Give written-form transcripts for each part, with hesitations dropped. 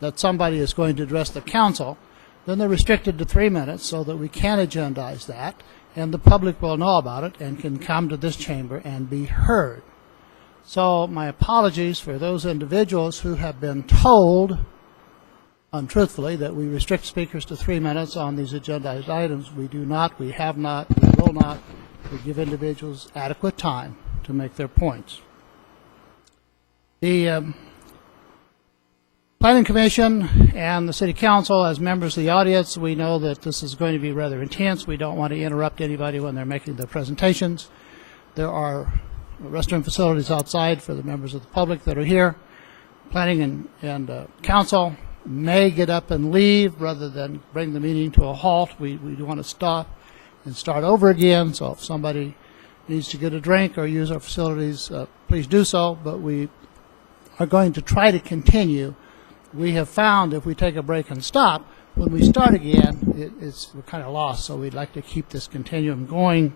that somebody is going to address the council, then they're restricted to 3 minutes so that we can agendize that, and the public will know about it and can come to this chamber and be heard. So my apologies for those individuals who have been told untruthfully that we restrict speakers to 3 minutes on these agendized items. We do not, we have not, we will not. We give individuals adequate time to make their points. The Planning Commission and the City Council, as members of the audience, we know that this is going to be rather intense. We don't want to interrupt anybody when they're making their presentations. There are restroom facilities outside for the members of the public that are here. Planning and Council may get up and leave rather than bring the meeting to a halt. We want to stop and start over again. So if somebody needs to get a drink or use our facilities, please do so. But we are going to try to continue. We have found if we take a break and stop, when we start again, we're kind of lost. So we'd like to keep this continuum going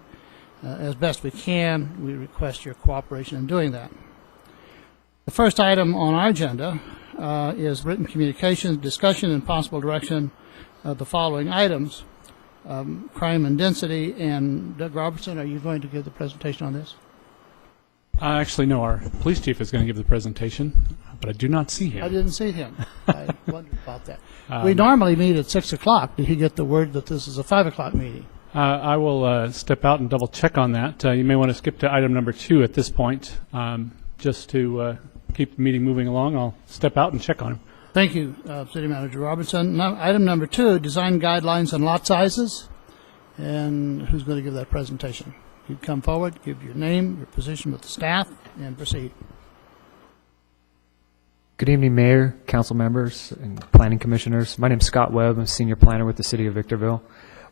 as best we can. We request your cooperation in doing that. The first item on our agenda is written communications, discussion, and possible direction of the following items: crime and density. And Doug Robertson, are you going to give the presentation on this? Actually, no, our police chief is going to give the presentation, but I do not see him. I didn't see him. I wondered about that. We normally meet at 6 o'clock. Did he get the word that this is a 5 o'clock meeting? I will step out and double check on that. You may want to skip to item number 2 at this point, just to keep the meeting moving along. I'll step out and check on him. Thank you, City Manager Robertson. Now, item number 2, design guidelines and lot sizes. And who's going to give that presentation? You come forward, give your name, your position with the staff, and proceed. Good evening, Mayor, council members, and planning commissioners. My name is Scott Webb. I'm senior planner with the City of Victorville.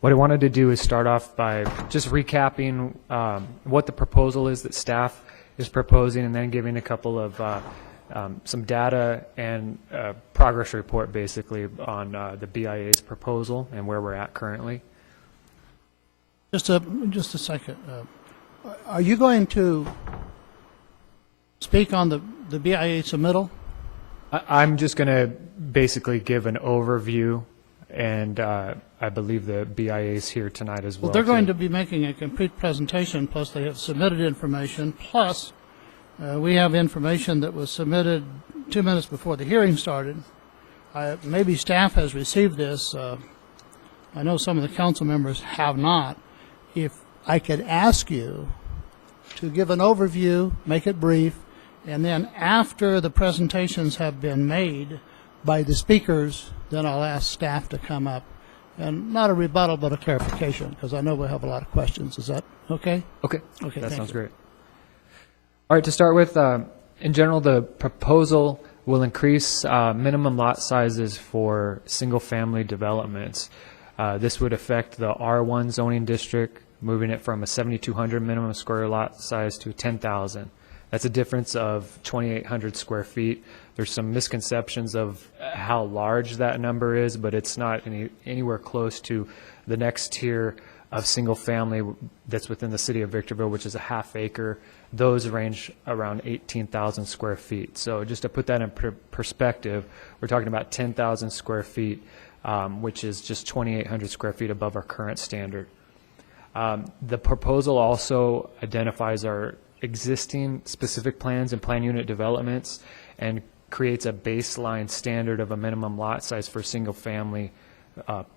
What I wanted to do is start off by just recapping what the proposal is that staff is proposing, and then giving a couple of some data and progress report basically on the BIA's proposal and where we're at currently. Just a second. Are you going to speak on the BIA submittal? I'm just going to basically give an overview, and I believe the BIA is here tonight as well. Well, they're going to be making a complete presentation, plus they have submitted information, plus we have information that was submitted 2 minutes before the hearing started. Maybe staff has received this. I know some of the council members have not. If I could ask you to give an overview, make it brief, and then after the presentations have been made by the speakers, then I'll ask staff to come up. And not a rebuttal, but a clarification, because I know we'll have a lot of questions. Is that okay? Okay. Okay, that sounds you. great. All right, to start with, in general, the proposal will increase minimum lot sizes for single-family developments. This would affect the R1 zoning district, moving it from a 7,200 minimum square lot size to 10,000. That's a difference of 2,800 square feet. There's some misconceptions of how large that number is, but it's not anywhere close to the next tier of single family that's within the City of Victorville, which is a half acre. Those range around 18,000 square feet. So just to put that in perspective, we're talking about 10,000 square feet, which is just 2,800 square feet above our current standard. The proposal also identifies our existing specific plans and plan unit developments and creates a baseline standard of a minimum lot size for a single family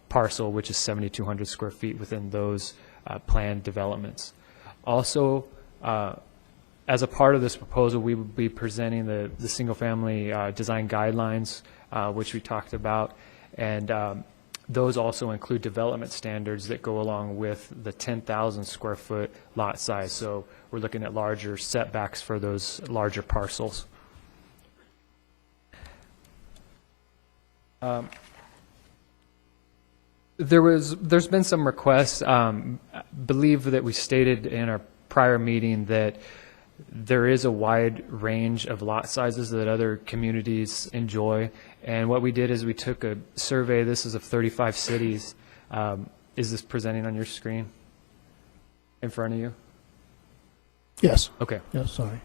parcel, which is 7,200 square feet within those planned developments. Also, as a part of this proposal, we will be presenting the single family design guidelines, which we talked about, and those also include development standards that go along with the 10,000 square foot lot size. So we're looking at larger setbacks for those larger parcels. There's been some requests. Believe that we stated in our prior meeting that there is a wide range of lot sizes that other communities enjoy. And what we did is we took a survey. This is of 35 cities. Is this presenting on your screen in front of you? Yes. Okay. Yes, sorry.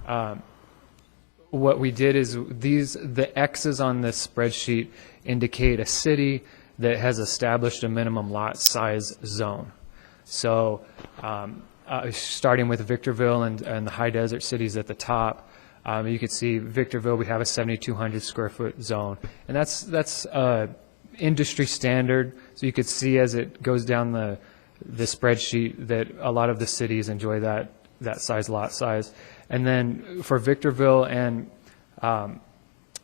what we did is the X's on this spreadsheet indicate a city that has established a minimum lot size zone. So starting with Victorville and the high desert cities at the top, you can see Victorville, we have a 7,200 square foot zone, and that's industry standard. So you could see as it goes down the spreadsheet that a lot of the cities enjoy that size lot size. And then for Victorville and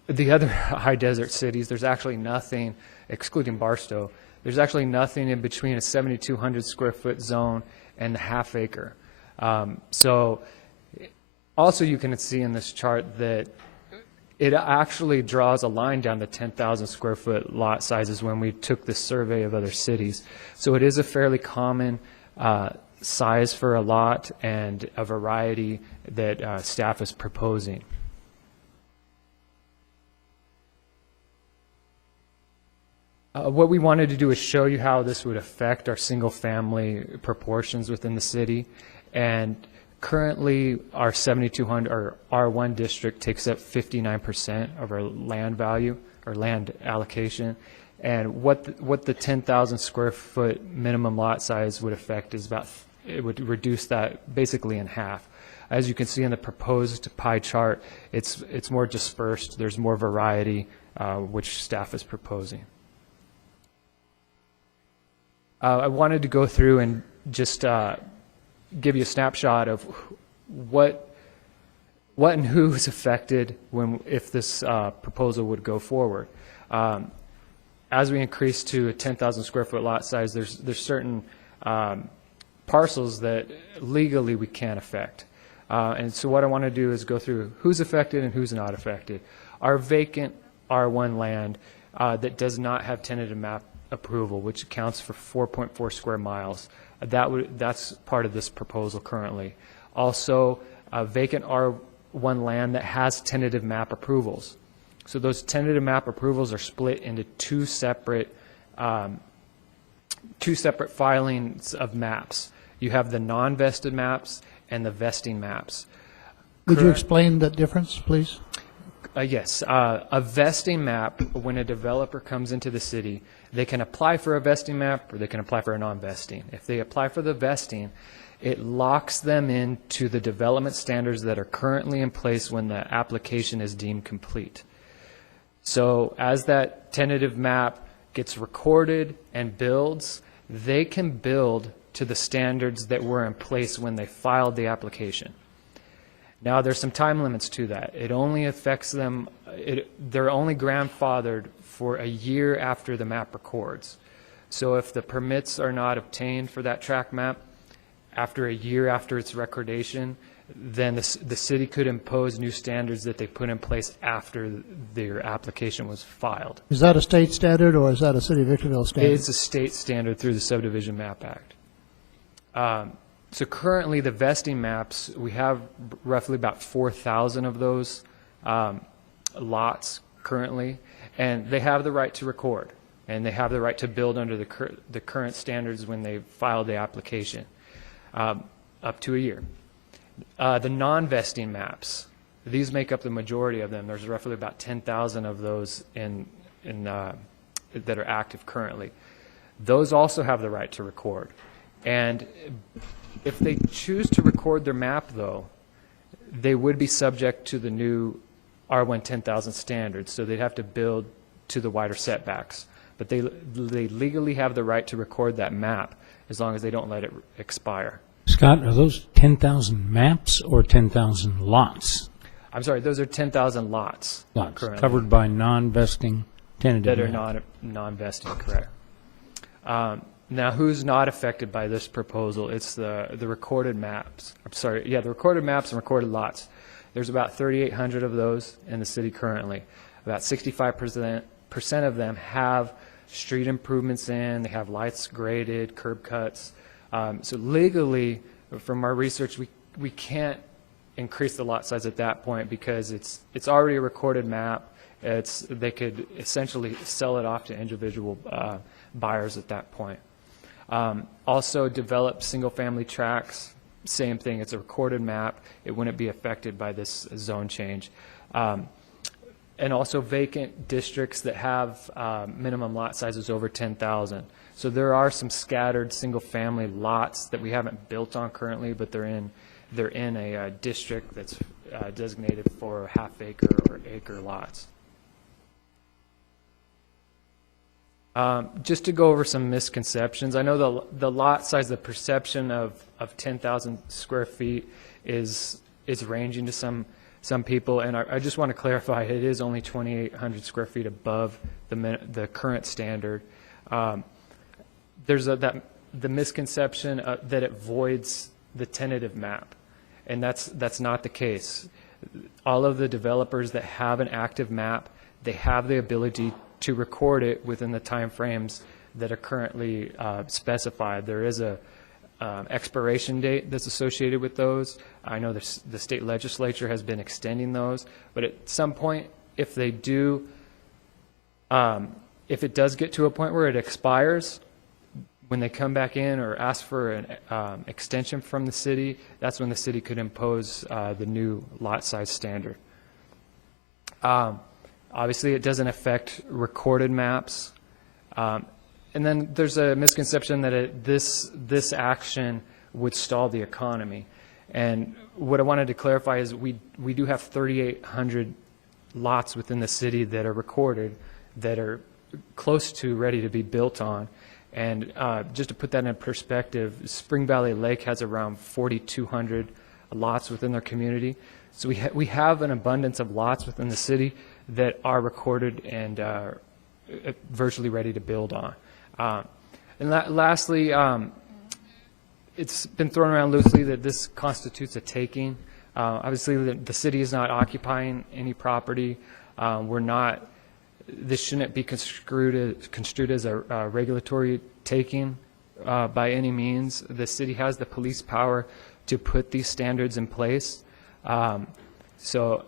the other high desert cities, there's actually nothing, excluding Barstow, there's actually nothing in between a 7,200 square foot zone and the half acre. So also you can see in this chart that it actually draws a line down the 10,000 square foot lot sizes when we took this survey of other cities. So it is a fairly common size for a lot and a variety that staff is proposing. What we wanted to do is show you how this would affect our single-family proportions within the city. And currently, our 7,200 or R1 district takes up 59% of our land value or land allocation. And what the 10,000 square foot minimum lot size would affect is it would reduce that basically in half. As you can see in the proposed pie chart, it's more dispersed. There's more variety, which staff is proposing. I wanted to go through and just give you a snapshot of what and who is affected if this proposal would go forward. As we increase to a 10,000 square foot lot size, there's certain parcels that legally we can't affect. And so what I want to do is go through who's affected and who's not affected. Our vacant R1 land that does not have tentative map approval, which accounts for 4.4 square miles. That's part of this proposal currently. Also, vacant R1 land that has tentative map approvals. So those tentative map approvals are split into two separate filings of maps. You have the non-vested maps and the vesting maps. Would you explain that difference, please? Yes. A vesting map, when a developer comes into the city, they can apply for a vesting map or they can apply for a non-vesting. If they apply for the vesting, it locks them into the development standards that are currently in place when the application is deemed complete. So as that tentative map gets recorded and builds, they can build to the standards that were in place when they filed the application. Now, there's some time limits to that. It only affects them, they're only grandfathered for a year after the map records. So if the permits are not obtained for that tract map after a year after its recordation, then the city could impose new standards that they put in place after their application was filed. Is that a state standard or is that a City of Victorville standard? It's a state standard through the Subdivision Map Act. So currently the vesting maps, we have roughly about 4,000 of those lots currently, and they have the right to record, and they have the right to build under the current standards when they filed the application, up to a year. The non-vesting maps, these make up the majority of them. There's roughly about 10,000 of those that are active currently. Those also have the right to record. And if they choose to record their map, though, they would be subject to the new R1 10,000 standards, so they'd have to build to the wider setbacks. But they legally have the right to record that map as long as they don't let it expire. Scott, are those 10,000 maps or 10,000 lots? I'm sorry, those are 10,000 lots. Lots currently, covered by non-vesting tentative that are map. non-vesting, correct. Now, who's not affected by this proposal? It's the recorded maps. I'm sorry, yeah, the recorded maps and recorded lots. There's about 3,800 of those in the city currently. About 65% of them have street improvements in, they have lights graded, curb cuts. So legally, from our research, we can't increase the lot size at that point because it's already a recorded map. They could essentially sell it off to individual buyers at that point. Also develop single-family tracts, same thing. It's a recorded map. It wouldn't be affected by this zone change. And also vacant districts that have minimum lot sizes over 10,000. So there are some scattered single-family lots that we haven't built on currently, but they're in a district that's designated for half-acre or acre lots. Just to go over some misconceptions, I know the lot size, the perception of 10,000 square feet is ranging to some people, and I just want to clarify, it is only 2,800 square feet above the current standard. There's the misconception that it voids the tentative map, and that's not the case. All of the developers that have an active map, they have the ability to record it within the time frames that are currently specified. There is a expiration date that's associated with those. I know the state legislature has been extending those, but at some point, if they do, if it does get to a point where it expires, when they come back in or ask for an extension from the city, that's when the city could impose the new lot size standard. Obviously, it doesn't affect recorded maps. And then there's a misconception that this action would stall the economy. And what I wanted to clarify is we do have 3,800 lots within the city that are recorded that are close to ready to be built on. And just to put that in perspective, Spring Valley Lake has around 4,200 lots within their community. So we have an abundance of lots within the city that are recorded and virtually ready to build on. And lastly, it's been thrown around loosely that this constitutes a taking. Obviously, the city is not occupying any property. This shouldn't be construed as a regulatory taking by any means. The city has the police power to put these standards in place. So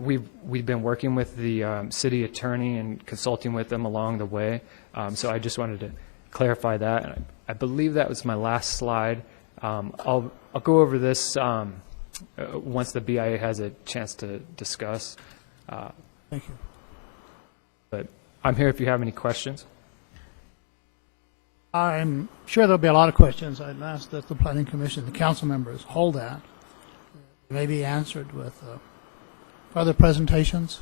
we've been working with the city attorney and consulting with them along the way. So I just wanted to clarify that. And I believe that was my last slide. I'll go over this once the BIA has a chance to discuss. Thank you. But I'm here if you have any questions. I'm sure there'll be a lot of questions. I'd ask that the Planning Commission, the council members, hold that. They may be answered with further presentations.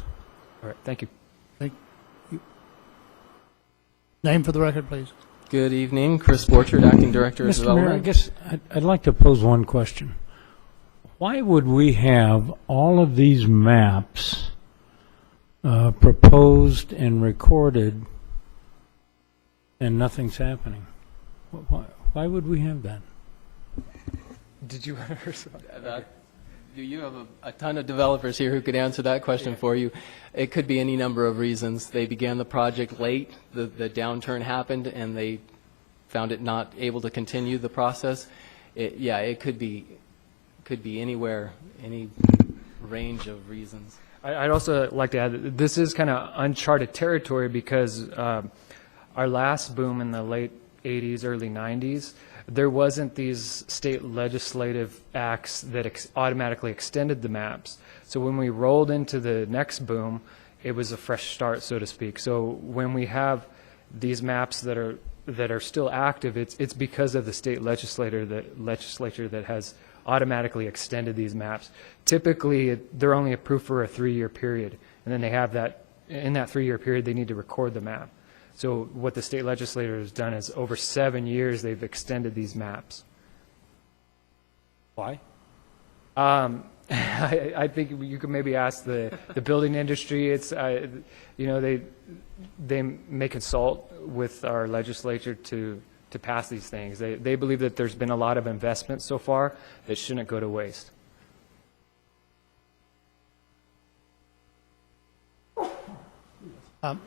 All right, thank you. Thank you. Name for the record, please. Good evening, Chris Borchard, Acting Director of Mr. Mayor, I Development. guess I'd like to pose one question. Why would we have all of these maps proposed and recorded and nothing's happening? Why would we have that? Did you want to respond? You have a ton of developers here who could answer that question for you. It could be any number of reasons. They began the project late, the downturn happened, and they found it not able to continue the process. It could be anywhere, any range of reasons. I'd also like to add that this is kind of uncharted territory because our last boom in the late 80s, early 90s, there wasn't these state legislative acts that automatically extended the maps. So when we rolled into the next boom, it was a fresh start, so to speak. So when we have these maps that are still active, it's because of the state legislature that has automatically extended these maps. Typically, they're only approved for a 3-year period, and then they have that, in that 3-year period, they need to record the map. So what the state legislature has done is over 7 years, they've extended these maps. Why? I think you could maybe ask the building industry. It's, they may consult with our legislature to pass these things. They believe that there's been a lot of investment so far that shouldn't go to waste.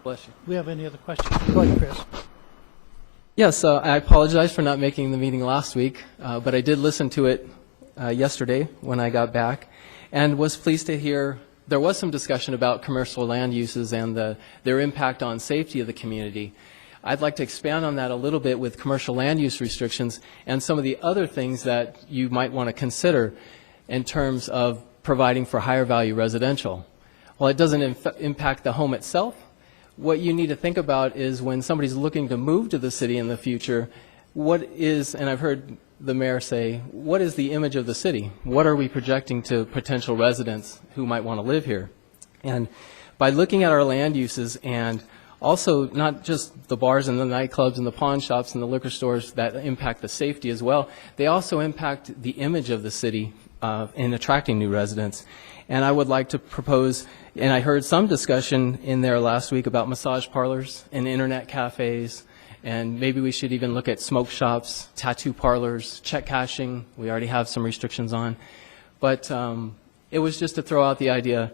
Bless you. Do we have any other questions? Go ahead, Chris. Yes, I apologize for not making the meeting last week, but I did listen to it yesterday when I got back, and was pleased to hear there was some discussion about commercial land uses and their impact on safety of the community. I'd like to expand on that a little bit with commercial land use restrictions and some of the other things that you might want to consider in terms of providing for higher value residential. while it doesn't impact the home itself, what you need to think about is when somebody's looking to move to the city in the future, what is, and I've heard the mayor say, what is the image of the city? What are we projecting to potential residents who might want to live here? And by looking at our land uses, and also not just the bars and the nightclubs and the pawn shops and the liquor stores that impact the safety as well, they also impact the image of the city in attracting new residents. And I would like to propose, and I heard some discussion in there last week about massage parlors and internet cafes, and maybe we should even look at smoke shops, tattoo parlors, check cashing. We already have some restrictions on. But it was just to throw out the idea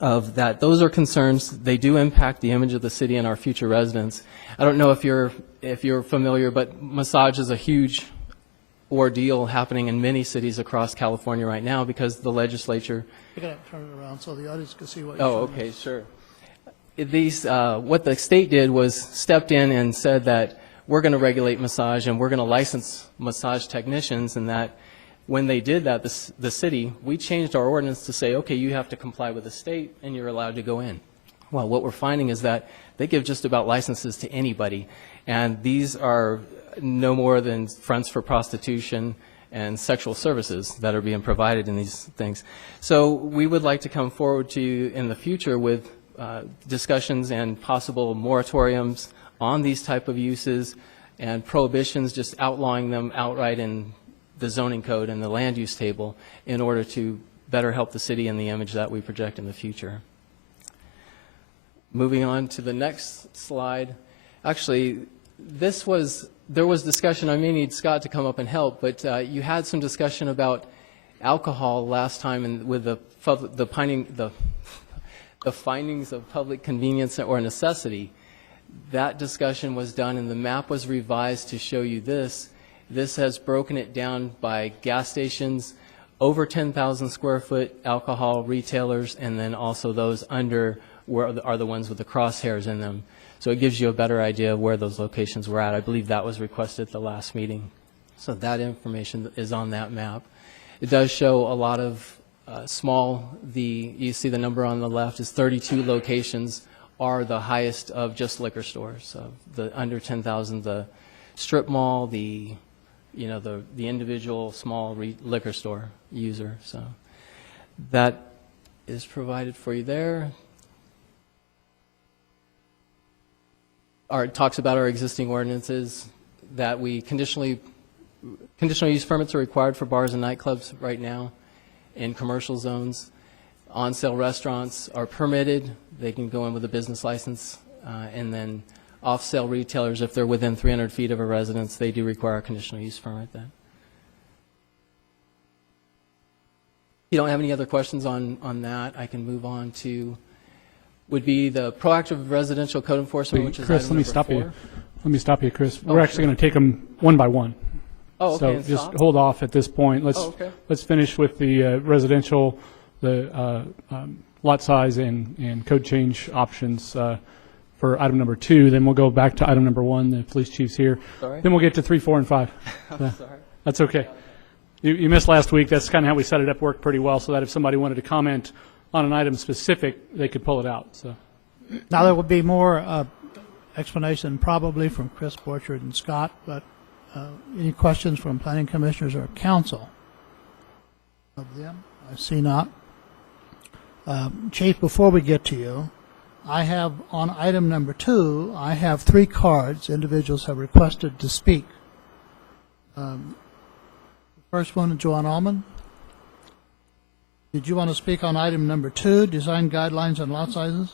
of that those are concerns. They do impact the image of the city and our future residents. I don't know if you're familiar, but massage is a huge ordeal happening in many cities across California right now because the legislature. You're going to turn it around so the audience can see what you're Oh, showing okay, us. sure. What the state did was stepped in and said that we're going to regulate massage and we're going to license massage technicians, and that when they did that, the city, we changed our ordinance to say, okay, you have to comply with the state and you're allowed to go in. Well, what we're finding is that they give just about licenses to anybody, and these are no more than fronts for prostitution and sexual services that are being provided in these things. So we would like to come forward to you in the future with discussions and possible moratoriums on these type of uses and prohibitions, just outlawing them outright in the zoning code and the land use table in order to better help the city and the image that we project in the future. Moving on to the next slide. Actually, there was discussion, I may need Scott to come up and help, but you had some discussion about alcohol last time and with the findings of public convenience or necessity. That discussion was done and the map was revised to show you this. This has broken it down by gas stations, over 10,000 square foot alcohol retailers, and then also those under are the ones with the crosshairs in them. So it gives you a better idea of where those locations were at. I believe that was requested at the last meeting. So that information is on that map. It does show a lot of you see the number on the left is 32 locations are the highest of just liquor stores. So the under 10,000, the strip mall, the individual small liquor store user. So that is provided for you there. It talks about our existing ordinances that we conditional use permits are required for bars and nightclubs right now in commercial zones. On-sale restaurants are permitted. They can go in with a business license. And then off-sale retailers, if they're within 300 feet of a residence, they do require a conditional use permit then. If you don't have any other questions on that, I can move on to would be the proactive residential code enforcement, which is Chris, item let me number stop 4. you. Let me stop you, Chris. Oh, We're actually going to take them one by one. Oh, okay. So and just stop? hold off at this point. Okay. Let's finish with the residential, the lot size and code change options for item number 2. Then we'll go back to item number 1. The police chief's here. Sorry. Then we'll get to 3, 4, and 5. I'm sorry. That's okay. You missed last week. That's kind of how we set it up. Worked pretty well, so that if somebody wanted to comment on an item specific, they could pull it out. So. Now, there will be more explanation probably from Chris Borchard and Scott, but any questions from planning commissioners or council of them? I see not. Chief, before we get to you, I have on item number 2, I have 3 cards individuals have requested to speak. First one, Joanne Allman. Did you want to speak on item number 2, design guidelines on lot sizes?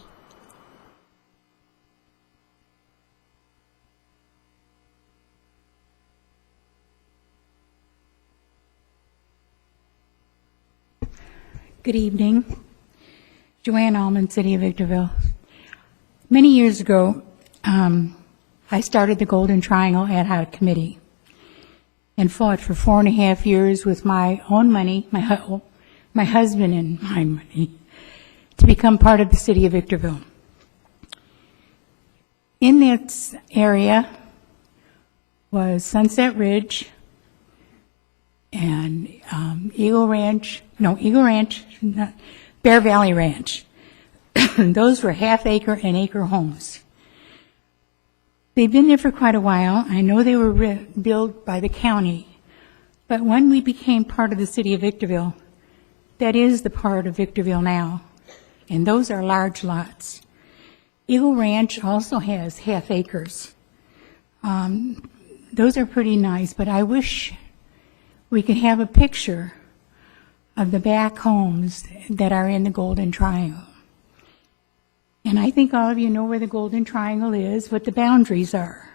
Good evening. Joanne Allman, City of Victorville. Many years ago, I started the Golden Triangle Ad Hoc Committee and fought for 4.5 years with my own money, my husband and my money, to become part of the City of Victorville. In this area was Sunset Ridge and Bear Valley Ranch. those were half-acre and acre homes. They've been there for quite a while. I know they were built by the county, but when we became part of the city of Victorville, that is the part of Victorville now, and those are large lots. Eagle Ranch also has half acres. Those are pretty nice, but I wish we could have a picture of the back homes that are in the Golden Triangle. And I think all of you know where the Golden Triangle is, what the boundaries are.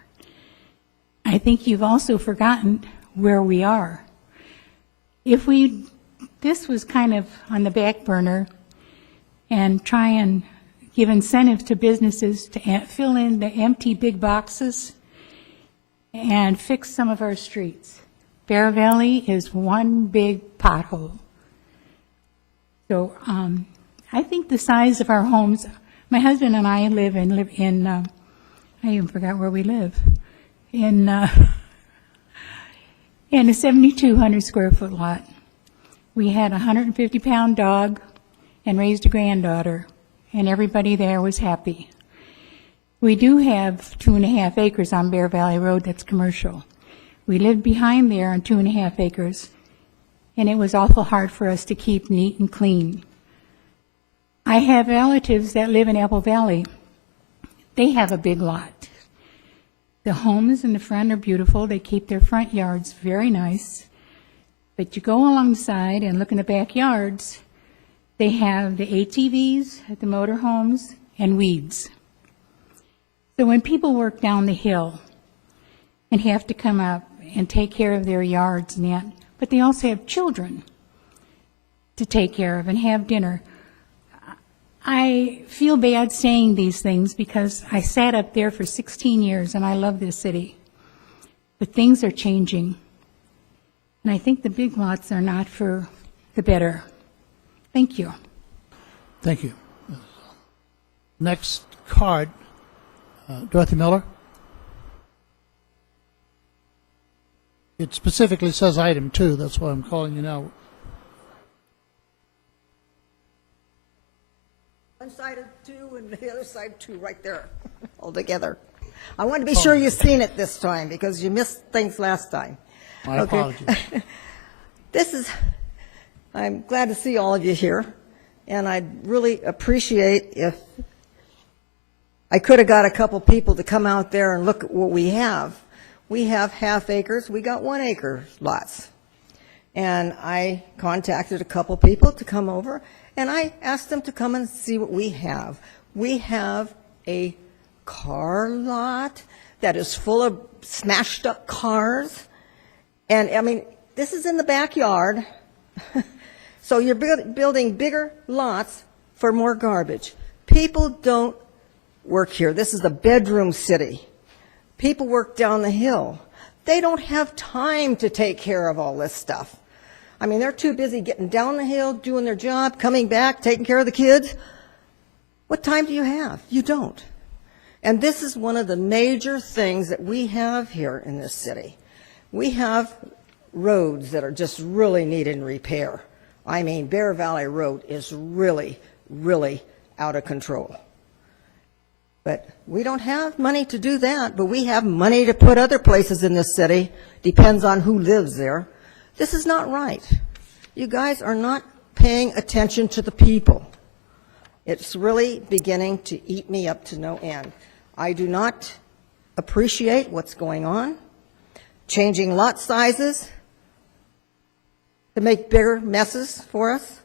I think you've also forgotten where we are. This was kind of on the back burner, and try and give incentives to businesses to fill in the empty big boxes and fix some of our streets. Bear Valley is one big pothole. So I think the size of our homes, my husband and I live in I even forgot where we live, in a 7,200 square foot lot. We had a 150-pound dog and raised a granddaughter, and everybody there was happy. We do have 2.5 acres on Bear Valley Road that's commercial. We lived behind there on 2.5 acres, and it was awful hard for us to keep neat and clean. I have relatives that live in Apple Valley. They have a big lot. The homes in the front are beautiful. They keep their front yards very nice. But you go along the side and look in the backyards, they have the ATVs, the motorhomes, and weeds. So when people work down the hill and have to come up and take care of their yards and that, but they also have children to take care of and have dinner. I feel bad saying these things because I sat up there for 16 years and I love this city. But things are changing. And I think the big lots are not for the better. Thank you. Thank you. Next card, Dorothy Miller. It specifically says item 2. That's why I'm calling you now. One side of 2 and the other side 2 right there, all together. I want to be sure you've seen it this time because you missed things last time. My apologies. I'm glad to see all of you here, and I'd really appreciate if I could have got a couple people to come out there and look at what we have. We have half acres, we got 1 acre lots. And I contacted a couple people to come over, and I asked them to come and see what we have. We have a car lot that is full of smashed up cars. And I mean, this is in the backyard. So you're building bigger lots for more garbage. People don't work here. This is a bedroom city. People work down the hill. They don't have time to take care of all this stuff. I mean, they're too busy getting down the hill, doing their job, coming back, taking care of the kids. What time do you have? You don't. And this is one of the major things that we have here in this city. We have roads that are just really needing repair. I mean, Bear Valley Road is really, really out of control. But we don't have money to do that, but we have money to put other places in this city. Depends on who lives there. This is not right. You guys are not paying attention to the people. It's really beginning to eat me up to no end. I do not appreciate what's going on. Changing lot sizes to make bigger messes for us.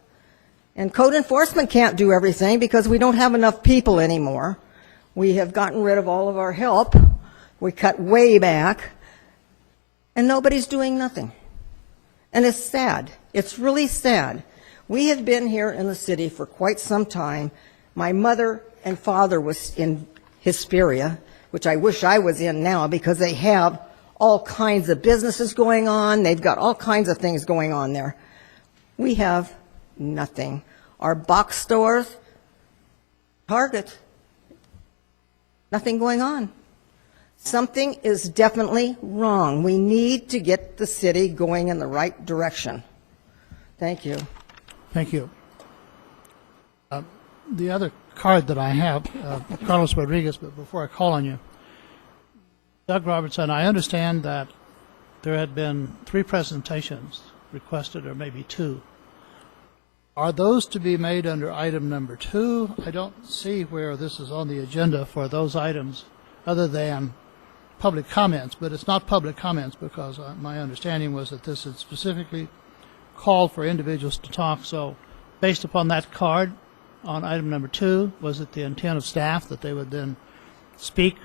And code enforcement can't do everything because we don't have enough people anymore. We have gotten rid of all of our help. We cut way back. And nobody's doing nothing. And it's sad. It's really sad. We have been here in the city for quite some time. My mother and father was in Hesperia, which I wish I was in now because they have all kinds of businesses going on. They've got all kinds of things going on there. We have nothing. Our box stores, Target, nothing going on. Something is definitely wrong. We need to get the city going in the right direction. Thank you. Thank you. The other card that I have, Carlos Rodriguez, but before I call on you, Doug Robertson, I understand that there had been 3 presentations requested, or maybe 2. Are those to be made under item number 2? I don't see where this is on the agenda for those items other than public comments, but it's not public comments because my understanding was that this had specifically called for individuals to talk. So based upon that card on item number 2, was it the intent of staff that they would then speak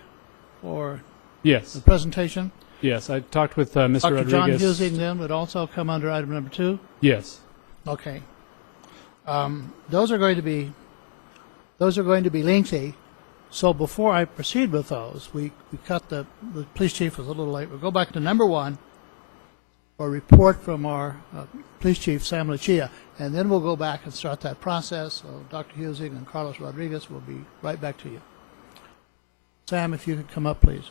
for Yes, the presentation? yes. I talked with Mr. Dr. Rodriguez. John Husing then would also come under item number 2? Yes. Okay. Those are going to be lengthy. So before I proceed with those, we cut the police chief was a little late. We'll go back to number 1, a report from our police chief, Sam Lucia, and then we'll go back and start that process. So Dr. Husing and Carlos Rodriguez will be right back to you. Sam, if you could come up, please.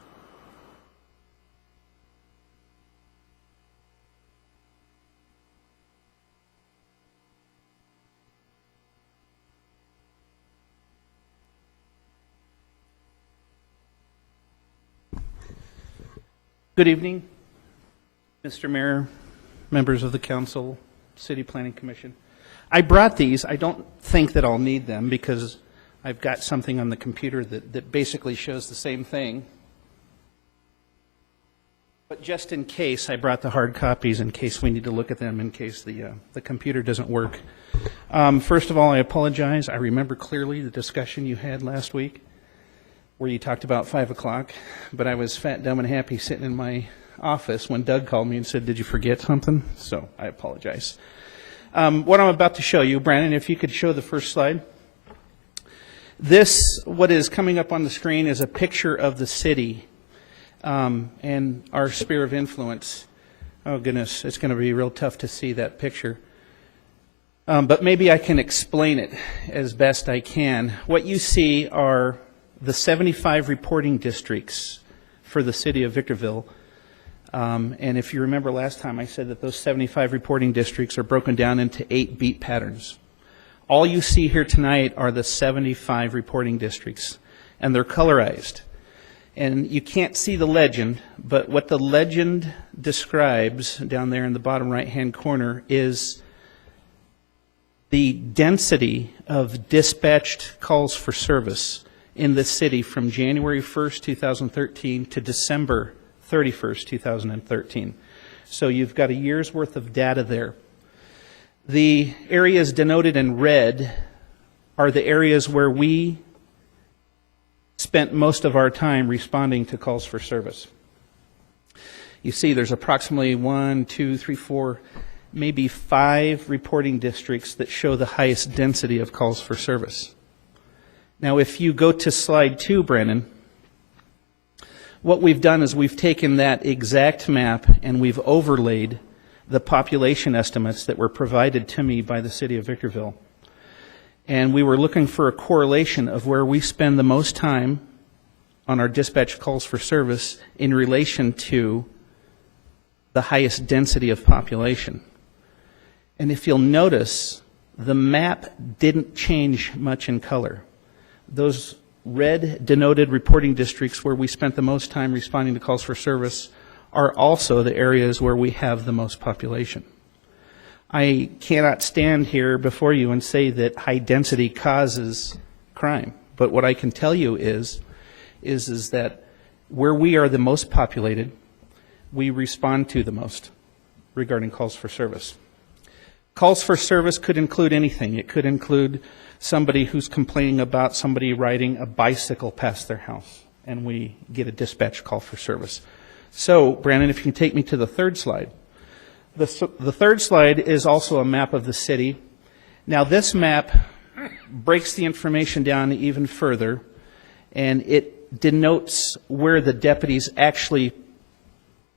Good evening, Mr. Mayor, members of the council, City Planning Commission. I brought these. I don't think that I'll need them because I've got something on the computer that basically shows the same thing. But just in case, I brought the hard copies in case we need to look at them, in case the computer doesn't work. First of all, I apologize. I remember clearly the discussion you had last week, where you talked about 5 o'clock, but I was fat, dumb, and happy sitting in my office when Doug called me and said, "Did you forget something?" So I apologize. What I'm about to show you, Brandon, if you could show the first slide. This, what is coming up on the screen, is a picture of the city and our sphere of influence. Oh, goodness, it's going to be real tough to see that picture. But maybe I can explain it as best I can. What you see are the 75 reporting districts for the city of Victorville. And if you remember last time, I said that those 75 reporting districts are broken down into 8 beat patterns. All you see here tonight are the 75 reporting districts, and they're colorized. And you can't see the legend, but what the legend describes down there in the bottom right-hand corner is the density of dispatched calls for service in the city from January 1st, 2013 to December 31st, 2013. So you've got a year's worth of data there. The areas denoted in red are the areas where we spent most of our time responding to calls for service. You see there's approximately 1, 2, 3, 4, maybe 5 reporting districts that show the highest density of calls for service. Now, if you go to slide 2, Brandon, what we've done is we've taken that exact map and we've overlaid the population estimates that were provided to me by the city of Victorville. And we were looking for a correlation of where we spend the most time on our dispatch calls for service in relation to the highest density of population. And if you'll notice, the map didn't change much in color. Those red denoted reporting districts where we spent the most time responding to calls for service are also the areas where we have the most population. I cannot stand here before you and say that high density causes crime, but what I can tell you is that where we are the most populated, we respond to the most regarding calls for service. Calls for service could include anything. It could include somebody who's complaining about somebody riding a bicycle past their house, and we get a dispatch call for service. So, Brandon, if you can take me to the third slide. The third slide is also a map of the city. Now, this map breaks the information down even further, and it denotes where the deputies actually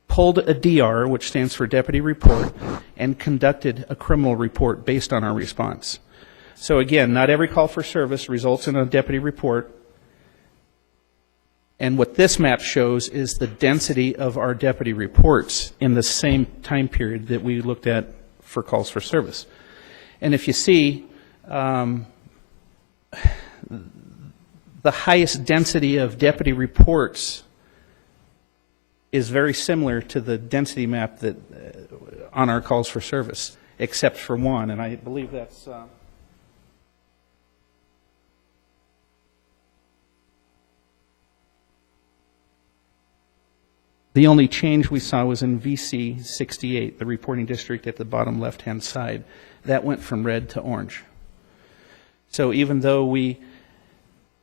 pulled a DR, which stands for Deputy Report, and conducted a criminal report based on our response. So again, not every call for service results in a deputy report. And what this map shows is the density of our deputy reports in the same time period that we looked at for calls for service. And if you see, the highest density of deputy reports is very similar to the density map that on our calls for service, except for one, and I believe that's the only change we saw was in VC 68, the reporting district at the bottom left-hand side. That went from red to orange. So even though we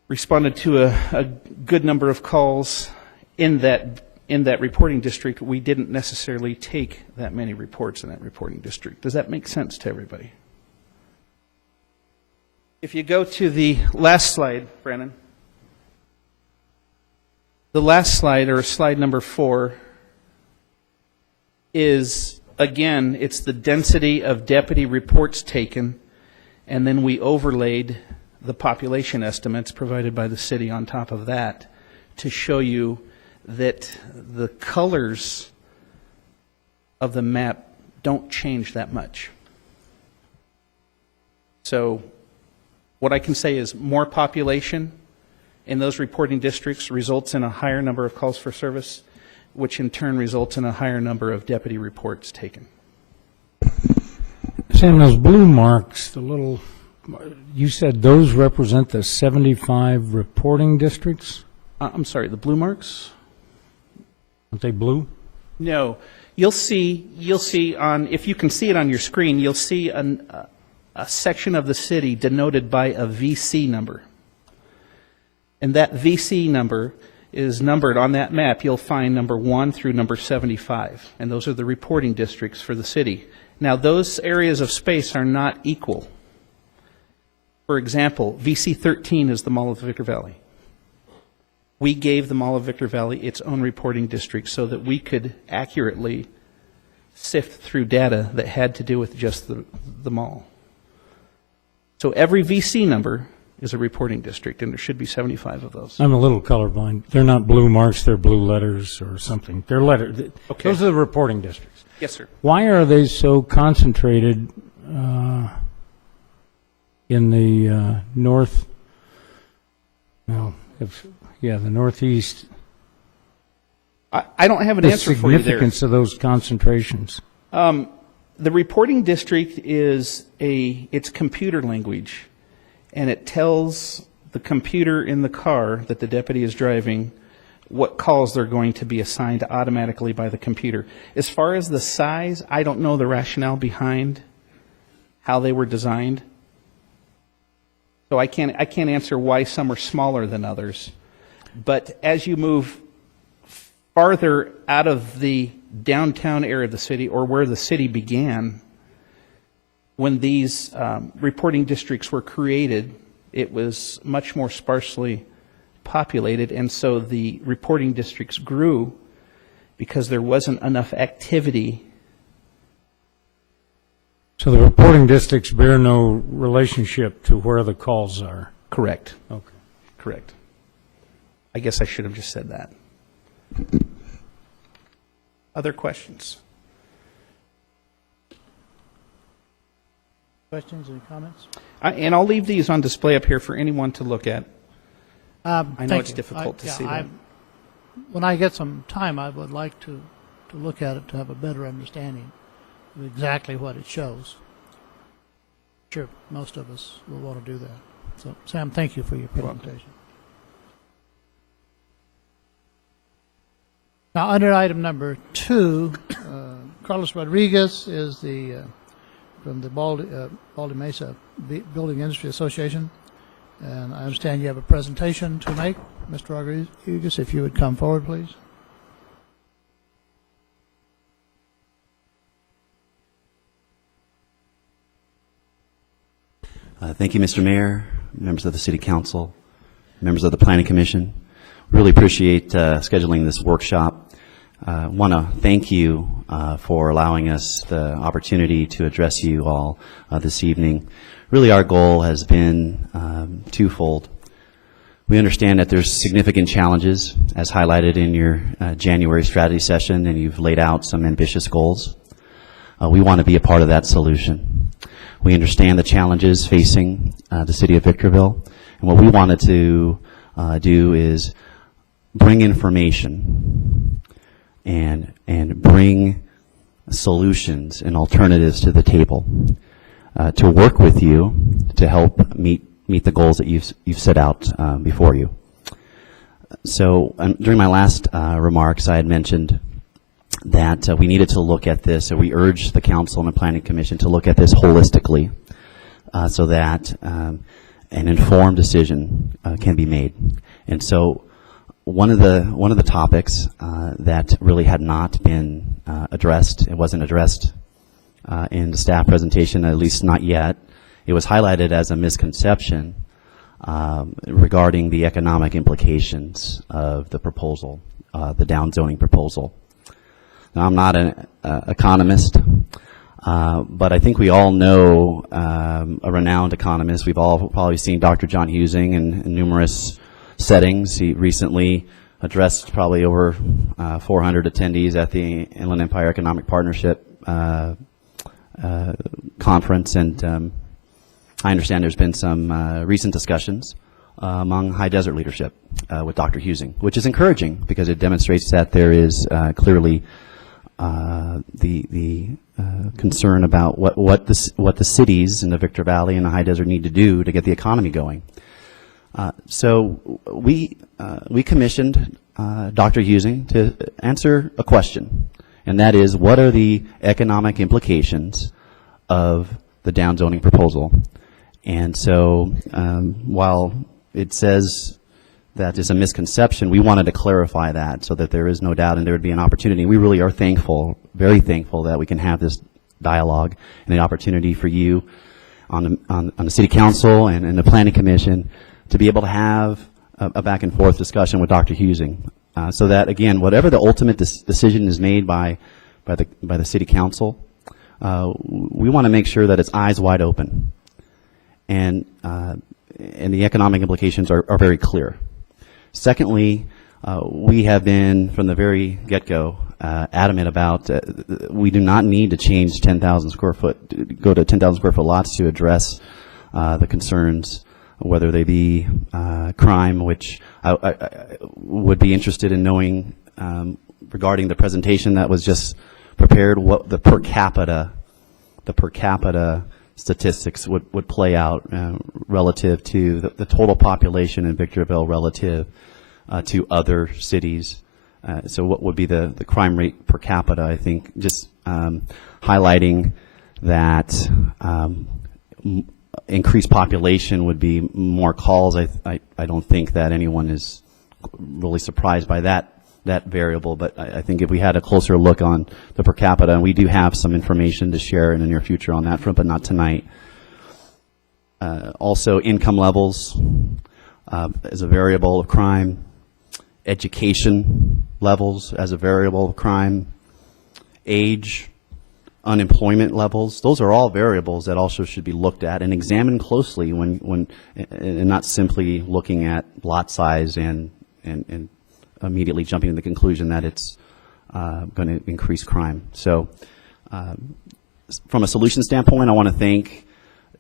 responded to a good number of calls in that reporting district, we didn't necessarily take that many reports in that reporting district. Does that make sense to everybody? If you go to the last slide, Brandon. The last slide, or slide number 4, is, again, it's the density of deputy reports taken, and then we overlaid the population estimates provided by the city on top of that to show you that the colors of the map don't change that much. So what I can say is more population in those reporting districts results in a higher number of calls for service, which in turn results in a higher number of deputy reports taken. Sam, those blue marks, the little, you said those represent the 75 reporting districts? I'm sorry, the blue marks? Aren't they blue? No. You'll see on, if you can see it on your screen, you'll see a section of the city denoted by a VC number. And that VC number is numbered on that map. You'll find number 1 through number 75. And those are the reporting districts for the city. Now, those areas of space are not equal. For example, VC 13 is the Mall of Victor Valley. We gave the Mall of Victor Valley its own reporting district so that we could accurately sift through data that had to do with just the mall. So every VC number is a reporting district, and there should be 75 of those. I'm a little colorblind. They're not blue marks, they're blue letters or something. They're letters. Okay. Those are the reporting districts. Yes, sir. Why are they so concentrated in the north? Well, the northeast. I don't have an The answer for you there. significance of those concentrations. The reporting district is it's computer language, and it tells the computer in the car that the deputy is driving what calls they're going to be assigned automatically by the computer. As far as the size, I don't know the rationale behind how they were designed. So I can't answer why some are smaller than others. But as you move farther out of the downtown area of the city, or where the city began, when these reporting districts were created, it was much more sparsely populated, and so the reporting districts grew because there wasn't enough activity. So the reporting districts bear no relationship to where the calls are. Correct. Okay. Correct. I guess I should have just said that. Other questions? Questions, any comments? And I'll leave these on display up here for anyone to look at. I know Thank it's you. difficult to see that. When I get some time, I would like to look at it to have a better understanding of exactly what it shows. Sure, most of us will want to do that. So, Sam, thank you for your presentation. Now, under item number 2, Carlos Rodriguez is from the Baldy Mesa Building Industry Association, and I understand you have a presentation to make. Mr. Rodriguez, if you would come forward, please. Thank you, Mr. Mayor, members of the City Council, members of the Planning Commission. Really appreciate scheduling this workshop. I want to thank you for allowing us the opportunity to address you all this evening. Really, our goal has been twofold. We understand that there's significant challenges, as highlighted in your January strategy session, and you've laid out some ambitious goals. We want to be a part of that solution. We understand the challenges facing the city of Victorville, and what we wanted to do is bring information and bring solutions and alternatives to the table to work with you to help meet the goals that you've set out before you. So during my last remarks, I had mentioned that we needed to look at this, so we urged the council and the planning commission to look at this holistically so that an informed decision can be made. And so one of the topics that really had not been addressed, it wasn't addressed in the staff presentation, at least not yet. It was highlighted as a misconception regarding the economic implications of the proposal, the downzoning proposal. Now, I'm not an economist, but I think we all know a renowned economist. We've all probably seen Dr. John Husing in numerous settings. He recently addressed probably over 400 attendees at the Inland Empire Economic Partnership conference, and I understand there's been some recent discussions among high desert leadership with Dr. Husing, which is encouraging because it demonstrates that there is clearly the concern about what the cities in the Victor Valley and the high desert need to do to get the economy going. So we commissioned Dr. Husing to answer a question, and that is, what are the economic implications of the downzoning proposal? And so while it says that is a misconception, we wanted to clarify that so that there is no doubt and there would be an opportunity. We really are thankful, very thankful, that we can have this dialogue and the opportunity for you on the City Council and the Planning Commission to be able to have a back and forth discussion with Dr. Husing, so that, again, whatever the ultimate decision is made by the City Council, we want to make sure that it's eyes wide open, and the economic implications are very clear. Secondly, we have been from the very get-go adamant about we do not need to change 10,000 square foot, go to 10,000 square foot lots to address the concerns, whether they be crime, which I would be interested in knowing regarding the presentation that was just prepared, what the per capita statistics would play out relative to the total population in Victorville relative to other cities. So what would be the crime rate per capita? I think just highlighting that increased population would be more calls. I don't think that anyone is really surprised by that variable, but I think if we had a closer look on the per capita, and we do have some information to share in the near future on that front, but not tonight. Also, income levels as a variable of crime, education levels as a variable of crime, age, unemployment levels. Those are all variables that also should be looked at and examined closely when and not simply looking at lot size and immediately jumping to the conclusion that it's going to increase crime. So from a solution standpoint, I want to thank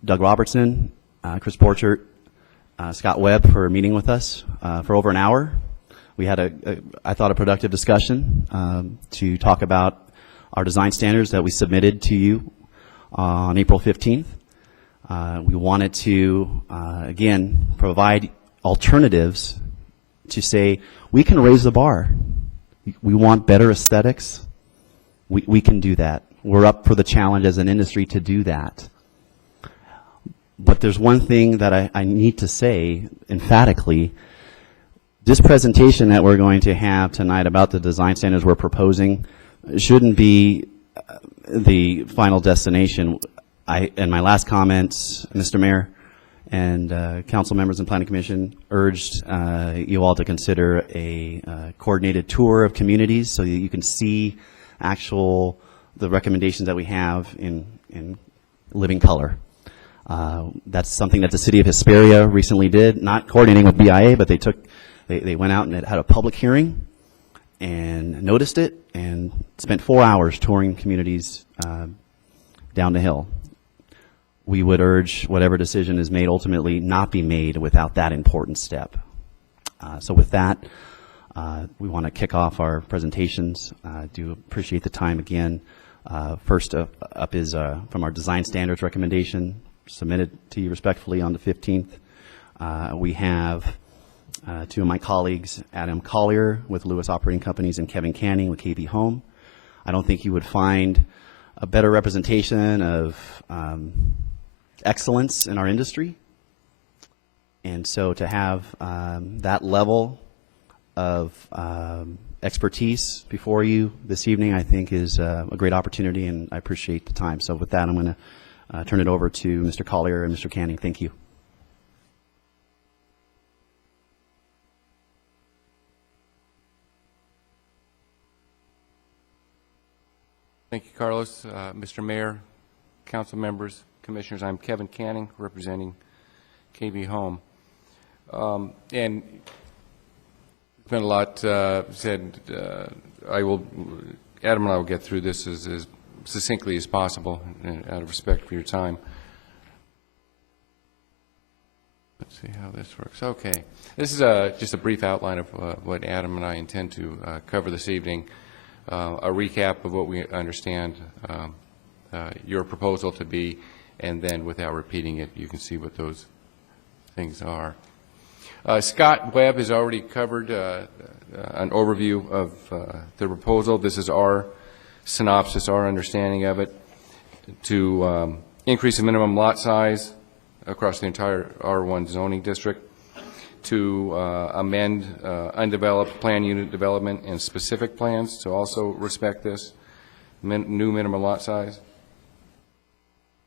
Doug Robertson, Chris Borchert, Scott Webb for meeting with us for over an hour. We had I thought, a productive discussion to talk about our design standards that we submitted to you on April 15th. We wanted to, again, provide alternatives to say, we can raise the bar. We want better aesthetics. We can do that. We're up for the challenge as an industry to do that. But there's one thing that I need to say emphatically. This presentation that we're going to have tonight about the design standards we're proposing shouldn't be the final destination. In my last comments, Mr. Mayor and council members and planning commission urged you all to consider a coordinated tour of communities so that you can see the recommendations that we have in living color. That's something that the city of Hesperia recently did, not coordinating with BIA, but they went out and had a public hearing and noticed it and spent 4 hours touring communities down the hill. We would urge whatever decision is made ultimately not be made without that important step. So with that, we want to kick off our presentations. Do appreciate the time again. First up is from our design standards recommendation submitted to you respectfully on the 15th. We have two of my colleagues, Adam Collier with Lewis Operating Companies and Kevin Canning with KB Home. I don't think you would find a better representation of excellence in our industry. And so to have that level of expertise before you this evening, I think is a great opportunity, and I appreciate the time. So with that, I'm going to turn it over to Mr. Collier and Mr. Canning. Thank you. Thank you, Carlos. Mr. Mayor, council members, commissioners, I'm Kevin Canning, representing KB Home. And there's been a lot said. Adam and I will get through this as succinctly as possible, out of respect for your time. Let's see how this works. Okay. This is just a brief outline of what Adam and I intend to cover this evening. A recap of what we understand your proposal to be, and then without repeating it, you can see what those things are. Scott Webb has already covered an overview of the proposal. This is our synopsis, our understanding of it, to increase the minimum lot size across the entire R1 zoning district, to amend undeveloped plan unit development and specific plans to also respect this new minimum lot size.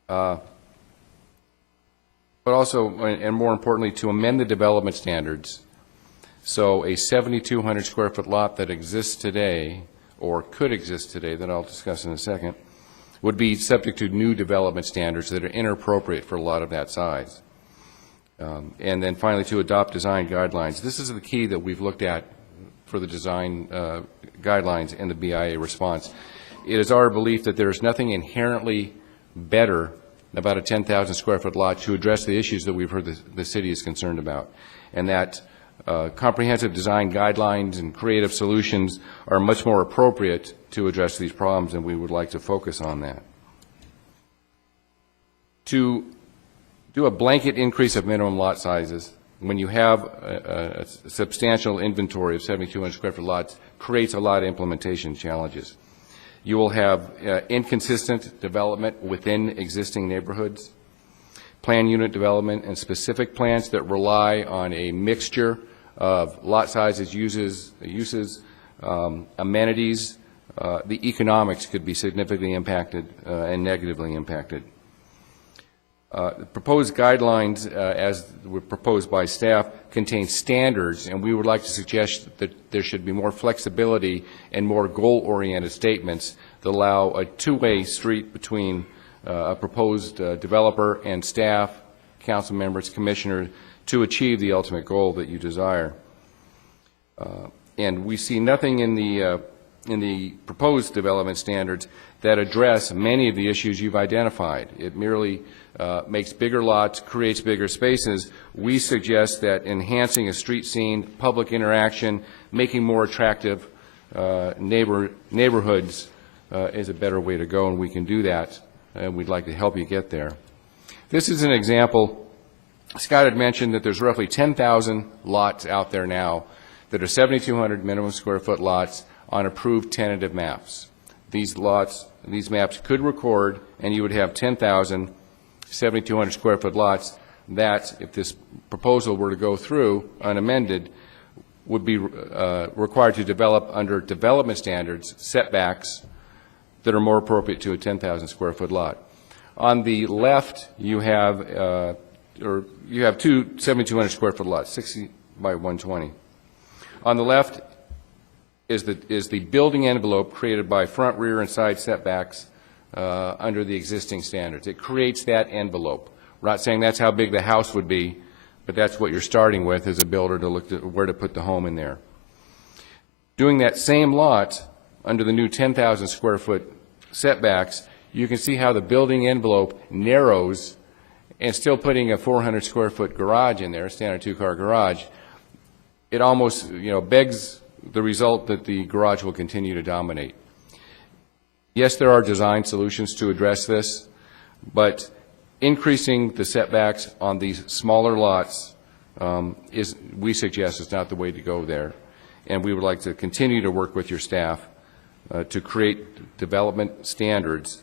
But also, and more importantly, to amend the development standards so a 7,200 square foot lot that exists today, or could exist today, that I'll discuss in a second, would be subject to new development standards that are inappropriate for a lot of that size. And then finally, to adopt design guidelines. This is the key that we've looked at for the design guidelines and the BIA response. It is our belief that there is nothing inherently better about a 10,000 square foot lot to address the issues that we've heard the city is concerned about, and that comprehensive design guidelines and creative solutions are much more appropriate to address these problems, and we would like to focus on that. To do a blanket increase of minimum lot sizes when you have a substantial inventory of 7,200 square foot lots creates a lot of implementation challenges. You will have inconsistent development within existing neighborhoods, plan unit development and specific plans that rely on a mixture of lot sizes, uses, amenities. The economics could be significantly impacted and negatively impacted. The proposed guidelines, as were proposed by staff, contain standards, and we would like to suggest that there should be more flexibility and more goal-oriented statements that allow a two-way street between a proposed developer and staff, council members, commissioners, to achieve the ultimate goal that you desire. And we see nothing in the proposed development standards that address many of the issues you've identified. It merely makes bigger lots, creates bigger spaces. We suggest that enhancing a street scene, public interaction, making more attractive neighborhoods is a better way to go, and we can do that, and we'd like to help you get there. This is an example. Scott had mentioned that there's roughly 10,000 lots out there now that are 7,200 minimum square foot lots on approved tentative maps. These maps could record, and you would have 10,000 7,200 square foot lots that, if this proposal were to go through unamended, would be required to develop under development standards, setbacks that are more appropriate to a 10,000 square foot lot. On the left, you have two 7,200 square foot lots, 60 by 120. On the left is the building envelope created by front, rear, and side setbacks under the existing standards. It creates that envelope. We're not saying that's how big the house would be, but that's what you're starting with as a builder to look at where to put the home in there. Doing that same lot under the new 10,000 square foot setbacks, you can see how the building envelope narrows, and still putting a 400 square foot garage in there, a standard two-car garage, it almost, begs the result that the garage will continue to dominate. Yes, there are design solutions to address this, but increasing the setbacks on these smaller lots we suggest is not the way to go there. And we would like to continue to work with your staff to create development standards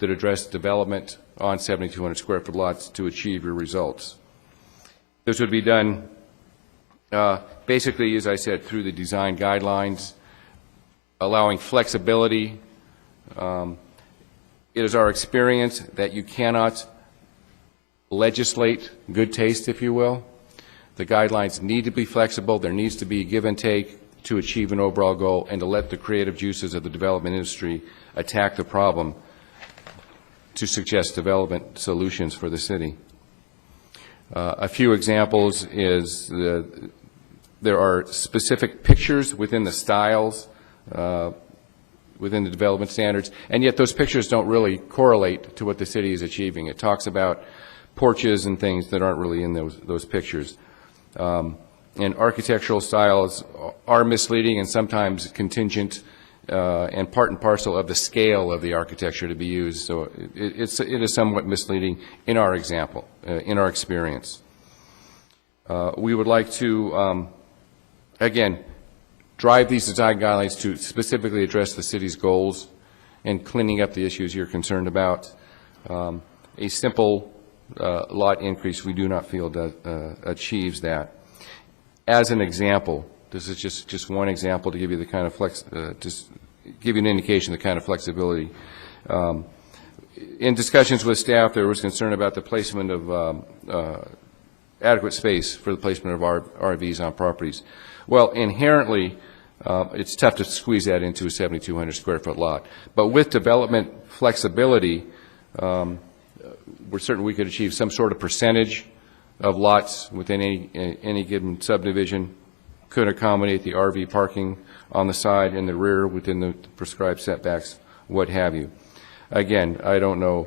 that address development on 7,200 square foot lots to achieve your results. This would be done basically, as I said, through the design guidelines, allowing flexibility. It is our experience that you cannot legislate good taste, if you will. The guidelines need to be flexible. There needs to be give and take to achieve an overall goal and to let the creative juices of the development industry attack the problem to suggest development solutions for the city. A few examples is there are specific pictures within the styles within the development standards, and yet those pictures don't really correlate to what the city is achieving. It talks about porches and things that aren't really in those pictures. And architectural styles are misleading and sometimes contingent and part and parcel of the scale of the architecture to be used. So it is somewhat misleading in our example, in our experience. We would like to, again, drive these design guidelines to specifically address the city's goals and cleaning up the issues you're concerned about. A simple lot increase we do not feel achieves that. As an example, this is just one example to give you the kind of just give you an indication of the kind of flexibility. In discussions with staff, there was concern about the placement of adequate space for the placement of RVs on properties. Well, inherently, it's tough to squeeze that into a 7,200 square foot lot. But with development flexibility, we're certain we could achieve some sort of percentage of lots within any given subdivision, could accommodate the RV parking on the side and the rear within the prescribed setbacks, what have you. Again, I don't know,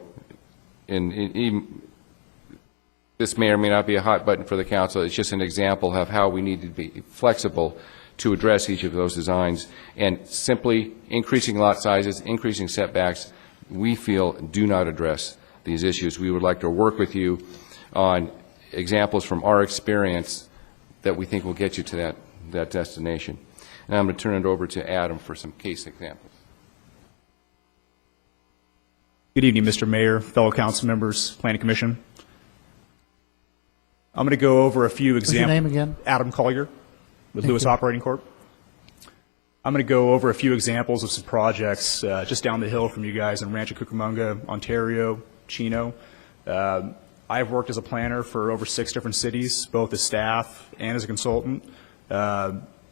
this may or may not be a hot button for the council. It's just an example of how we need to be flexible to address each of those designs, and simply increasing lot sizes, increasing setbacks, we feel do not address these issues. We would like to work with you on examples from our experience that we think will get you to that destination. And I'm going to turn it over to Adam for some case examples. Good evening, Mr. Mayor, fellow council members, Planning Commission. I'm going to go over a few examples. What's your name again? Adam Collier with Thank Lewis you. Operating Corp. I'm going to go over a few examples of some projects just down the hill from you guys in Rancho Cucamonga, Ontario, Chino. I've worked as a planner for over 6 different cities, both as staff and as a consultant.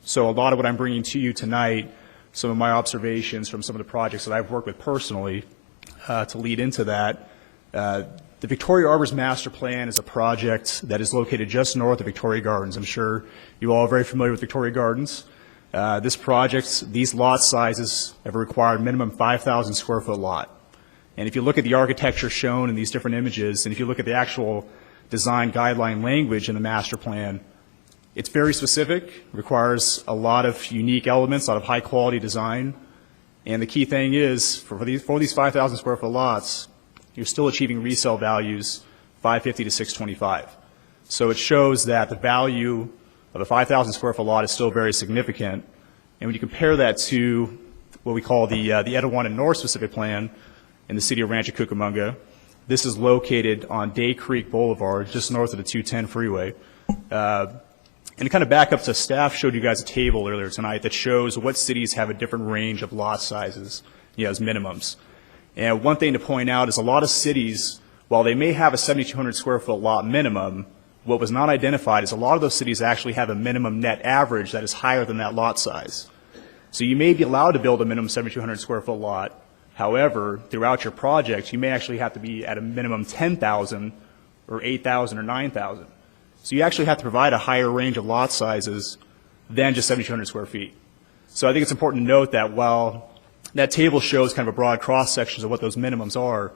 So a lot of what I'm bringing to you tonight, some of my observations from some of the projects that I've worked with personally to lead into that. The Victoria Arbors Master Plan is a project that is located just north of Victoria Gardens. I'm sure you all are very familiar with Victoria Gardens. This project, these lot sizes have a required minimum 5,000 square foot lot. And if you look at the architecture shown in these different images, and if you look at the actual design guideline language in the master plan, it's very specific, requires a lot of unique elements, a lot of high quality design. And the key thing is, for these 5,000 square foot lots, you're still achieving resale values 550 to 625. So it shows that the value of a 5,000 square foot lot is still very significant. And when you compare that to what we call the Etiwana North specific plan in the city of Rancho Cucamonga, this is located on Day Creek Boulevard, just north of the 210 freeway. And to kind of back up to staff showed you guys a table earlier tonight that shows what cities have a different range of lot sizes, as minimums. And one thing to point out is a lot of cities, while they may have a 7,200 square foot lot minimum, what was not identified is a lot of those cities actually have a minimum net average that is higher than that lot size. So you may be allowed to build a minimum 7,200 square foot lot. However, throughout your project, you may actually have to be at a minimum 10,000 or 8,000 or 9,000. So you actually have to provide a higher range of lot sizes than just 7,200 square feet. So I think it's important to note that while that table shows kind of a broad cross-section of what those minimums are,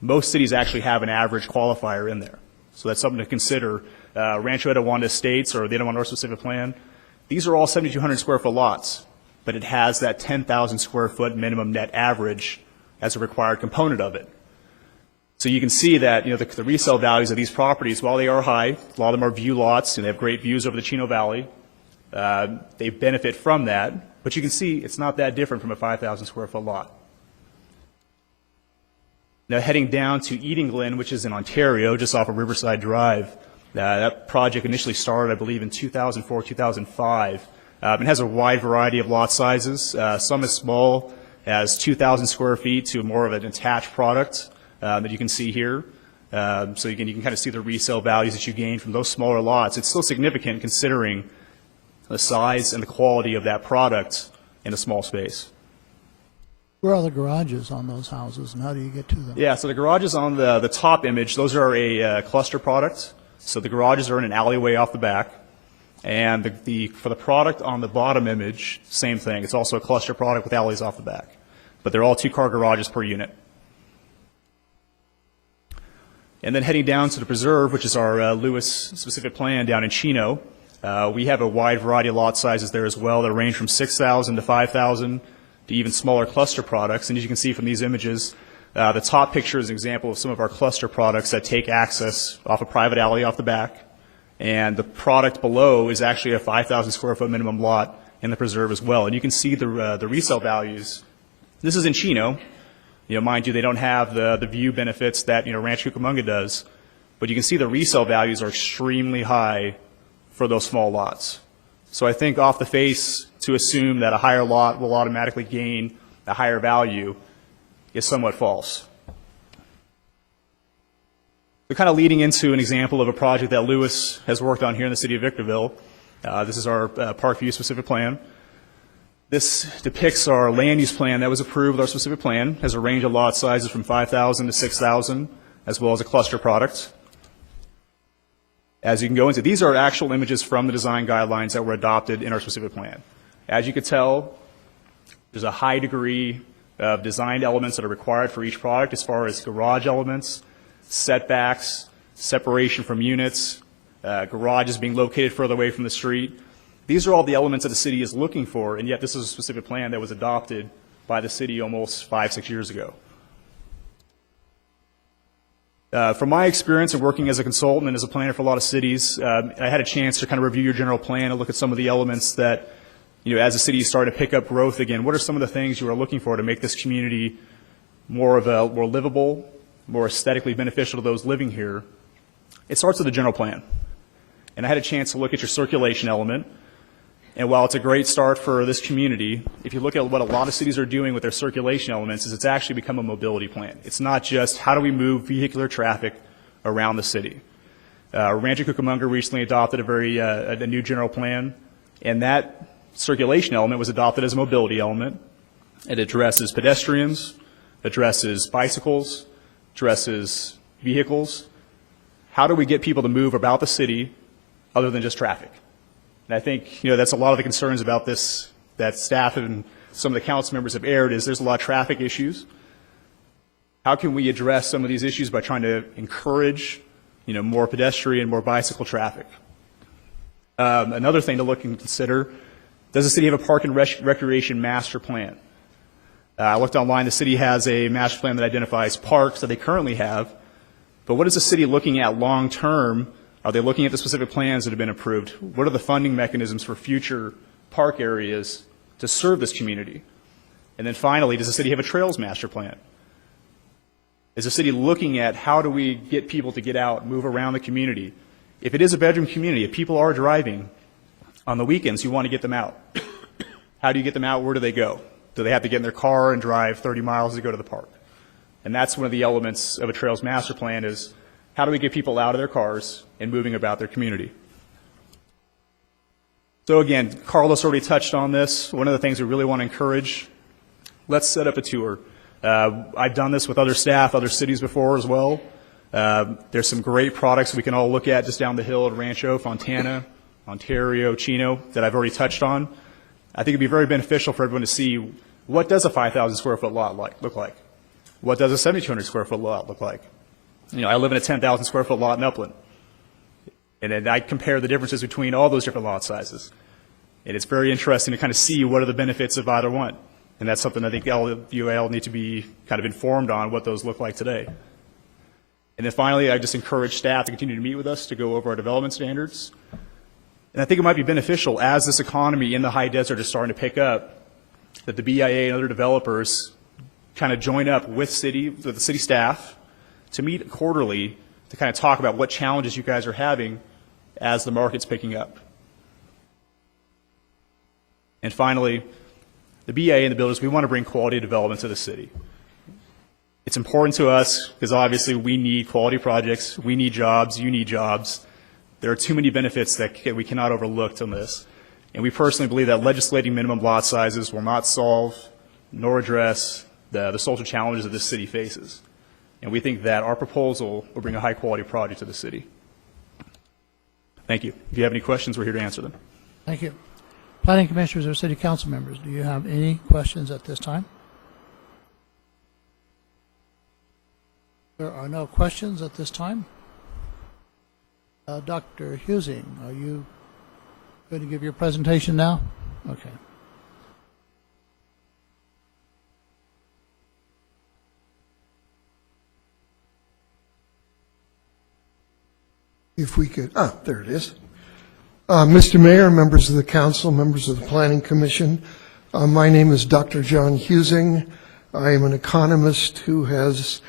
most cities actually have an average qualifier in there. So that's something to consider. Rancho Etiwana Estates or the Etiwana North specific plan, These are all 7,200 square foot lots, but it has that 10,000 square foot minimum net average as a required component of it. So you can see that, the resale values of these properties, while they are high, a lot of them are view lots, and they have great views over the Chino Valley. They benefit from that, but you can see it's not that different from a 5,000 square foot lot. Now heading down to Eden Glen, which is in Ontario, just off of Riverside Drive. That project initially started, I believe, in 2004, 2005. It has a wide variety of lot sizes, some as small as 2,000 square feet to more of an attached product that you can see here. So you can kind of see the resale values that you gain from those smaller lots. It's still significant considering the size and the quality of that product in a small space. Where are the garages on those houses, and how do you get to them? Yeah, so the garages on the top image, those are a cluster product. So the garages are in an alleyway off the back. And for the product on the bottom image, same thing. It's also a cluster product with alleys off the back. But they're all 2-car garages per unit. And then heading down to the preserve, which is our Lewis specific plan down in Chino, we have a wide variety of lot sizes there as well that range from 6,000 to 5,000 to even smaller cluster products. And as you can see from these images, the top picture is an example of some of our cluster products that take access off a private alley off the back. And the product below is actually a 5,000 square foot minimum lot in the preserve as well. And you can see the resale values. This is in Chino. Mind you, they don't have the view benefits that, Rancho Cucamonga does. But you can see the resale values are extremely high for those small lots. So I think off the face, to assume that a higher lot will automatically gain a higher value is somewhat false. We're kind of leading into an example of a project that Lewis has worked on here in the city of Victorville. This is our Parkview specific plan. This depicts our land use plan that was approved with our specific plan. It has a range of lot sizes from 5,000 to 6,000, as well as a cluster product. As you can go into, these are actual images from the design guidelines that were adopted in our specific plan. As you can tell, there's a high degree of designed elements that are required for each product as far as garage elements, setbacks, separation from units, garages being located further away from the street. These are all the elements that the city is looking for, and yet this is a specific plan that was adopted by the city almost 5-6 years ago. From my experience of working as a consultant and as a planner for a lot of cities, I had a chance to kind of review your general plan and look at some of the elements that, as the city started to pick up growth again, what are some of the things you are looking for to make this community more livable, more aesthetically beneficial to those living here? It starts with the general plan. And I had a chance to look at your circulation element. And while it's a great start for this community, if you look at what a lot of cities are doing with their circulation elements, is it's actually become a mobility plan. It's not just how do we move vehicular traffic around the city. Rancho Cucamonga recently adopted a new general plan, and that circulation element was adopted as a mobility element. It addresses pedestrians, addresses bicycles, addresses vehicles. How do we get people to move about the city other than just traffic? And I think, that's a lot of the concerns about this that staff and some of the council members have aired is there's a lot of traffic issues. How can we address some of these issues by trying to encourage, more pedestrian, more bicycle traffic? Another thing to look and consider, does the city have a park and recreation master plan? I looked online, the city has a master plan that identifies parks that they currently have, but what is the city looking at long term? Are they looking at the specific plans that have been approved? What are the funding mechanisms for future park areas to serve this community? And then finally, does the city have a trails master plan? Is the city looking at how do we get people to get out, move around the community? If it is a bedroom community, if people are driving on the weekends, you want to get them out. How do you get them out? Where do they go? Do they have to get in their car and drive 30 miles to go to the park? And that's one of the elements of a trails master plan is how do we get people out of their cars and moving about their community? So again, Carlos already touched on this. One of the things we really want to encourage, let's set up a tour. I've done this with other staff, other cities before as well. There's some great products we can all look at just down the hill at Rancho, Fontana, Ontario, Chino that I've already touched on. I think it'd be very beneficial for everyone to see what does a 5,000 square foot lot look like? What does a 7,200 square foot lot look like? I live in a 10,000 square foot lot in Upland. And then I compare the differences between all those different lot sizes. And it's very interesting to kind of see what are the benefits of either one. And that's something I think all of you all need to be kind of informed on what those look like today. And then finally, I just encourage staff to continue to meet with us to go over our development standards. And I think it might be beneficial as this economy in the high desert is starting to pick up, that the BIA and other developers kind of join up with the city staff to meet quarterly to kind of talk about what challenges you guys are having as the market's picking up. And finally, the BIA and the builders, we want to bring quality development to the city. It's important to us because obviously we need quality projects, we need jobs, you need jobs. There are too many benefits that we cannot overlook on this. And we personally believe that legislating minimum lot sizes will not solve nor address the social challenges that this city faces. And we think that our proposal will bring a high-quality project to the city. Thank you. If you have any questions, we're here to answer them. Thank you. Planning commissioners or city council members, do you have any questions at this time? There are no questions at this time. Dr. Husing, are you going to give your presentation now? Okay. If we could, there it is. Mr. Mayor, members of the council, members of the Planning Commission, my name is Dr. John Husing. I am an economist who has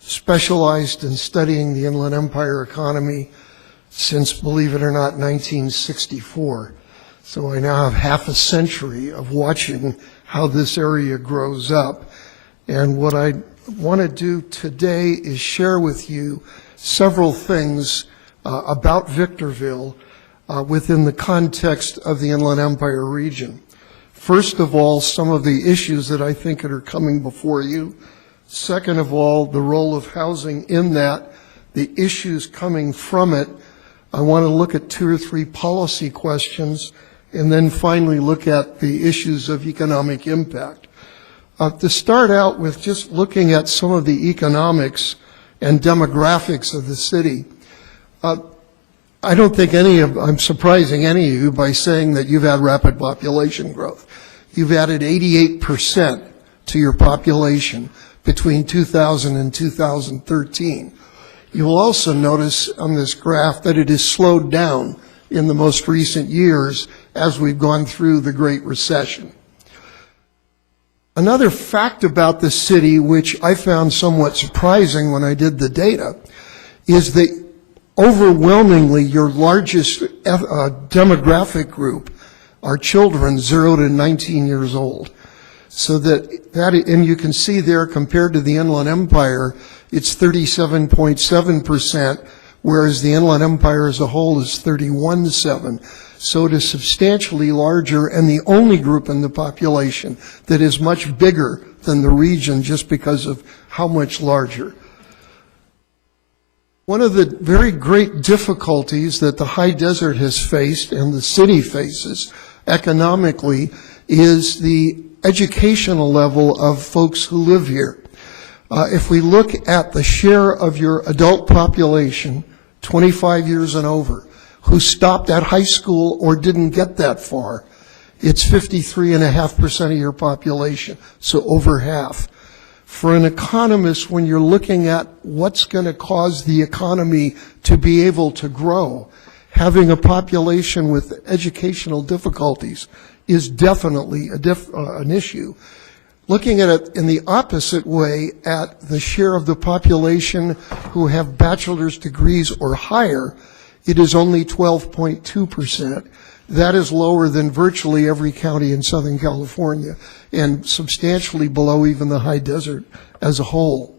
specialized in studying the Inland Empire economy since, believe it or not, 1964. So I now have half a century of watching how this area grows up. And what I want to do today is share with you several things about Victorville within the context of the Inland Empire region. First of all, some of the issues that I think that are coming before you. Second of all, the role of housing in that, the issues coming from it. I want to look at 2 or 3 policy questions, and then finally look at the issues of economic impact. To start out with just looking at some of the economics and demographics of the city, I don't think I'm surprising any of you by saying that you've had rapid population growth. You've added 88% to your population between 2000 and 2013. You'll also notice on this graph that it has slowed down in the most recent years as we've gone through the Great Recession. Another fact about the city, which I found somewhat surprising when I did the data, is that overwhelmingly your largest demographic group are children 0 to 19 years old. So and you can see there compared to the Inland Empire, it's 37.7%, whereas the Inland Empire as a whole is 31.7%. So it is substantially larger and the only group in the population that is much bigger than the region just because of how much larger. One of the very great difficulties that the high desert has faced and the city faces economically is the educational level of folks who live here. If we look at the share of your adult population, 25 years and over, who stopped at high school or didn't get that far, it's 53.5% of your population, so over half. For an economist, when you're looking at what's going to cause the economy to be able to grow, having a population with educational difficulties is definitely an issue. Looking at it in the opposite way at the share of the population who have bachelor's degrees or higher, it is only 12.2%. That is lower than virtually every county in Southern California and substantially below even the high desert as a whole.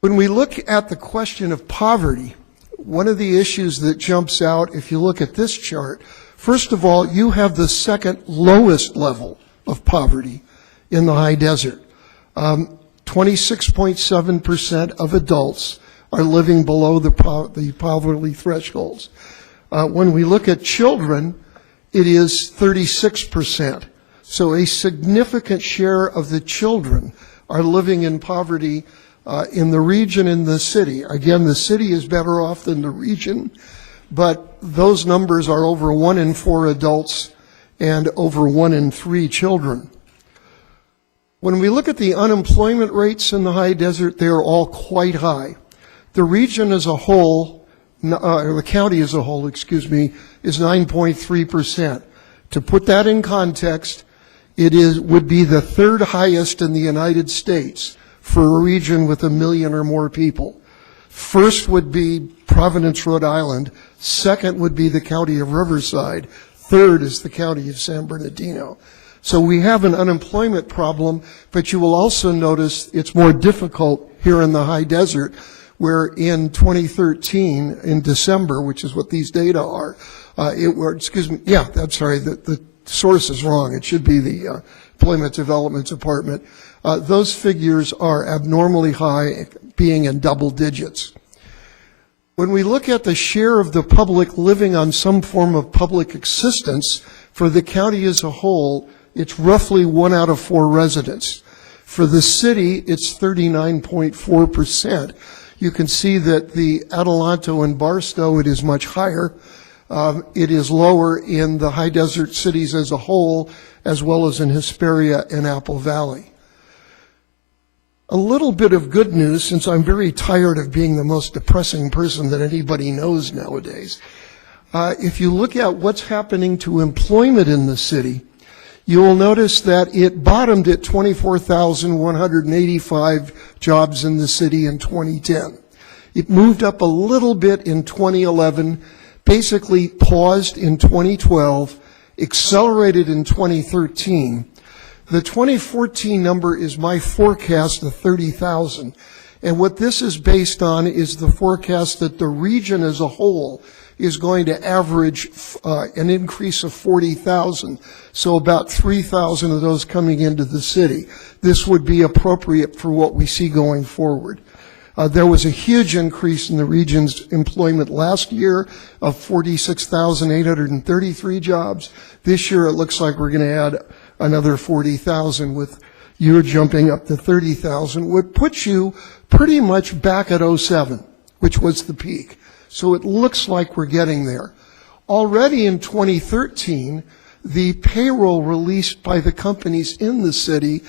When we look at the question of poverty, one of the issues that jumps out, if you look at this chart, first of all, you have the second lowest level of poverty in the high desert. 26.7% of adults are living below the poverty thresholds. When we look at children, it is 36%. So a significant share of the children are living in poverty in the region and the city. Again, the city is better off than the region, but those numbers are over 1 in 4 adults and over 1 in 3 children. When we look at the unemployment rates in the high desert, they are all quite high. The region as a whole, or the county as a whole, is 9.3%. To put that in context, would be the 3rd highest in the United States for a region with 1 million or more people. First would be Providence, Rhode Island. Second would be the county of Riverside. Third is the county of San Bernardino. So we have an unemployment problem, but you will also notice it's more difficult here in the high desert, where in 2013, in December, which is what these data are, the source is wrong. It should be the Employment Development Department. Those figures are abnormally high, being in double digits. When we look at the share of the public living on some form of public assistance for the county as a whole, it's roughly 1 out of 4 residents. For the city, it's 39.4%. You can see that the Adelanto and Barstow, it is much higher. It is lower in the high desert cities as a whole, as well as in Hesperia and Apple Valley. A little bit of good news, since I'm very tired of being the most depressing person that anybody knows nowadays. If you look at what's happening to employment in the city, you will notice that it bottomed at 24,185 jobs in the city in 2010. It moved up a little bit in 2011, basically paused in 2012, accelerated in 2013. The 2014 number is my forecast of 30,000. And what this is based on is the forecast that the region as a whole is going to average an increase of 40,000. So about 3,000 of those coming into the city. This would be appropriate for what we see going forward. There was a huge increase in the region's employment last year of 46,833 jobs. This year it looks like we're going to add another 40,000, with you're jumping up to 30,000, would put you pretty much back at 07, which was the peak. So it looks like we're getting there. Already in 2013, the payroll released by the companies in the city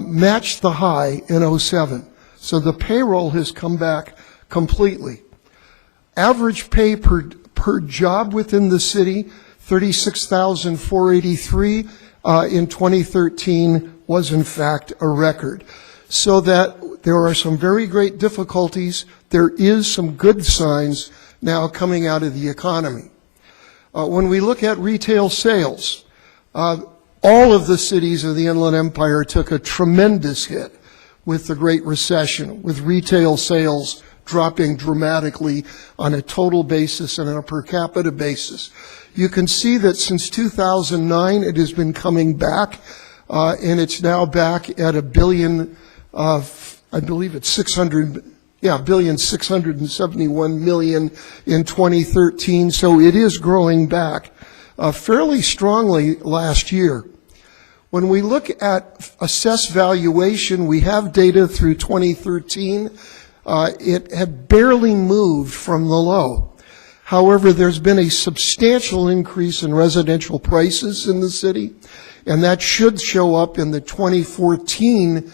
matched the high in 07. So the payroll has come back completely. Average pay per job within the city, 36,483 in 2013 was in fact a record. So that there are some very great difficulties. There is some good signs now coming out of the economy. When we look at retail sales, all of the cities of the Inland Empire took a tremendous hit with the Great Recession, with retail sales dropping dramatically on a total basis and on a per capita basis. You can see that since 2009, it has been coming back, and it's now back at $1 billion, I believe it's $671 million in 2013. So it is growing back fairly strongly last year. When we look at assessed valuation, we have data through 2013. It had barely moved from the low. However, there's been a substantial increase in residential prices in the city, and that should show up in the 2014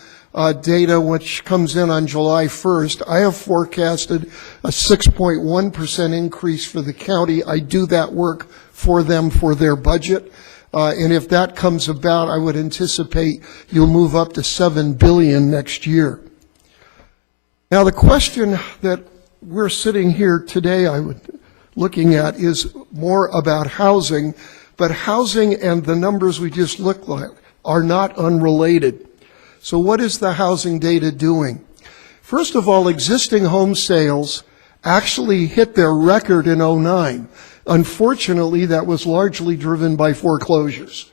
data, which comes in on July 1st. I have forecasted a 6.1% increase for the county. I do that work for them for their budget. And if that comes about, I would anticipate you'll move up to $7 billion next year. Now, the question that we're sitting here today, looking at, is more about housing, but housing and the numbers we just looked at are not unrelated. So what is the housing data doing? First of all, existing home sales actually hit their record in 2009. Unfortunately, that was largely driven by foreclosures.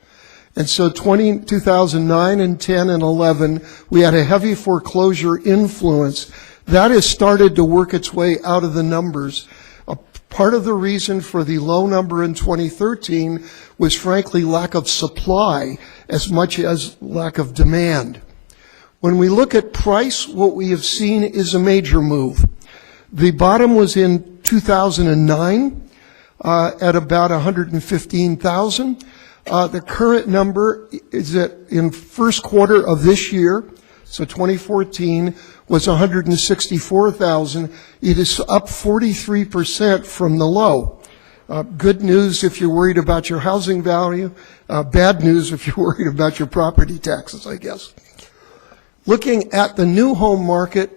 And so 2009 and 10 and 11, we had a heavy foreclosure influence. That has started to work its way out of the numbers. Part of the reason for the low number in 2013 was frankly lack of supply as much as lack of demand. When we look at price, what we have seen is a major move. The bottom was in 2009. at about 115,000. The current number is that in first quarter of this year, so 2014, was 164,000. It is up 43% from the low. Good news if you're worried about your housing value. Bad news if you're worried about your property taxes, I guess. Looking at the new home market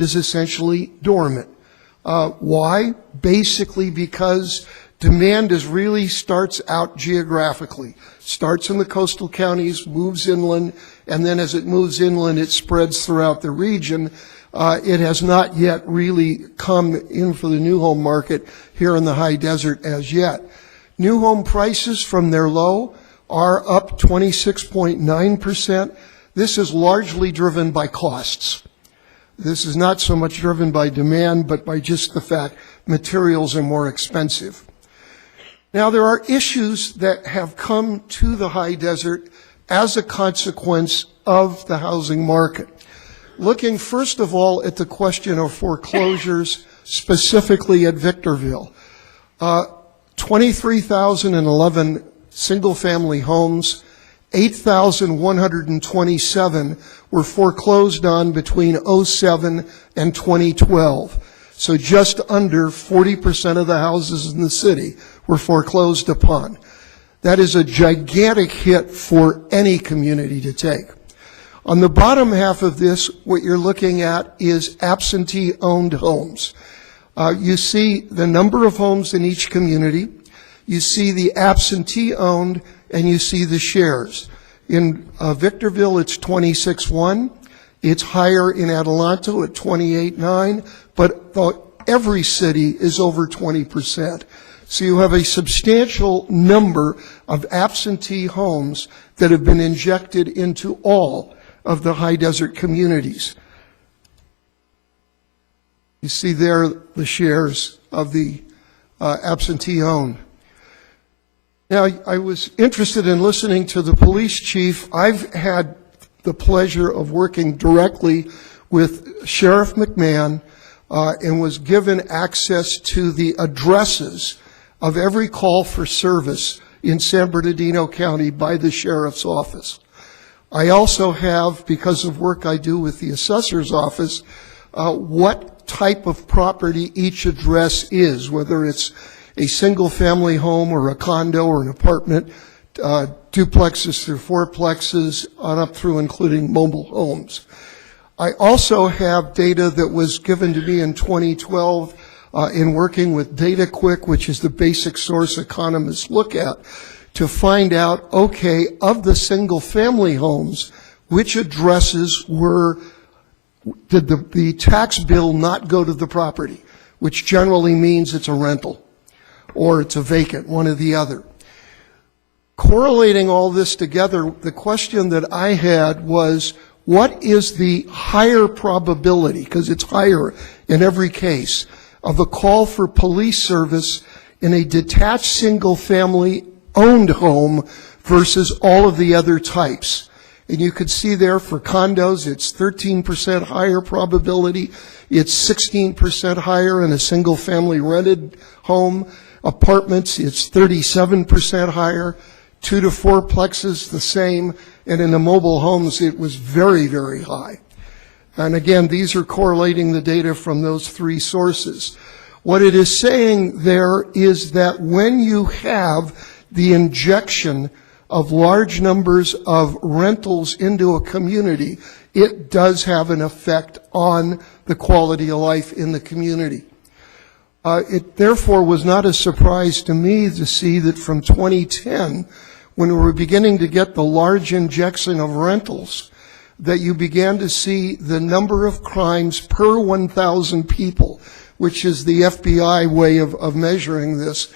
is essentially dormant. Why? Basically because demand really starts out geographically. Starts in the coastal counties, moves inland, and then as it moves inland, it spreads throughout the region. It has not yet really come in for the new home market here in the high desert as yet. New home prices from their low are up 26.9%. This is largely driven by costs. This is not so much driven by demand, but by just the fact materials are more expensive. Now, there are issues that have come to the high desert as a consequence of the housing market. Looking first of all at the question of foreclosures, specifically at Victorville. 23,011 single-family homes, 8,127 were foreclosed on between 07 and 2012. So just under 40% of the houses in the city were foreclosed upon. That is a gigantic hit for any community to take. On the bottom half of this, what you're looking at is absentee-owned homes. You see the number of homes in each community, you see the absentee-owned, and you see the shares. In Victorville, it's 26.1. It's higher in Adelanto at 28.9, but every city is over 20%. So you have a substantial number of absentee homes that have been injected into all of the high desert communities. You see there the shares of the absentee owned. Now, I was interested in listening to the police chief. I've had the pleasure of working directly with Sheriff McMahon and was given access to the addresses of every call for service in San Bernardino County by the sheriff's office. I also have, because of work I do with the assessor's office, what type of property each address is, whether it's a single-family home or a condo or an apartment, duplexes through fourplexes, on up through including mobile homes. I also have data that was given to me in 2012 in working with DataQuick, which is the basic source economists look at, to find out, okay, of the single-family homes, which addresses did the tax bill not go to the property, which generally means it's a rental or it's a vacant, one or the other. Correlating all this together, the question that I had was, what is the higher probability, because it's higher in every case, of a call for police service in a detached single-family owned home versus all of the other types? And you could see there for condos, it's 13% higher probability. It's 16% higher in a single-family rented home. Apartments, it's 37% higher. 2 to 4 plexes, the same. And in the mobile homes, it was very, very high. And again, these are correlating the data from those three sources. What it is saying there is that when you have the injection of large numbers of rentals into a community, it does have an effect on the quality of life in the community. It therefore was not a surprise to me to see that from 2010, when we were beginning to get the large injection of rentals, that you began to see the number of crimes per 1,000 people, which is the FBI way of measuring this,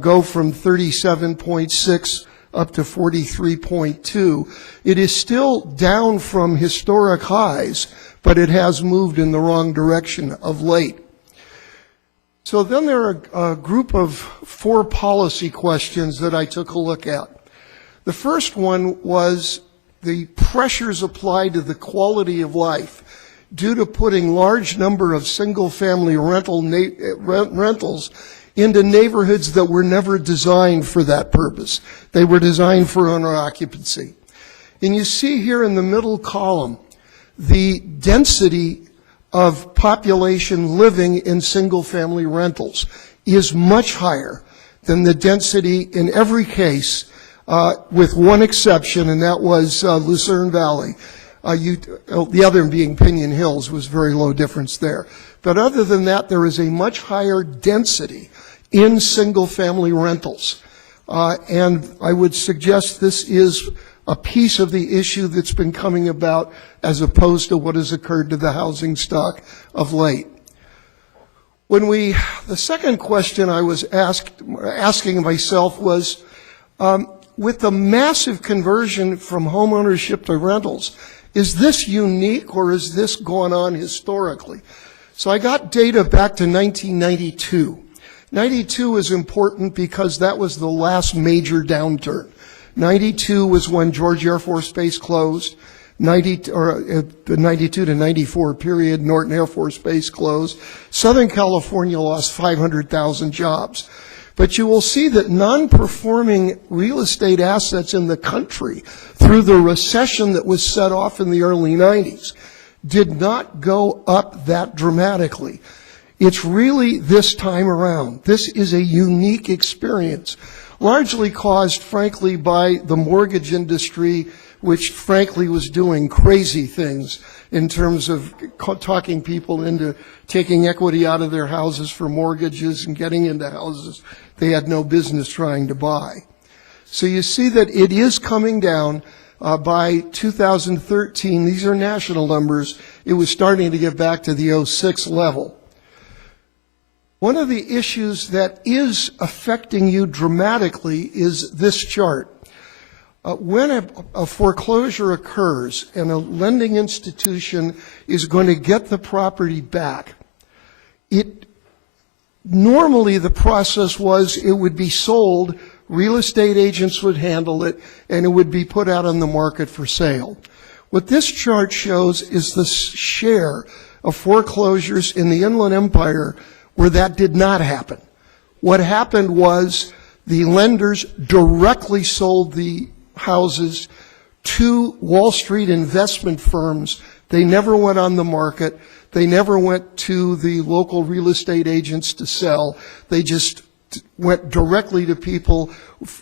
go from 37.6 up to 43.2. It is still down from historic highs, but it has moved in the wrong direction of late. So then there are a group of 4 policy questions that I took a look at. The first one was the pressures applied to the quality of life due to putting large number of single-family rentals into neighborhoods that were never designed for that purpose. They were designed for owner occupancy. And you see here in the middle column, the density of population living in single-family rentals is much higher than the density in every case, with one exception, and that was Lucerne Valley. The other being Pinion Hills was very low difference there. But other than that, there is a much higher density in single-family rentals. And I would suggest this is a piece of the issue that's been coming about as opposed to what has occurred to the housing stock of late. The second question I was asking myself was, with the massive conversion from home ownership to rentals, is this unique or is this going on historically? So I got data back to 1992. 92 is important because that was the last major downturn. 92 was when George Air Force Base closed. The 92 to 94 period, Norton Air Force Base closed. Southern California lost 500,000 jobs. But you will see that non-performing real estate assets in the country through the recession that was set off in the early 90s did not go up that dramatically. It's really this time around. This is a unique experience, largely caused, frankly, by the mortgage industry, which frankly was doing crazy things in terms of talking people into taking equity out of their houses for mortgages and getting into houses they had no business trying to buy. So you see that it is coming down. By 2013, these are national numbers, it was starting to get back to the 06 level. One of the issues that is affecting you dramatically is this chart. When a foreclosure occurs and a lending institution is going to get the property back, normally the process was it would be sold, real estate agents would handle it, and it would be put out on the market for sale. What this chart shows is the share of foreclosures in the Inland Empire where that did not happen. What happened was the lenders directly sold the houses to Wall Street investment firms. They never went on the market. They never went to the local real estate agents to sell. They just went directly to people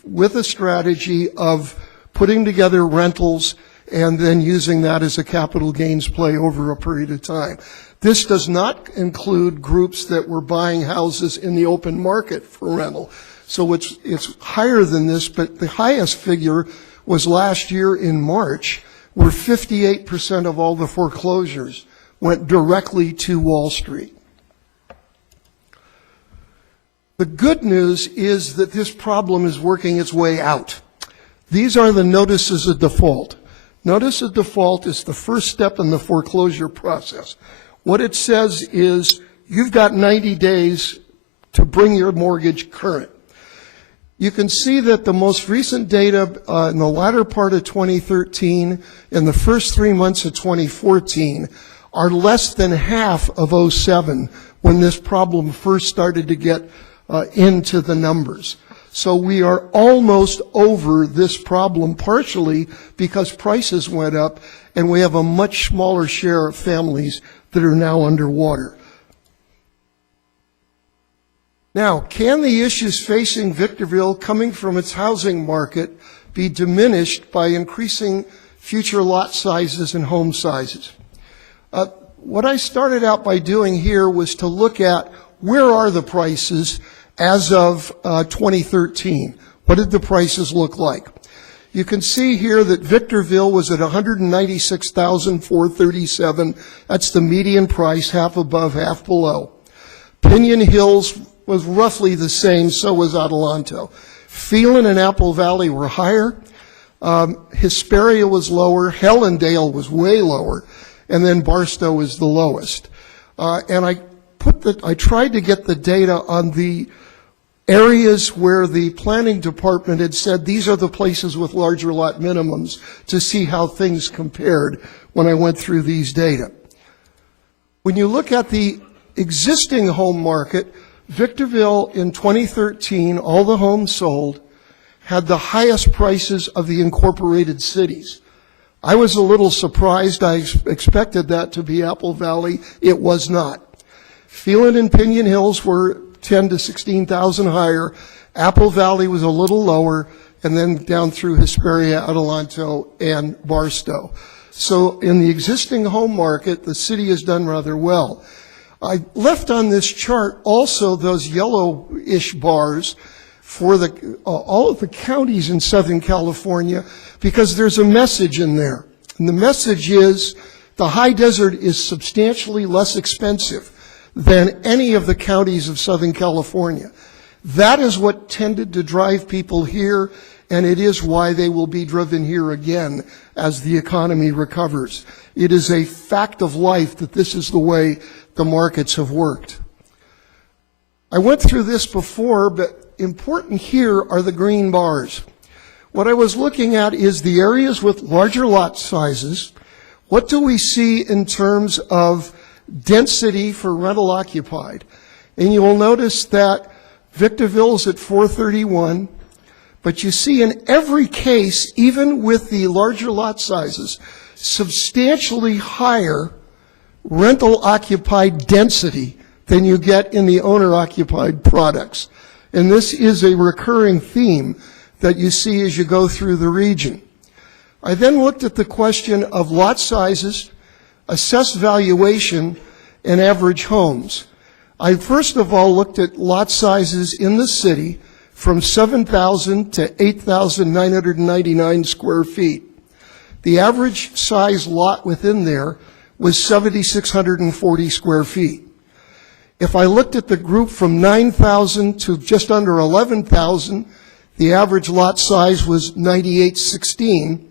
with a strategy of putting together rentals and then using that as a capital gains play over a period of time. This does not include groups that were buying houses in the open market for rental. So it's higher than this, but the highest figure was last year in March, where 58% of all the foreclosures went directly to Wall Street. The good news is that this problem is working its way out. These are the notices of default. Notice of default is the first step in the foreclosure process. What it says is you've got 90 days to bring your mortgage current. You can see that the most recent data in the latter part of 2013 and the first 3 months of 2014 are less than half of 07 when this problem first started to get into the numbers. So we are almost over this problem, partially because prices went up and we have a much smaller share of families that are now underwater. Now, can the issues facing Victorville coming from its housing market be diminished by increasing future lot sizes and home sizes? What I started out by doing here was to look at where are the prices as of 2013. What did the prices look like? You can see here that Victorville was at $196,437. That's the median price, half above, half below. Pinion Hills was roughly the same, so was Adelanto. Phelan and Apple Valley were higher. Hesperia was lower. Hellendale was way lower. And then Barstow is the lowest. And I tried to get the data on the areas where the planning department had said these are the places with larger lot minimums to see how things compared when I went through these data. When you look at the existing home market, Victorville in 2013, all the homes sold, had the highest prices of the incorporated cities. I was a little surprised. I expected that to be Apple Valley. It was not. Phelan and Pinion Hills were 10 to 16,000 higher. Apple Valley was a little lower, and then down through Hesperia, Adelanto, and Barstow. So in the existing home market, the city has done rather well. I left on this chart also those yellowish bars for all of the counties in Southern California, because there's a message in there. And the message is the high desert is substantially less expensive than any of the counties of Southern California. That is what tended to drive people here, and it is why they will be driven here again as the economy recovers. It is a fact of life that this is the way the markets have worked. I went through this before, but important here are the green bars. What I was looking at is the areas with larger lot sizes. What do we see in terms of density for rental occupied? And you will notice that Victorville's at 431, but you see in every case, even with the larger lot sizes, substantially higher rental occupied density than you get in the owner occupied products. And this is a recurring theme that you see as you go through the region. I then looked at the question of lot sizes, assessed valuation, and average homes. I first of all looked at lot sizes in the city from 7,000 to 8,999 square feet. The average size lot within there was 7,640 square feet. If I looked at the group from 9,000 to just under 11,000, the average lot size was 9,816.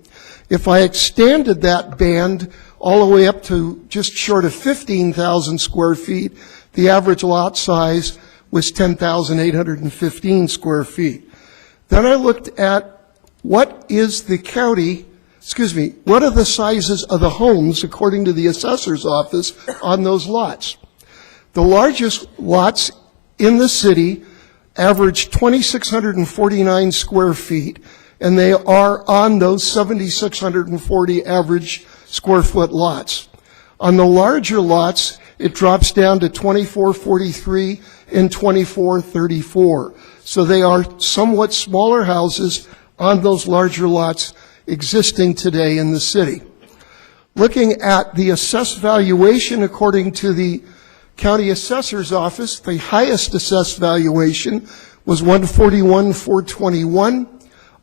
If I extended that band all the way up to just short of 15,000 square feet, the average lot size was 10,815 square feet. Then I looked at what is the county, what are the sizes of the homes according to the assessor's office on those lots. The largest lots in the city average 2,649 square feet, and they are on those 7,640 average square foot lots. On the larger lots, it drops down to 2,443 and 2,434. So they are somewhat smaller houses on those larger lots existing today in the city. Looking at the assessed valuation according to the county assessor's office, the highest assessed valuation was 141,421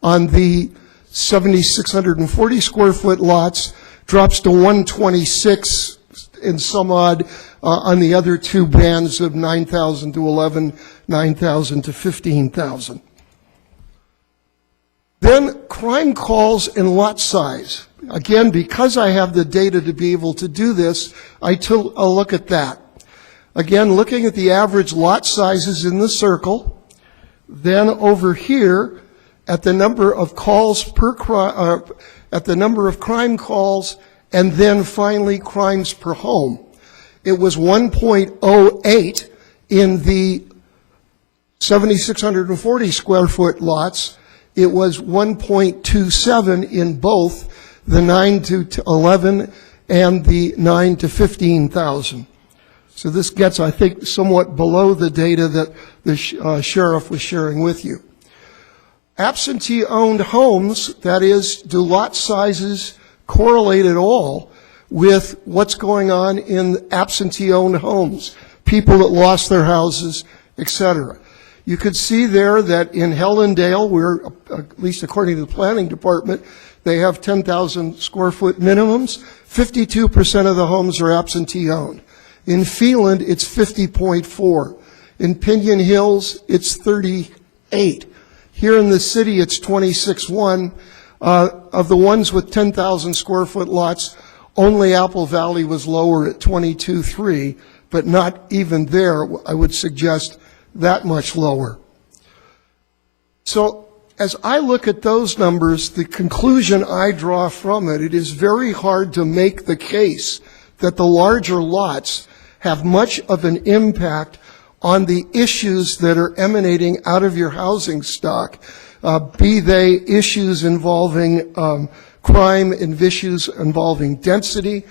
on the 7,640 square foot lots, drops to 126 and some odd on the other two bands of 9,000 to 11, 9,000 to 15,000. Then crime calls and lot size. Again, because I have the data to be able to do this, I took a look at that. Again, looking at the average lot sizes in the circle, then over here at the number of calls per at the number of crime calls, and then finally crimes per home. It was 1.08 in the 7,640 square foot lots. It was 1.27 in both the 9 to 11 and the 9 to 15,000. So this gets, I think, somewhat below the data that the sheriff was sharing with you. Absentee-owned homes, that is, do lot sizes correlate at all with what's going on in absentee-owned homes, people that lost their houses, etc. You could see there that in Hellendale, where, at least according to the planning department, they have 10,000 square foot minimums, 52% of the homes are absentee-owned. In Phelan, it's 50.4. In Pinion Hills, it's 38. Here in the city, it's 26.1. Of the ones with 10,000 square foot lots, only Apple Valley was lower at 22.3, but not even there, I would suggest, that much lower. So as I look at those numbers, the conclusion I draw from it, it is very hard to make the case that the larger lots have much of an impact on the issues that are emanating out of your housing stock, be they issues involving crime and issues involving density,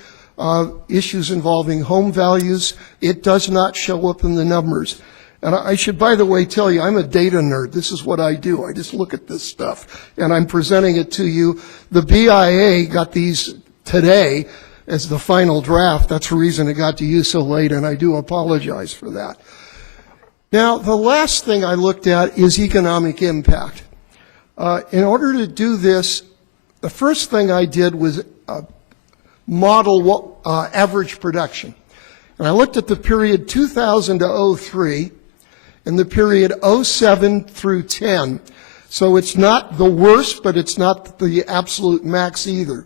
issues involving home values. It does not show up in the numbers. And I should, by the way, tell you, I'm a data nerd. This is what I do. I just look at this stuff, and I'm presenting it to you. The BIA got these today as the final draft. That's the reason it got to you so late, and I do apologize for that. Now, the last thing I looked at is economic impact. In order to do this, the first thing I did was model average production. And I looked at the period 2000 to 03 and the period 07 through 10. So it's not the worst, but it's not the absolute max either.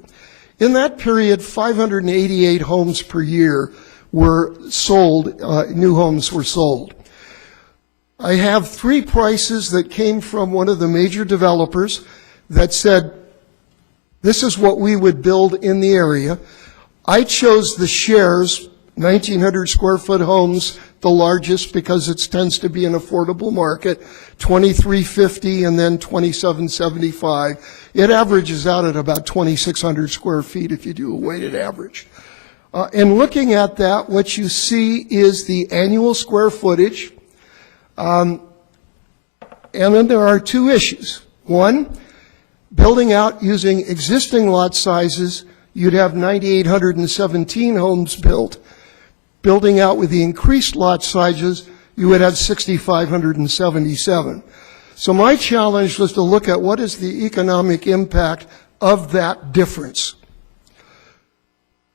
In that period, 588 homes per year were sold, new homes were sold. I have 3 prices that came from one of the major developers that said, this is what we would build in the area. I chose the shares, 1,900 square foot homes, the largest because it tends to be an affordable market, 2,350 and then 2,775. It averages out at about 2,600 square feet if you do a weighted average. And looking at that, what you see is the annual square footage. And then there are 2 issues. One, building out using existing lot sizes, you'd have 9,817 homes built. Building out with the increased lot sizes, you would have 6,577. So my challenge was to look at what is the economic impact of that difference.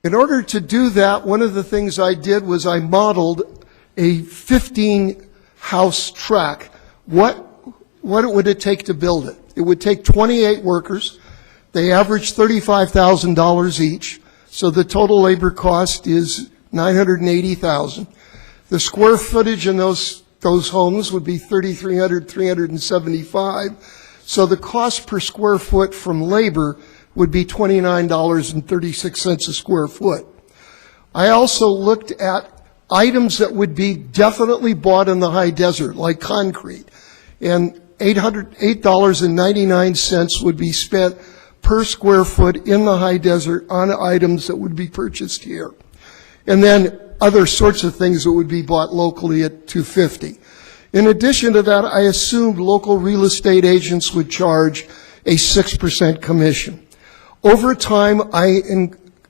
In order to do that, one of the things I did was I modeled a 15-house tract. What would it take to build it? It would take 28 workers. They average $35,000 each, so the total labor cost is $980,000. The square footage in those homes would be 375. So the cost per square foot from labor would be $29.36 a square foot. I also looked at items that would be definitely bought in the high desert, like concrete, and $8.99 would be spent per square foot in the high desert on items that would be purchased here. And then other sorts of things that would be bought locally at $250. In addition to that, I assumed local real estate agents would charge a 6% commission. Over time, I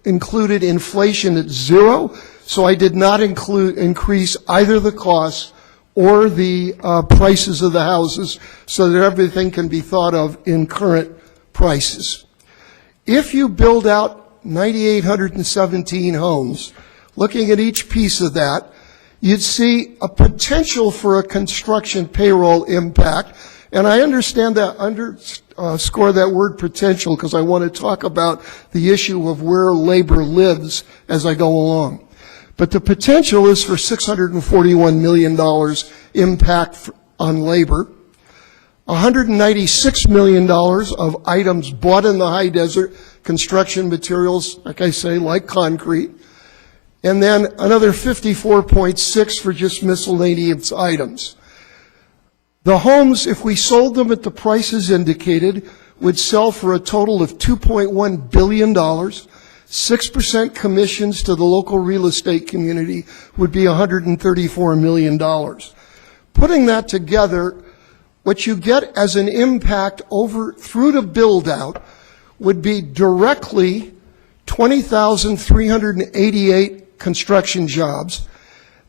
included inflation at 0, so I did not increase either the costs or the prices of the houses so that everything can be thought of in current prices. If you build out 9,817 homes, looking at each piece of that, you'd see a potential for a construction payroll impact. And I understand that, underscore that word potential, because I want to talk about the issue of where labor lives as I go along. But the potential is for $641 million impact on labor, $196 million of items bought in the high desert, construction materials, like I say, like concrete, and then another 54.6 for just miscellaneous items. The homes, if we sold them at the prices indicated, would sell for a total of $2.1 billion. 6% commissions to the local real estate community would be $134 million. Putting that together, what you get as an impact over through to build out would be directly 20,388 construction jobs,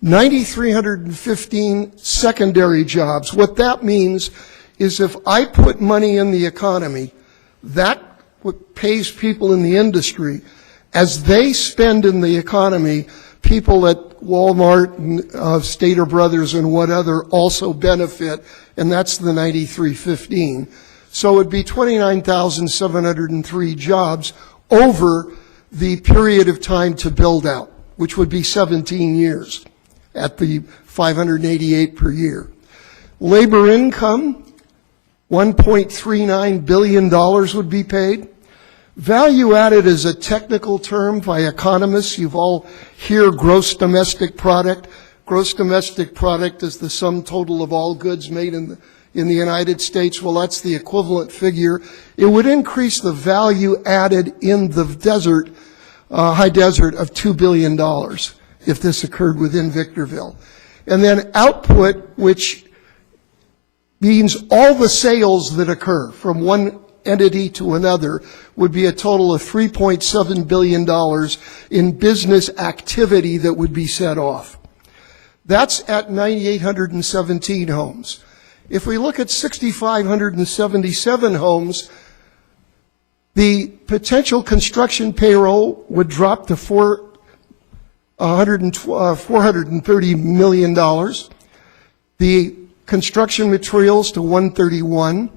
9,315 secondary jobs. What that means is if I put money in the economy, that what pays people in the industry. As they spend in the economy, people at Walmart and Stater Brothers and what other also benefit, and that's the 9,315. So it would be 29,703 jobs over the period of time to build out, which would be 17 years at the 588 per year. Labor income, $1.39 billion would be paid. Value added is a technical term by economists. You've all hear gross domestic product. gross domestic product is the sum total of all goods made in the United States. Well, that's the equivalent figure. It would increase the value added in the desert, high desert, of $2 billion if this occurred within Victorville. And then output, which means all the sales that occur from one entity to another, would be a total of $3.7 billion in business activity that would be set off. That's at 9,817 homes. If we look at 6,577 homes, the potential construction payroll would drop to $430 million. The construction materials to $131,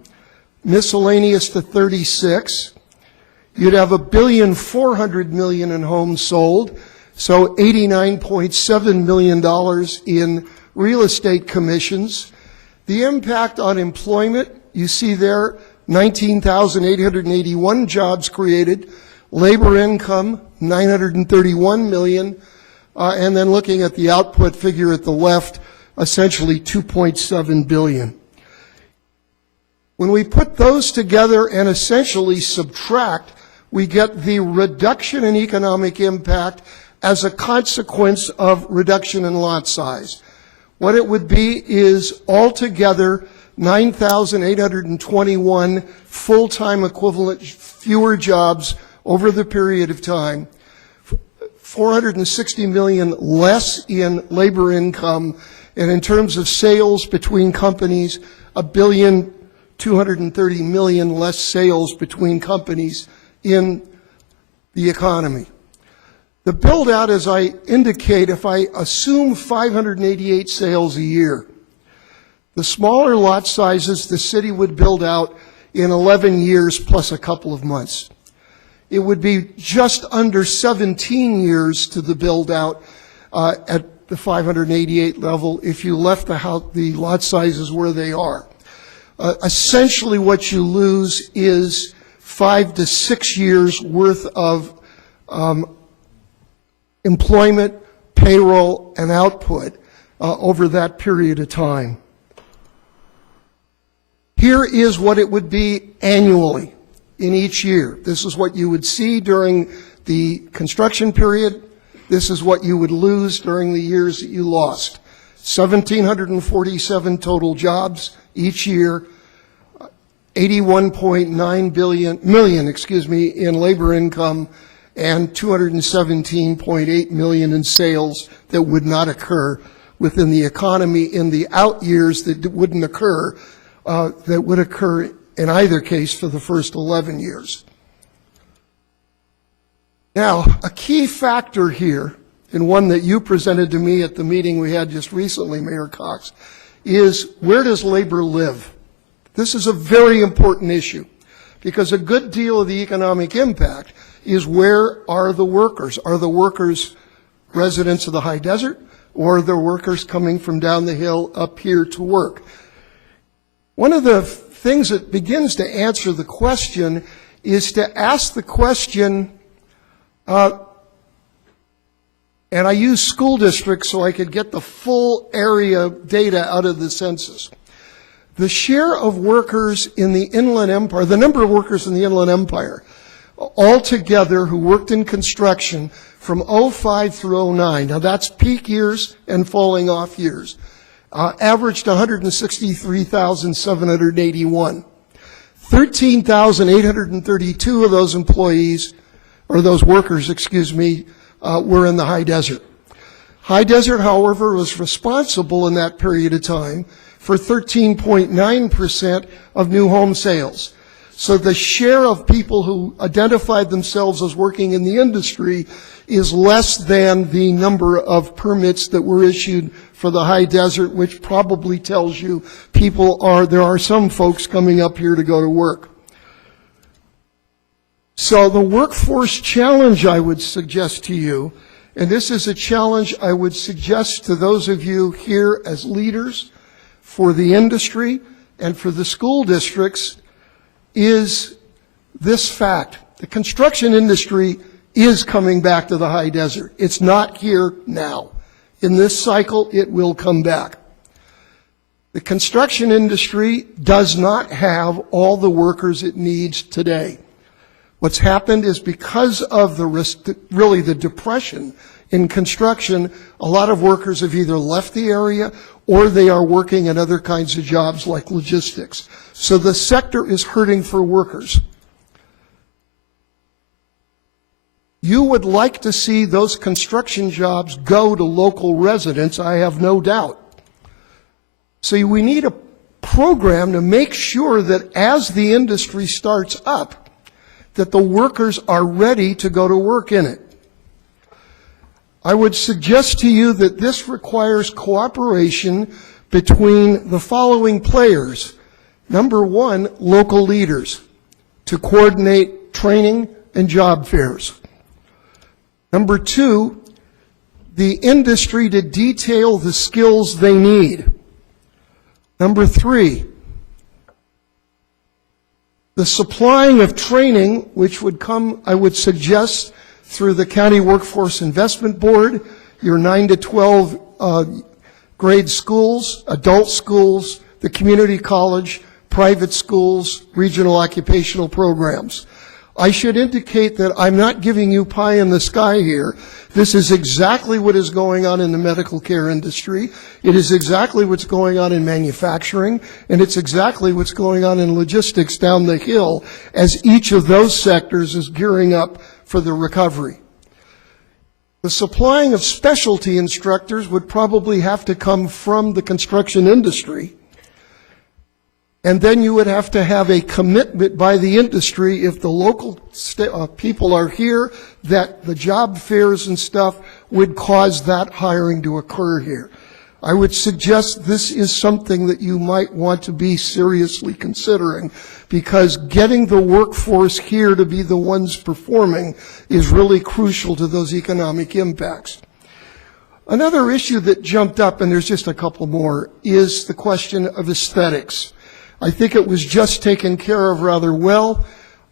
miscellaneous to $36. You'd have $1.4 billion in homes sold, so $89.7 million in real estate commissions. The impact on employment, you see there, 19,881 jobs created, labor income, 931 million, and then looking at the output figure at the left, essentially 2.7 billion. When we put those together and essentially subtract, we get the reduction in economic impact as a consequence of reduction in lot size. What it would be is altogether 9,821 full-time equivalent fewer jobs over the period of time, 460 million less in labor income, and in terms of sales between companies, $1.23 billion less sales between companies in the economy. The build-out, as I indicate, if I assume 588 sales a year, the smaller lot sizes the city would build out in 11 years plus a couple of months. It would be just under 17 years to the build-out at the 588 level if you left the lot sizes where they are. Essentially what you lose is 5 to 6 years worth of employment, payroll, and output over that period of time. Here is what it would be annually in each year. This is what you would see during the construction period. This is what you would lose during the years that you lost. 1,747 total jobs each year, 81.9 million in labor income, and 217.8 million in sales that would not occur within the economy in the out years that wouldn't occur, that would occur in either case for the first 11 years. Now, a key factor here, and one that you presented to me at the meeting we had just recently, Mayor Cox, is where does labor live? This is a very important issue because a good deal of the economic impact is where are the workers? Are the workers residents of the high desert, or are the workers coming from down the hill up here to work? One of the things that begins to answer the question is to ask the question, and I use school districts so I could get the full area data out of the census. The share of workers in the Inland Empire, the number of workers in the Inland Empire, altogether who worked in construction from 05 through 09, now that's peak years and falling off years, averaged 163,781. 13,832 of those employees, or those workers, were in the high desert. High desert, however, was responsible in that period of time for 13.9% of new home sales. So the share of people who identified themselves as working in the industry is less than the number of permits that were issued for the high desert, which probably tells you there are some folks coming up here to go to work. So the workforce challenge I would suggest to you, and this is a challenge I would suggest to those of you here as leaders for the industry and for the school districts, is this fact. The construction industry is coming back to the high desert. It's not here now. In this cycle, it will come back. The construction industry does not have all the workers it needs today. What's happened is because of the depression in construction, a lot of workers have either left the area or they are working in other kinds of jobs like logistics. So the sector is hurting for workers. You would like to see those construction jobs go to local residents, I have no doubt. So we need a program to make sure that as the industry starts up, that the workers are ready to go to work in it. I would suggest to you that this requires cooperation between the following players. Number one, local leaders to coordinate training and job fairs. Number two, the industry to detail the skills they need. Number three, the supplying of training, which would come, I would suggest, through the County Workforce Investment Board, your 9 to 12 grade schools, adult schools, the community college, private schools, regional occupational programs. I should indicate that I'm not giving you pie in the sky here. This is exactly what is going on in the medical care industry. It is exactly what's going on in manufacturing, and it's exactly what's going on in logistics down the hill as each of those sectors is gearing up for the recovery. The supplying of specialty instructors would probably have to come from the construction industry. And then you would have to have a commitment by the industry if the local people are here that the job fairs and stuff would cause that hiring to occur here. I would suggest this is something that you might want to be seriously considering, because getting the workforce here to be the ones performing is really crucial to those economic impacts. Another issue that jumped up, and there's just a couple more, is the question of aesthetics. I think it was just taken care of rather well.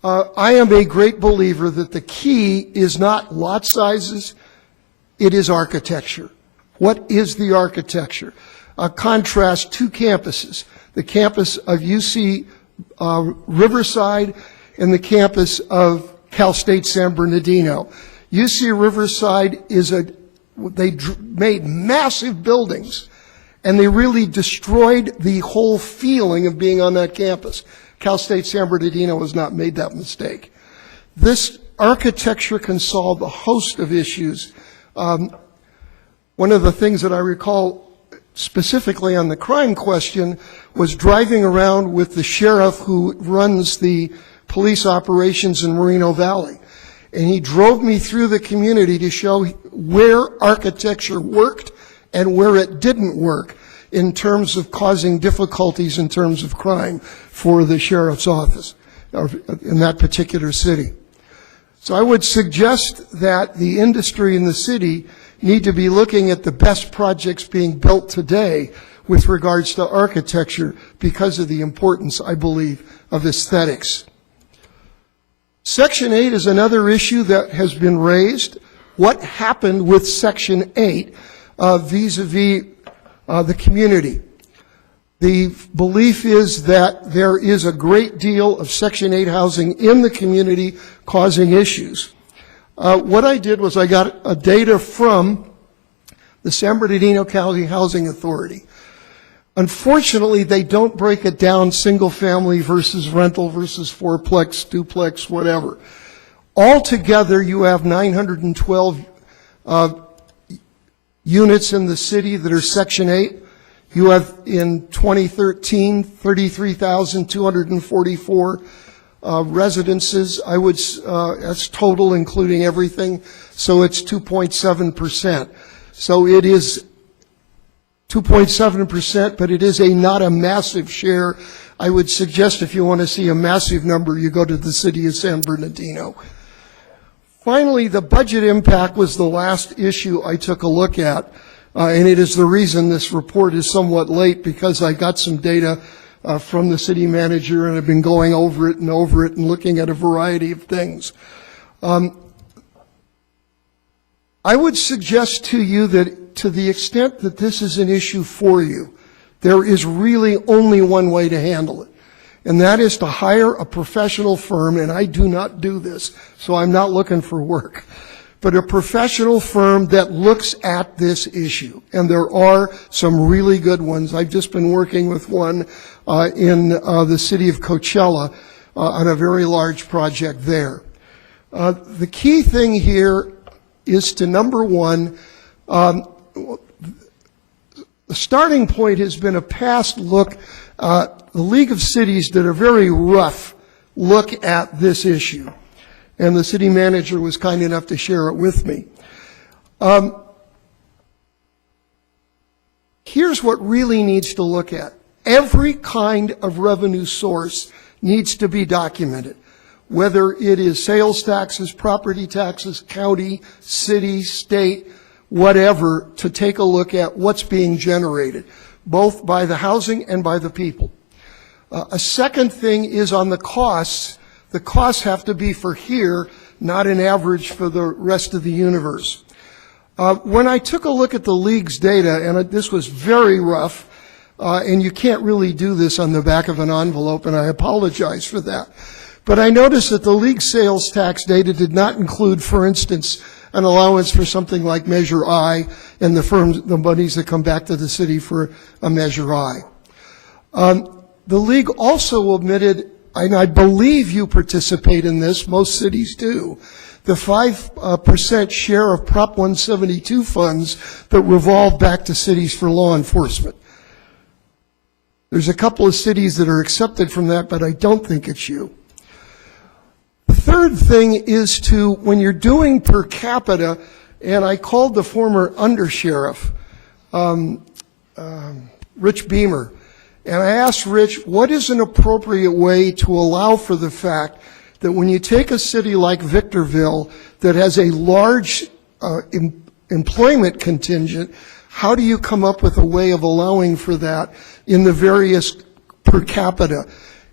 I am a great believer that the key is not lot sizes, it is architecture. What is the architecture? Contrast two campuses, the campus of UC Riverside and the campus of Cal State San Bernardino. UC Riverside they made massive buildings, and they really destroyed the whole feeling of being on that campus. Cal State San Bernardino has not made that mistake. This architecture can solve a host of issues. One of the things that I recall specifically on the crime question was driving around with the sheriff who runs the police operations in Moreno Valley. And he drove me through the community to show where architecture worked and where it didn't work in terms of causing difficulties in terms of crime for the sheriff's office in that particular city. So I would suggest that the industry in the city need to be looking at the best projects being built today with regards to architecture because of the importance, I believe, of aesthetics. Section 8 is another issue that has been raised. What happened with Section 8 vis-a-vis the community? The belief is that there is a great deal of Section 8 housing in the community causing issues. What I did was I got data from the San Bernardino County Housing Authority. Unfortunately, they don't break it down single family versus rental versus fourplex, duplex, whatever. Altogether, you have 912 units in the city that are Section 8. You have in 2013, 33,244 residences. That's total including everything. So it's 2.7%. So it is 2.7%, but it is not a massive share. I would suggest if you want to see a massive number, you go to the city of San Bernardino. Finally, the budget impact was the last issue I took a look at, and it is the reason this report is somewhat late, because I got some data from the city manager, and I've been going over it and looking at a variety of things. I would suggest to you that to the extent that this is an issue for you, there is really only one way to handle it, and that is to hire a professional firm, and I do not do this, so I'm not looking for work, but a professional firm that looks at this issue. And there are some really good ones. I've just been working with one in the city of Coachella on a very large project there. The key thing here is to, number one, the starting point has been a past look. The League of Cities did a very rough look at this issue, and the city manager was kind enough to share it with me. Here's what really needs to look at. Every kind of revenue source needs to be documented, whether it is sales taxes, property taxes, county, city, state, whatever, to take a look at what's being generated, both by the housing and by the people. A second thing is on the costs. The costs have to be for here, not an average for the rest of the universe. When I took a look at the League's data, and this was very rough, and you can't really do this on the back of an envelope, and I apologize for that. But I noticed that the League sales tax data did not include, for instance, an allowance for something like Measure I and the monies that come back to the city for a Measure I. The League also omitted, and I believe you participate in this, most cities do, the 5% share of Prop 172 funds that revolve back to cities for law enforcement. There's a couple of cities that are accepted from that, but I don't think it's you. The third thing is to, when you're doing per capita, and I called the former undersheriff, Rich Beamer, and I asked Rich, what is an appropriate way to allow for the fact that when you take a city like Victorville that has a large employment contingent, how do you come up with a way of allowing for that in the various per capita?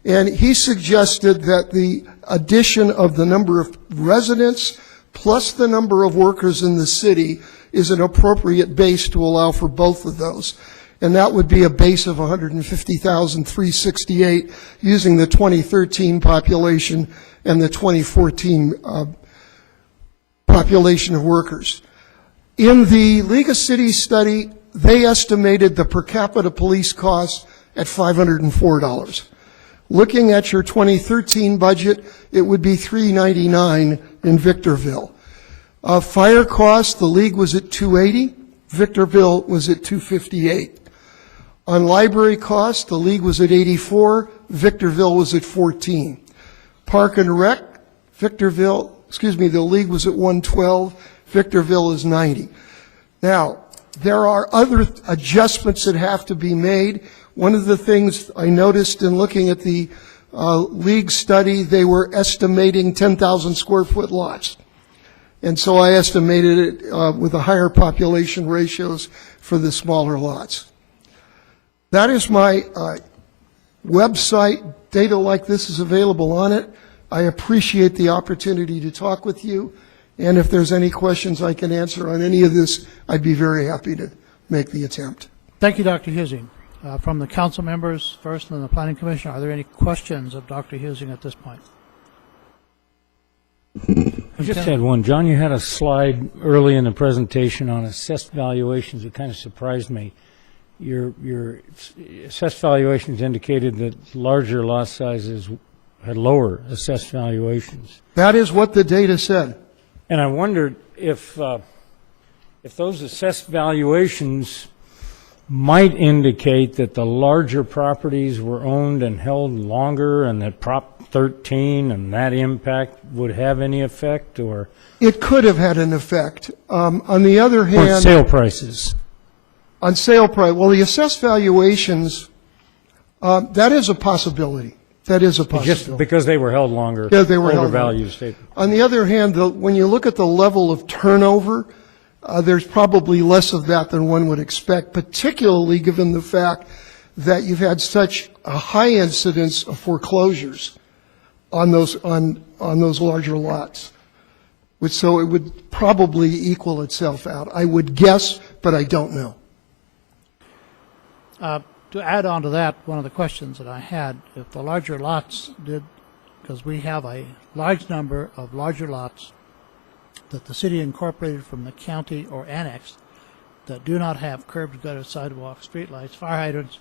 And he suggested that the addition of the number of residents plus the number of workers in the city is an appropriate base to allow for both of those. And that would be a base of 150,368 using the 2013 population and the 2014 population of workers. In the League of Cities study, they estimated the per capita police costs at $504. Looking at your 2013 budget, it would be $399 in Victorville. Fire costs, the League was at $280, Victorville was at $258. On library costs, the League was at $84, Victorville was at $14. Park and Rec, the League was at $112, Victorville is $90. Now, there are other adjustments that have to be made. One of the things I noticed in looking at the League study, they were estimating 10,000 square foot lots. And so I estimated it with the higher population ratios for the smaller lots. That is my website. Data like this is available on it. I appreciate the opportunity to talk with you. And if there's any questions I can answer on any of this, I'd be very happy to make the attempt. Thank you, Dr. Husing. From the council members first and the Planning Commission, are there any questions of Dr. Husing at this point? I just had one. John, you had a slide early in the presentation on assessed valuations that kind of surprised me. Your assessed valuations indicated that larger lot sizes had lower assessed valuations. That is what the data said. And I wondered if those assessed valuations might indicate that the larger properties were owned and held longer, and that Prop 13 and that impact would have any effect, or it could have had an effect. On the other hand, on sale prices. On sale price, well, the assessed valuations, that is a possibility. That is a possibility. Just because they were held longer. Yeah, they were held longer. Values. On the other hand, when you look at the level of turnover, there's probably less of that than one would expect, particularly given the fact that you've had such a high incidence of foreclosures on those larger lots. So it would probably equal itself out. I would guess, but I don't know. To add on to that, one of the questions that I had, if the larger lots did, because we have a large number of larger lots that the city incorporated from the county or annexed that do not have curbs, gutters, sidewalks, streetlights, fire hydrants,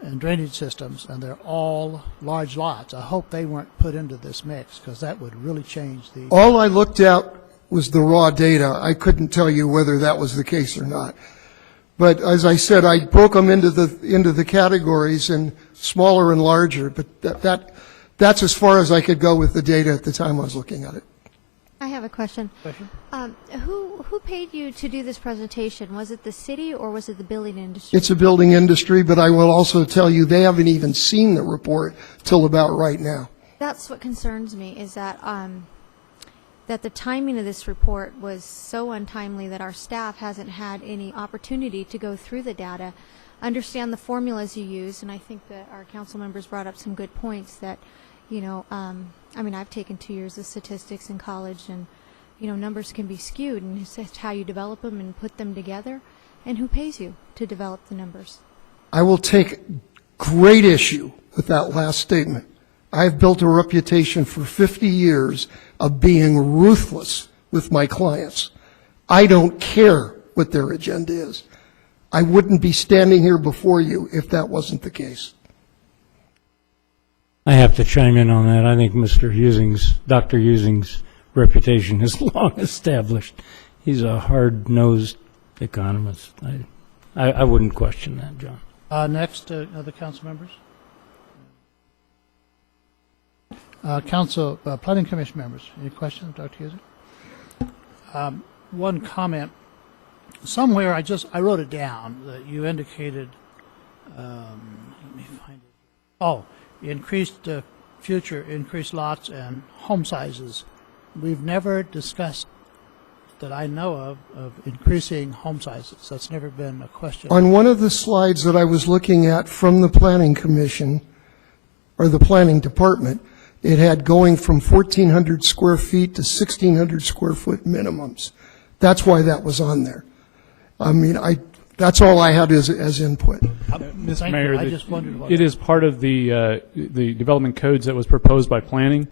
and drainage systems, and they're all large lots. I hope they weren't put into this mix, because that would really change the... All I looked at was the raw data. I couldn't tell you whether that was the case or not. But as I said, I broke them into the categories in smaller and larger, but that's as far as I could go with the data at the time I was looking at it. I have a question. Who paid you to do this presentation? Was it the city or was it the building industry? It's a building industry, but I will also tell you they haven't even seen the report till about right now. That's what concerns me, is that that the timing of this report was so untimely that our staff hasn't had any opportunity to go through the data, understand the formulas you use, and I think that our council members brought up some good points that, you know, I mean, I've taken 2 years of statistics in college, and, you know, numbers can be skewed, and it's just how you develop them and put them together, and who pays you to develop the numbers. I will take great issue with that last statement. I've built a reputation for 50 years of being ruthless with my clients. I don't care what their agenda is. I wouldn't be standing here before you if that wasn't the case. I have to chime in on that. I think Dr. Husing's reputation is long established. He's a hard-nosed economist. I wouldn't question that, John. Next, other council members? Planning Commission members, any questions, Dr. Husing? One comment. Somewhere I wrote it down that you indicated, let me find it. Oh, increased lots and home sizes. We've never discussed, that I know of increasing home sizes. That's never been a question. On one of the slides that I was looking at from the Planning Commission, or the Planning Department, it had going from 1,400 square feet to 1,600 square foot minimums. That's why that was on there. I mean, that's all I had as input. Mr. Mayor, I just wondered what it is part of the development codes that was proposed by planning,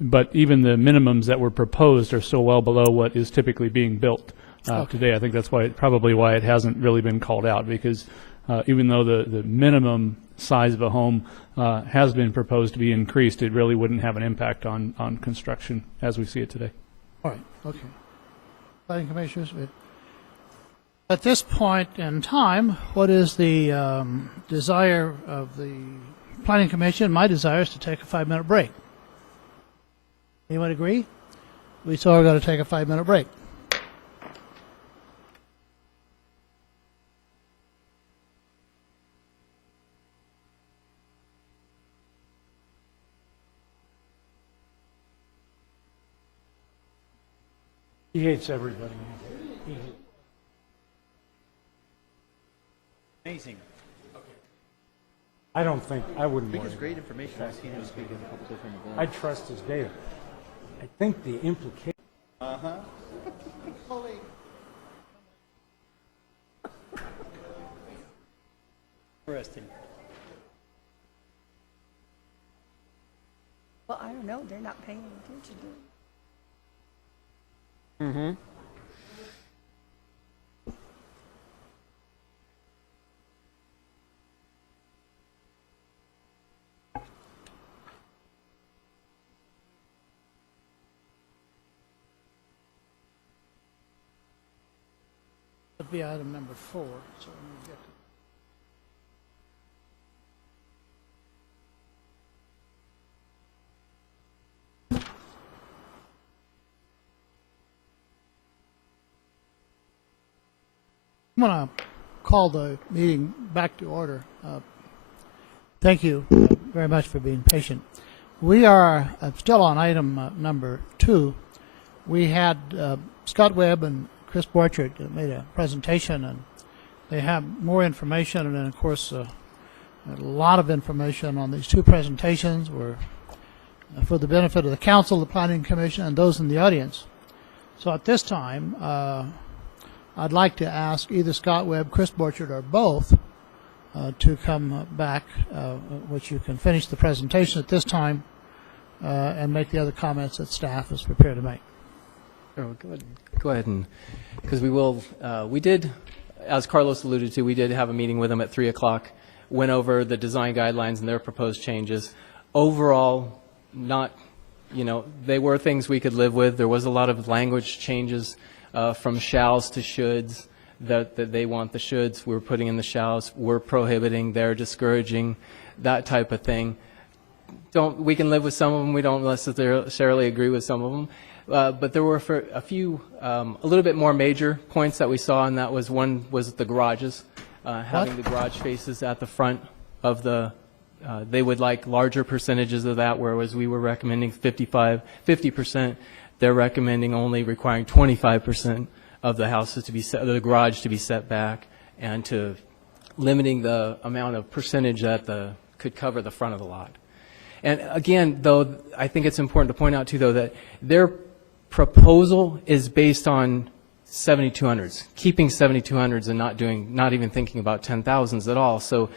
but even the minimums that were proposed are still well below what is typically being built today. I think that's probably why it hasn't really been called out, because even though the minimum size of a home has been proposed to be increased, it really wouldn't have an impact on construction as we see it today. All right, okay. Planning Commissioners, at this point in time, what is the desire of the Planning Commission? My desire is to take a 5-minute break. Anyone agree? We still are going to take a 5-minute break. He hates everybody. Amazing. I wouldn't worry. It's great information. I've seen him speak in a couple different events. I trust his data. I think the implication. Interesting. Well, I don't know. They're not paying attention to it. Mm-hmm. That'd be item number 4. So let me get to I'm going to call the meeting back to order. Thank you very much for being patient. We are still on item number 2. We had Scott Webb and Chris Borchert made a presentation, and they have more information, and then, of course, a lot of information on these 2 presentations were for the benefit of the council, the Planning Commission, and those in the audience. So at this time, I'd like to ask either Scott Webb, Chris Borchard, or both to come back, which you can finish the presentation at this time and make the other comments that staff is prepared to make. Sure, go ahead and, because we did, as Carlos alluded to, we did have a meeting with them at 3 o'clock, went over the design guidelines and their proposed changes. Overall, not, they were things we could live with. There was a lot of language changes from shalls to shoulds, that they want the shoulds, we're putting in the shalls, we're prohibiting, they're discouraging, that type of thing. We can live with some of them, we don't necessarily agree with some of them. But there were a few, a little bit more major points that we saw, and that was one was the garages, having the garage faces at the front of the, they would like larger percentages of that, whereas we were recommending 50%. They're recommending only requiring 25% of the houses to be the garage to be set back, and to limiting the amount of percentage that could cover the front of the lot. And again, though, I think it's important to point out too, though, that their proposal is based on 7200s, keeping 7200s and not even thinking about 10,000s at all. So,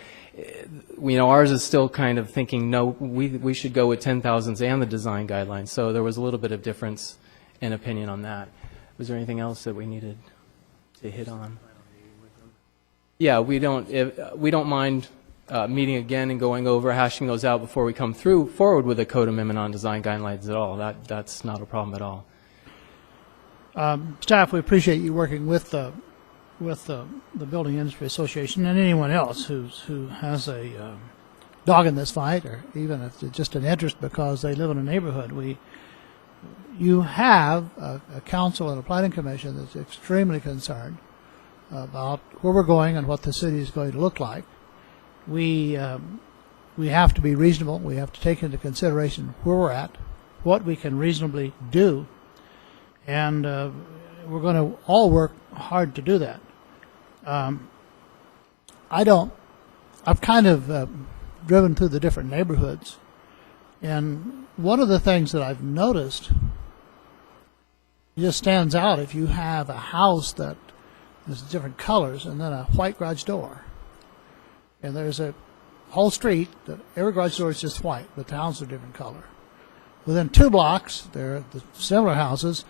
ours is still kind of thinking, no, we should go with 10,000s and the design guidelines. So there was a little bit of difference in opinion on that. Was there anything else that we needed to hit on? Yeah, we don't mind meeting again and going over, hashing those out before we come forward with a code amendment on design guidelines at all. That's not a problem at all. Staff, we appreciate you working with the Building Industry Association and anyone else who has a dog in this fight, or even if it's just an interest because they live in a neighborhood. You have a council and a planning commission that's extremely concerned about where we're going and what the city is going to look like. We have to be reasonable. We have to take into consideration where we're at, what we can reasonably do, and we're going to all work hard to do that. I've kind of driven through the different neighborhoods, and one of the things that I've noticed just stands out if you have a house that is different colors and then a white garage door. And there's a whole street that every garage door is just white, but the houses are different color. Within 2 blocks, there are the similar houses,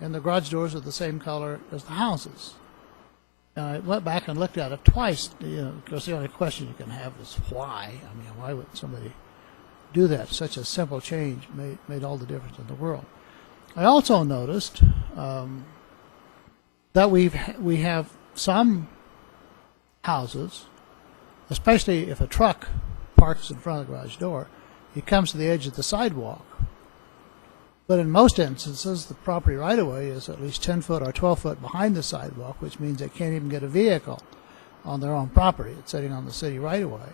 and the garage doors are the same color as the houses. And I went back and looked at it twice, because the only question you can have is why. I mean, why would somebody do that? Such a simple change made all the difference in the world. I also noticed that we have some houses, especially if a truck parks in front of the garage door, it comes to the edge of the sidewalk. But in most instances, the property right-of-way is at least 10 foot or 12 foot behind the sidewalk, which means they can't even get a vehicle on their own property. It's sitting on the city right-of-way.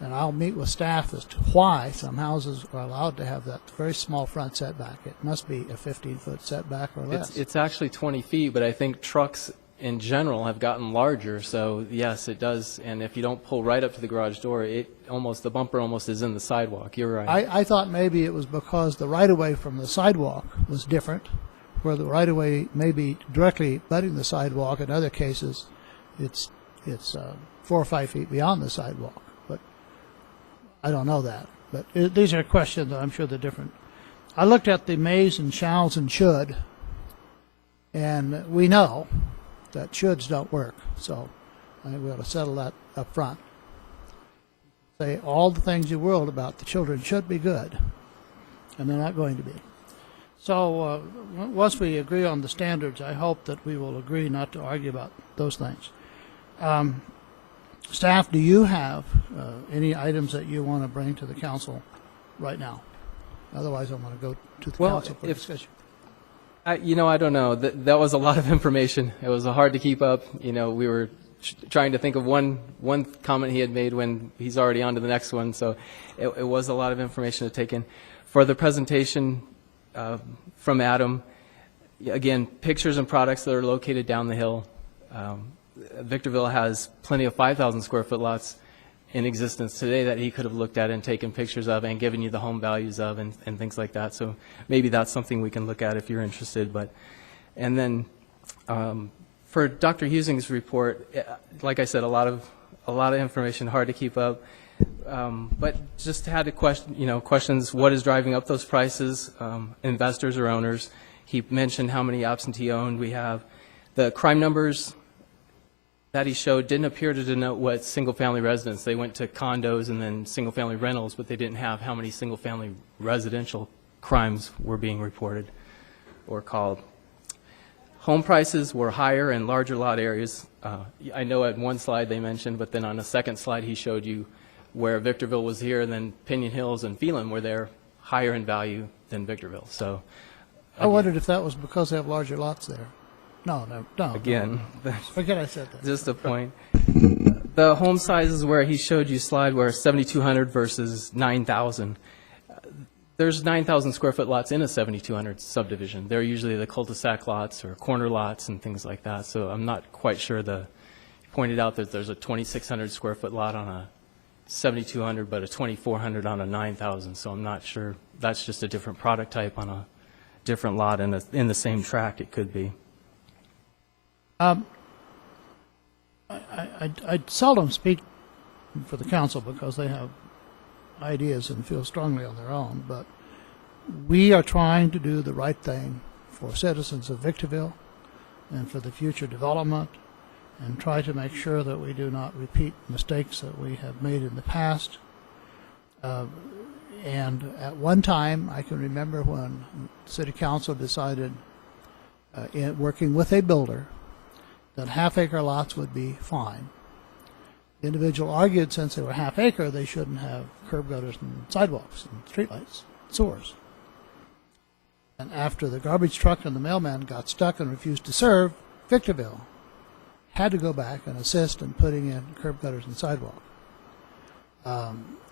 And I'll meet with staff as to why some houses are allowed to have that very small front setback. It must be a 15-foot setback or less. It's actually 20 feet, but I think trucks in general have gotten larger, so yes, it does. And if you don't pull right up to the garage door, the bumper almost is in the sidewalk. You're right. I thought maybe it was because the right-of-way from the sidewalk was different, where the right-of-way may be directly butting the sidewalk. In other cases, it's 4 or 5 feet beyond the sidewalk. But I don't know that. But these are questions that I'm sure they're different. I looked at the mays and shalls and should, and we know that shoulds don't work. So I think we ought to settle that up front. Say all the things you world about the children should be good, and they're not going to be. So once we agree on the standards, I hope that we will agree not to argue about those things. Staff, do you have any items that you want to bring to the council right now? Otherwise, I'm going to go to the council for discussion. I don't know. That was a lot of information. It was hard to keep up. We were trying to think of one comment he had made when he's already on to the next one. So it was a lot of information to take in. For the presentation from Adam, again, pictures and products that are located down the hill. Victorville has plenty of 5,000 square foot lots in existence today that he could have looked at and taken pictures of and given you the home values of and things like that. So maybe that's something we can look at if you're interested. But And then for Dr. Husing's report, like I said, a lot of information, hard to keep up. But just had to questions, what is driving up those prices, investors or owners. He mentioned how many absentee owned we have. The crime numbers that he showed didn't appear to denote what single-family residents. They went to condos and then single-family rentals, but they didn't have how many single-family residential crimes were being reported or called. Home prices were higher in larger lot areas. I know at one slide they mentioned, but then on a second slide he showed you where Victorville was here, and then Pinion Hills and Phelan were there, higher in value than Victorville. So I wondered if that was because they have larger lots there. No. Again, Forget I said that. just a point. The home sizes where he showed you slide where 7,200 versus 9,000. There's 9,000 square foot lots in a 7,200 subdivision. They're usually the cul-de-sac lots or corner lots and things like that. So I'm not quite sure. He pointed out that there's a 2,600 square foot lot on a 7,200, but a 2,400 on a 9,000. So I'm not sure. That's just a different product type on a different lot in the same tract. It could be. I seldom speak for the council because they have ideas and feel strongly on their own, but we are trying to do the right thing for citizens of Victorville and for the future development, and try to make sure that we do not repeat mistakes that we have made in the past. And at one time, I can remember when the City Council decided, in working with a builder, that half-acre lots would be fine. The individual argued since they were half-acre, they shouldn't have curb gutters and sidewalks and streetlights, sewers. And after the garbage truck and the mailman got stuck and refused to serve, Victorville had to go back and assist in putting in curb gutters and sidewalk.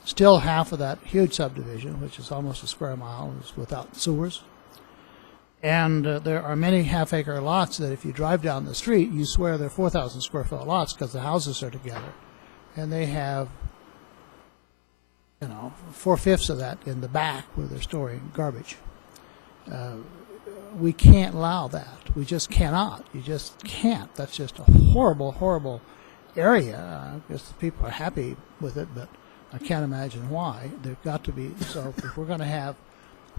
Still half of that huge subdivision, which is almost a square mile, is without sewers. And there are many half-acre lots that if you drive down the street, you swear they're 4,000 square foot lots because the houses are together. And they have, 4/5 of that in the back where they're storing garbage. We can't allow that. We just cannot. You just can't. That's just a horrible, horrible area. I guess the people are happy with it, but I can't imagine why. They've got to be. So if we're going to have,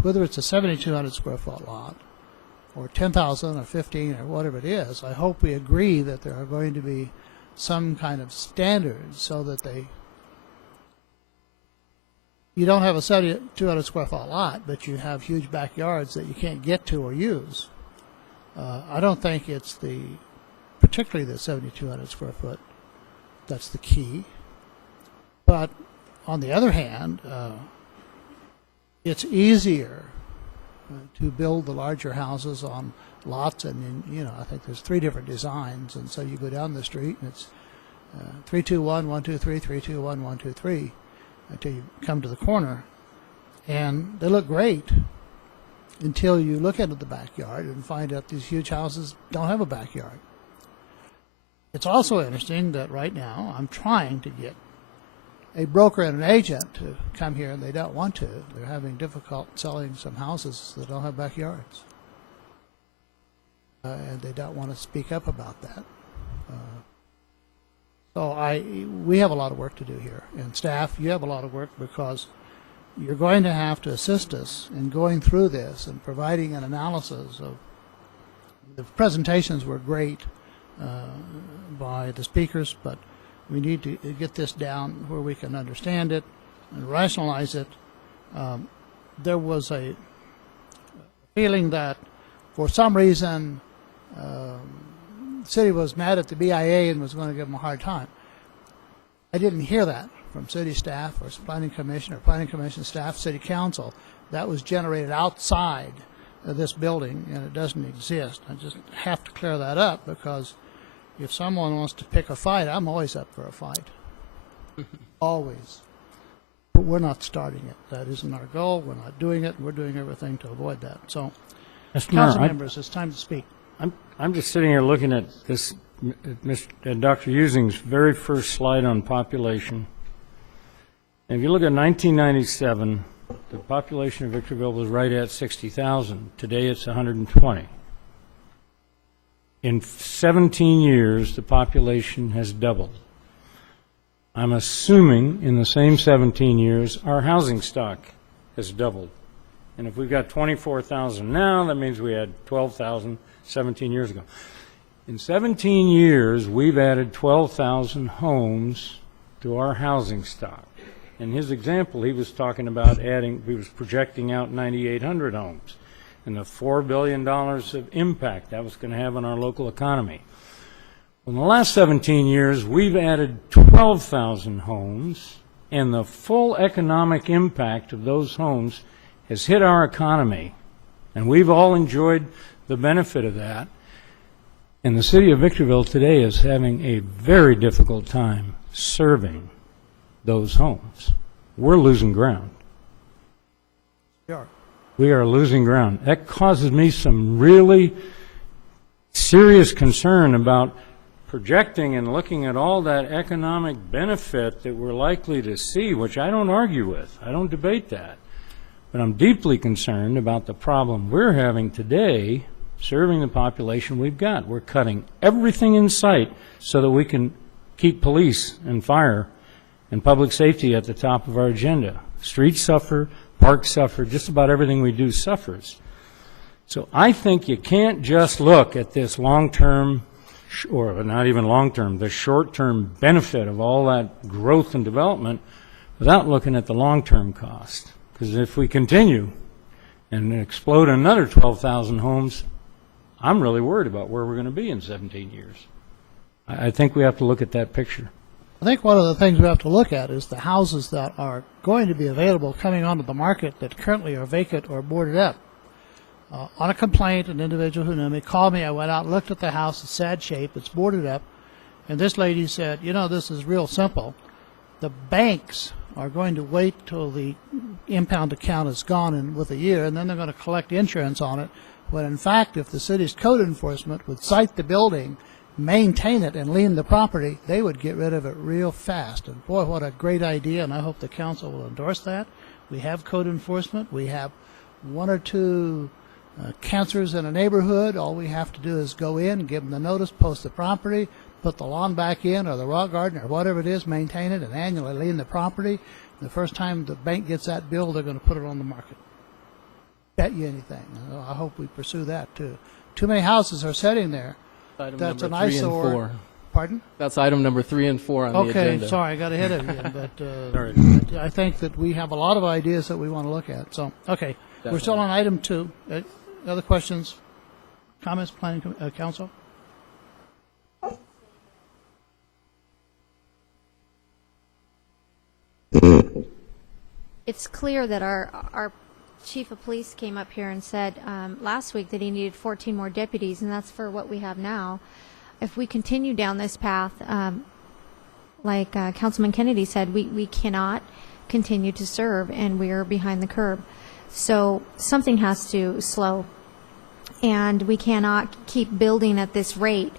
whether it's a 7,200 square foot lot or 10,000 or 15 or whatever it is, I hope we agree that there are going to be some kind of standards so that you don't have a 7,200 square foot lot, but you have huge backyards that you can't get to or use. I don't think it's particularly the 7,200 square foot, that's the key. But on the other hand, it's easier to build the larger houses on lots, and I think there's 3 different designs, and so you go down the street and it's 321, 123, 321, 123 until you come to the corner, and they look great until you look into the backyard and find out these huge houses don't have a backyard. It's also interesting that right now I'm trying to get a broker and an agent to come here, and they don't want to. They're having difficulty selling some houses that don't have backyards. And they don't want to speak up about that. So we have a lot of work to do here. And staff, you have a lot of work because you're going to have to assist us in going through this and providing an analysis of the presentations were great by the speakers, but we need to get this down where we can understand it and rationalize it. There was a feeling that for some reason the city was mad at the BIA and was going to give them a hard time. I didn't hear that from city staff or planning commission staff, city council. That was generated outside of this building, and it doesn't exist. I just have to clear that up, because if someone wants to pick a fight, I'm always up for a fight. Always. But we're not starting it. That isn't our goal. We're not doing it. We're doing everything to avoid that. So, council members, it's time to speak. I'm just sitting here looking at this, Dr. Husing's very first slide on population. And if you look at 1997, the population of Victorville was right at 60,000. Today it's 120. In 17 years, the population has doubled. I'm assuming in the same 17 years, our housing stock has doubled. And if we've got 24,000 now, that means we had 12,000 17 years ago. In 17 years, we've added 12,000 homes to our housing stock. In his example, he was talking about he was projecting out 9,800 homes and the $4 billion of impact that was going to have on our local economy. In the last 17 years, we've added 12,000 homes, and the full economic impact of those homes has hit our economy, and we've all enjoyed the benefit of that. And the city of Victorville today is having a very difficult time serving those homes. We're losing ground. We are losing ground. That causes me some really serious concern about projecting and looking at all that economic benefit that we're likely to see, which I don't argue with. I don't debate that. But I'm deeply concerned about the problem we're having today serving the population we've got. We're cutting everything in sight so that we can keep police and fire and public safety at the top of our agenda. Streets suffer, parks suffer, just about everything we do suffers. So I think you can't just look at this long-term, or not even long-term, the short-term benefit of all that growth and development without looking at the long-term cost. Because if we continue and explode another 12,000 homes, I'm really worried about where we're going to be in 17 years. I think we have to look at that picture. I think one of the things we have to look at is the houses that are going to be available coming onto the market that currently are vacant or boarded up. On a complaint, an individual who knew me called me. I went out and looked at the house. It's sad shape. It's boarded up. And this lady said, you know, this is real simple. The banks are going to wait till the impound account is gone with a year, and then they're going to collect insurance on it, when in fact, if the city's code enforcement would cite the building, maintain it, and lien the property, they would get rid of it real fast. And boy, what a great idea, and I hope the council will endorse that. We have code enforcement. We have one or two cancers in a neighborhood. All we have to do is go in, give them the notice, post the property, put the lawn back in, or the rock garden, or whatever it is, maintain it, and annually lien the property. The first time the bank gets that bill, they're going to put it on the market. Bet you anything. I hope we pursue that, too. Too many houses are sitting there. Item That's number an 3 and eyesore. 4. Pardon? That's item number 3 and 4 on the agenda. Okay, sorry, I got ahead of you, but I think that we have a lot of ideas that we want to look at. So, okay, we're still on item 2. Other questions, comments, planning council? It's clear that our chief of police came up here and said last week that he needed 14 more deputies, and that's for what we have now. If we continue down this path, like Councilman Kennedy said, we cannot continue to serve, and we're behind the curve. So something has to slow, and we cannot keep building at this rate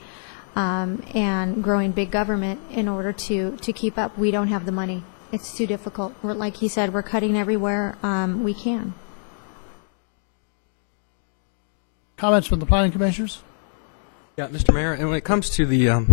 and growing big government in order to keep up. We don't have the money. It's too difficult. Like he said, we're cutting everywhere we can. Comments from the planning commissioners? Yeah, Mr. Mayor, and when it comes to the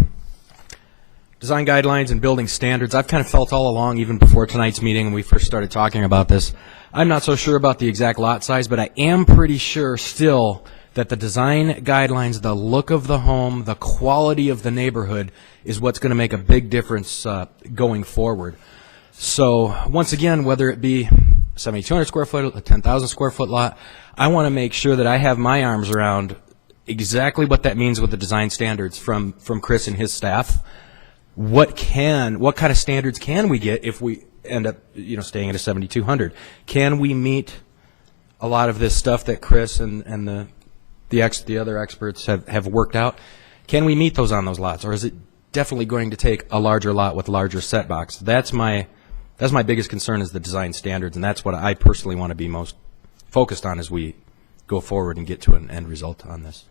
design guidelines and building standards, I've kind of felt all along, even before tonight's meeting when we first started talking about this, I'm not so sure about the exact lot size, but I am pretty sure still that the design guidelines, the look of the home, the quality of the neighborhood is what's going to make a big difference going forward. So once again, whether it be 7,200 square foot, a 10,000 square foot lot, I want to make sure that I have my arms around exactly what that means with the design standards from Chris and his staff. What kind of standards can we get if we end up, staying at a 7,200? Can we meet a lot of this stuff that Chris and the other experts have worked out? Can we meet those on those lots, or is it definitely going to take a larger lot with larger setbacks? That's my biggest concern, is the design standards, and that's what I personally want to be most focused on as we go forward and get to an end result on this.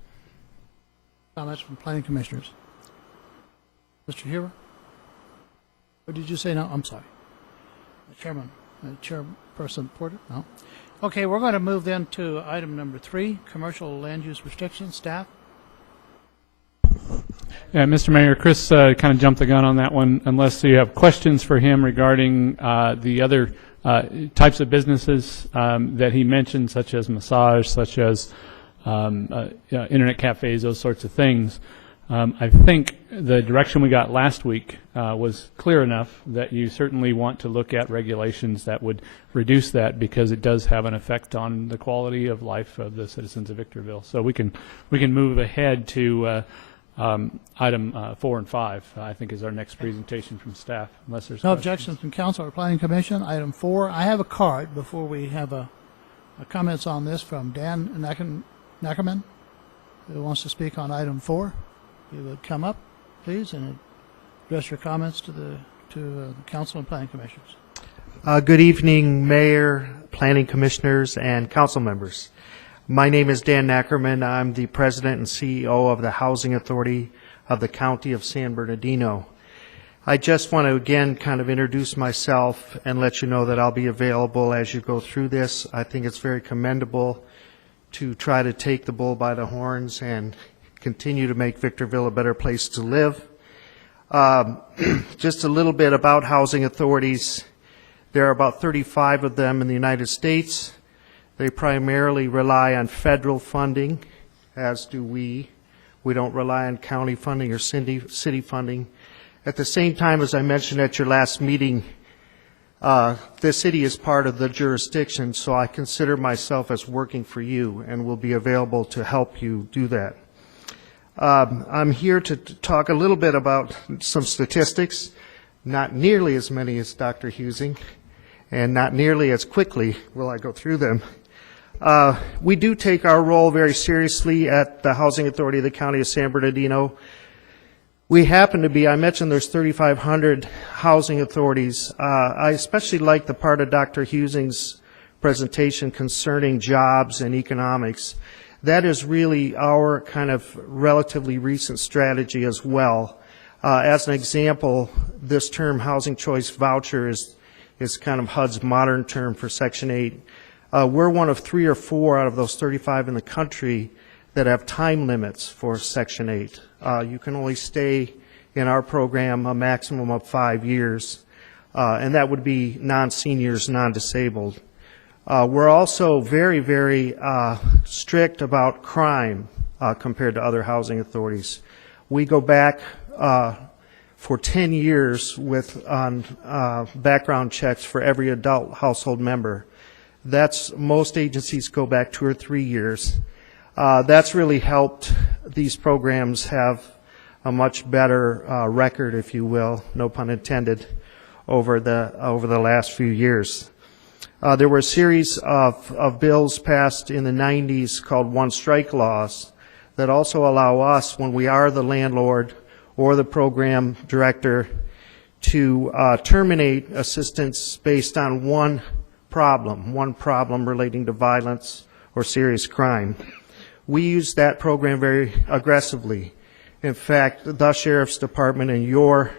Comments from planning commissioners? Mr. Heber? Or did you say no? I'm sorry. Chairperson Porter? No. Okay, we're going to move then to item number 3, commercial land use restrictions. Staff? Yeah, Mr. Mayor, Chris kind of jumped the gun on that one. Unless you have questions for him regarding the other types of businesses that he mentioned, such as massage, such as internet cafes, those sorts of things. I think the direction we got last week was clear enough that you certainly want to look at regulations that would reduce that, because it does have an effect on the quality of life of the citizens of Victorville. So we can move ahead to item 4 and 5, I think, is our next presentation from staff, unless there's No questions. objections from council or planning commission. Item 4, I have a card before we have a comments on this from Dan Neckerman, who wants to speak on item 4. If you would come up, please, and address your comments to the council and planning commissioners. Good evening, Mayor, planning commissioners, and council members. My name is Dan Neckerman. I'm the president and CEO of the Housing Authority of the County of San Bernardino. I just want to again kind of introduce myself and let you know that I'll be available as you go through this. I think it's very commendable to try to take the bull by the horns and continue to make Victorville a better place to live. Just a little bit about housing authorities. There are about 35 of them in the United States. They primarily rely on federal funding, as do we. We don't rely on county funding or city funding. At the same time, as I mentioned at your last meeting, the city is part of the jurisdiction, so I consider myself as working for you and will be available to help you do that. I'm here to talk a little bit about some statistics, not nearly as many as Dr. Husing, and not nearly as quickly will I go through them. We do take our role very seriously at the Housing Authority of the County of San Bernardino. We happen to be, I mentioned there's 3,500 housing authorities. I especially like the part of Dr. Husing's presentation concerning jobs and economics. That is really our kind of relatively recent strategy as well. As an example, this term housing choice voucher is kind of HUD's modern term for Section 8. We're one of 3 or 4 out of those 35 in the country that have time limits for Section 8. You can only stay in our program a maximum of 5 years, and that would be non-seniors, non-disabled. We're also very, very strict about crime compared to other housing authorities. We go back for 10 years with background checks for every adult household member. Most agencies go back 2 or 3 years. That's really helped these programs have a much better record, if you will, no pun intended, over the last few years. There were a series of bills passed in the 90s called one-strike laws that also allow us, when we are the landlord or the program director, to terminate assistance based on one problem relating to violence or serious crime. We use that program very aggressively. In fact, the Sheriff's Department and your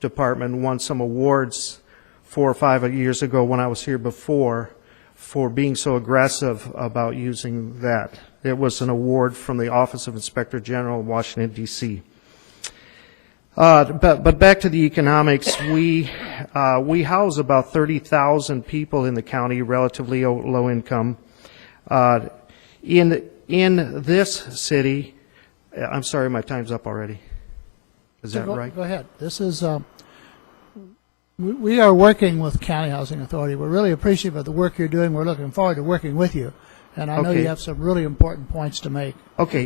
department won some awards 4 or 5 years ago when I was here before for being so aggressive about using that. It was an award from the Office of Inspector General in Washington, D.C. But back to the economics, we house about 30,000 people in the county, relatively low income. In this city, I'm sorry, my time's up already. Is that right? Go ahead. This is, we are working with County Housing Authority. We're really appreciative of the work you're doing. We're looking forward to working with you. And I know you have some really important points to make. Okay.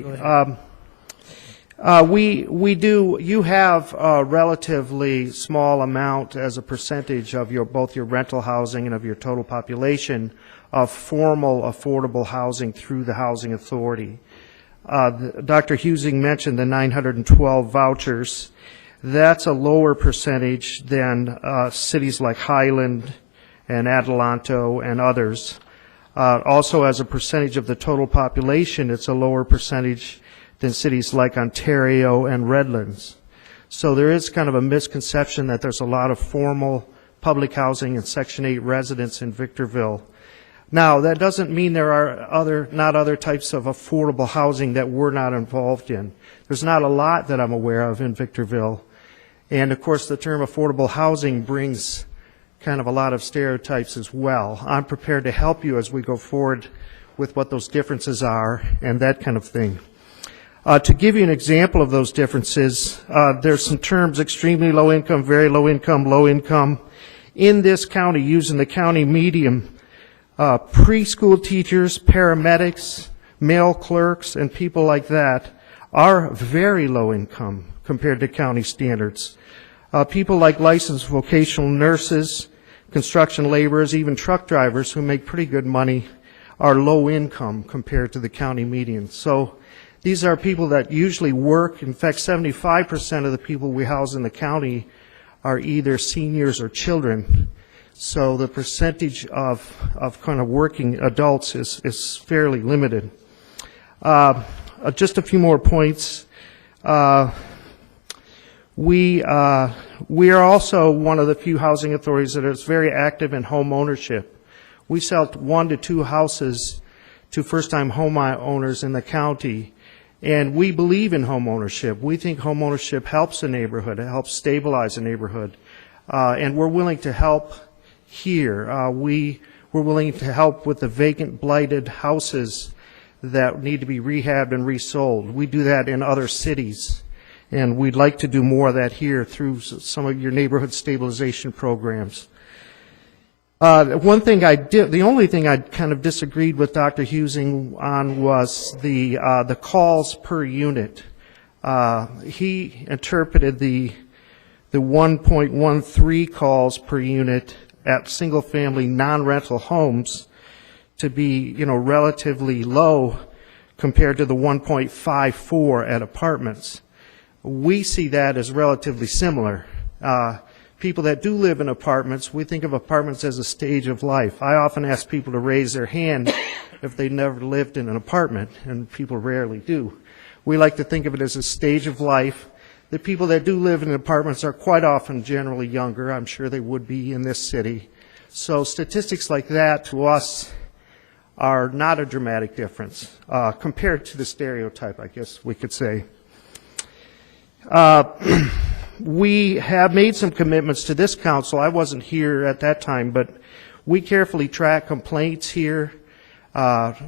You have a relatively small amount as a percentage of both your rental housing and of your total population of formal affordable housing through the Housing Authority. Dr. Husing mentioned the 912 vouchers. That's a lower percentage than cities like Highland and Adelanto and others. Also, as a percentage of the total population, it's a lower percentage than cities like Ontario and Redlands. So there is kind of a misconception that there's a lot of formal public housing and Section 8 residents in Victorville. Now, that doesn't mean there are not other types of affordable housing that we're not involved in. There's not a lot that I'm aware of in Victorville. And of course, the term affordable housing brings kind of a lot of stereotypes as well. I'm prepared to help you as we go forward with what those differences are and that kind of thing. To give you an example of those differences, there's some terms: extremely low income, very low income, low income. In this county, using the county median, preschool teachers, paramedics, mail clerks, and people like that are very low income compared to county standards. People like licensed vocational nurses, construction laborers, even truck drivers who make pretty good money are low income compared to the county median. So these are people that usually work. In fact, 75% of the people we house in the county are either seniors or children. So the percentage of kind of working adults is fairly limited. Just a few more points. We are also one of the few housing authorities that is very active in home ownership. We sell 1 to 2 houses to first-time home owners in the county, and we believe in home ownership. We think home ownership helps a neighborhood. It helps stabilize a neighborhood, and we're willing to help here. We're willing to help with the vacant, blighted houses that need to be rehabbed and resold. We do that in other cities, and we'd like to do more of that here through some of your neighborhood stabilization programs. The only thing I kind of disagreed with Dr. Husing on was the calls per unit. He interpreted the 1.13 calls per unit at single-family non-rental homes to be, relatively low compared to the 1.54 at apartments. We see that as relatively similar. People that do live in apartments, we think of apartments as a stage of life. I often ask people to raise their hand if they never lived in an apartment, and people rarely do. We like to think of it as a stage of life. The people that do live in apartments are quite often generally younger. I'm sure they would be in this city. So statistics like that to us are not a dramatic difference compared to the stereotype, I guess we could say. We have made some commitments to this council. I wasn't here at that time, but we carefully track complaints here.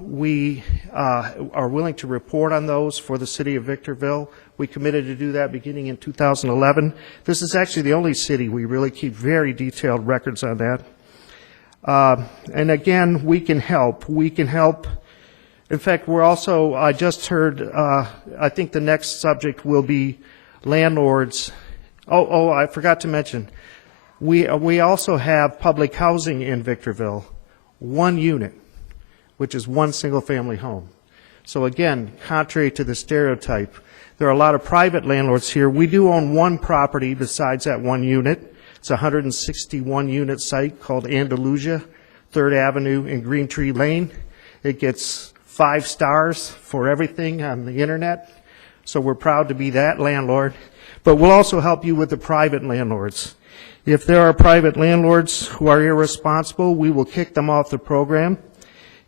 We are willing to report on those for the city of Victorville. We committed to do that beginning in 2011. This is actually the only city we really keep very detailed records on that. And again, we can help. We can help. In fact, we're also, I just heard, I think the next subject will be landlords. Oh, I forgot to mention, we also have public housing in Victorville, 1 unit, which is 1 single-family home. So again, contrary to the stereotype, there are a lot of private landlords here. We do own 1 property besides that 1 unit. It's a 161-unit site called Andalusia, 3rd Avenue in Green Tree Lane. It gets 5 stars for everything on the internet, so we're proud to be that landlord. But we'll also help you with the private landlords. If there are private landlords who are irresponsible, we will kick them off the program.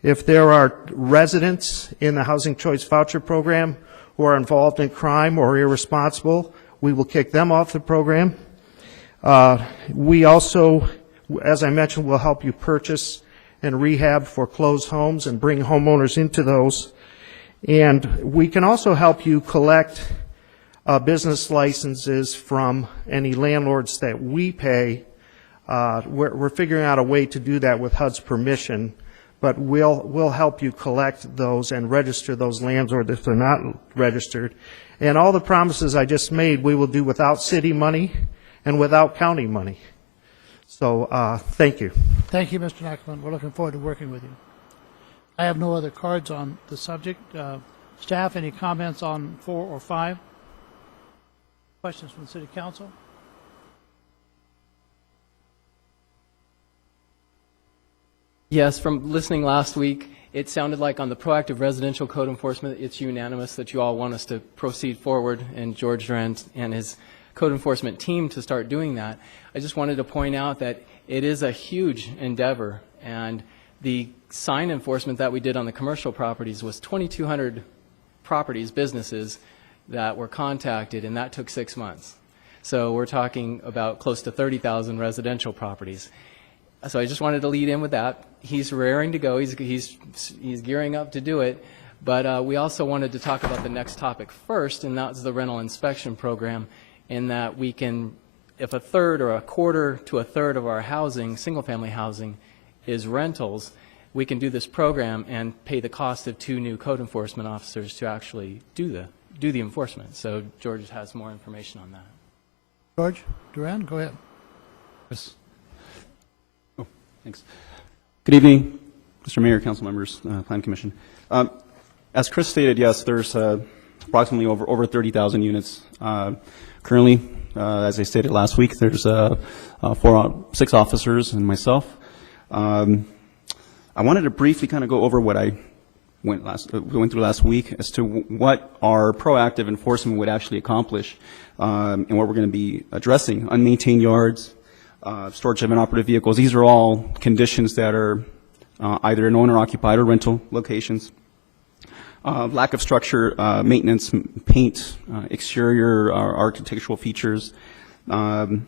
If there are residents in the Housing Choice Voucher Program who are involved in crime or irresponsible, we will kick them off the program. We also, as I mentioned, will help you purchase and rehab foreclosed homes and bring homeowners into those. And we can also help you collect business licenses from any landlords that we pay. We're figuring out a way to do that with HUD's permission, but we'll help you collect those and register those landlords if they're not registered. And all the promises I just made, we will do without city money and without county money. So thank you. Thank you, Mr. Neckelman. We're looking forward to working with you. I have no other cards on the subject. Staff, any comments on 4 or 5? Questions from the City Council? Yes, from listening last week, it sounded like on the proactive residential code enforcement, it's unanimous that you all want us to proceed forward, and George Durant and his code enforcement team to start doing that. I just wanted to point out that it is a huge endeavor, and The sign enforcement that we did on the commercial properties was 2,200 properties, businesses that were contacted, and that took 6 months. So we're talking about close to 30,000 residential properties. So I just wanted to lead in with that. He's raring to go. He's gearing up to do it. But we also wanted to talk about the next topic first, and that's the rental inspection program, in that we can, if a third or a quarter to a third of our housing, single-family housing, is rentals, we can do this program and pay the cost of 2 new code enforcement officers to actually do the enforcement. So George has more information on that. George Duran, go ahead. Chris. Oh, thanks. Good evening, Mr. Mayor, council members, Plan Commission. As Chris stated, yes, there's approximately over 30,000 units. Currently, as I stated last week, there's 6 officers and myself. I wanted to briefly kind of go over what I went through last week as to what our proactive enforcement would actually accomplish, and what we're going to be addressing. Unmaintained yards, storage of inoperative vehicles. These are all conditions that are either in owner-occupied or rental locations. Lack of structure, maintenance, paint, exterior, architectural features, and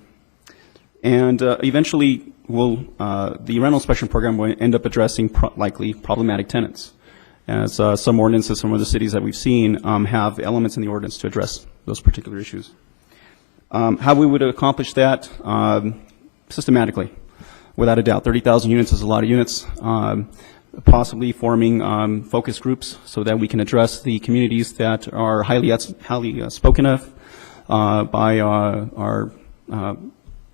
eventually the rental inspection program will end up addressing likely problematic tenants, as some ordinances from other cities that we've seen have elements in the ordinance to address those particular issues. How we would accomplish that? Systematically, without a doubt. 30,000 units is a lot of units. Possibly forming focus groups so that we can address the communities that are highly spoken of by our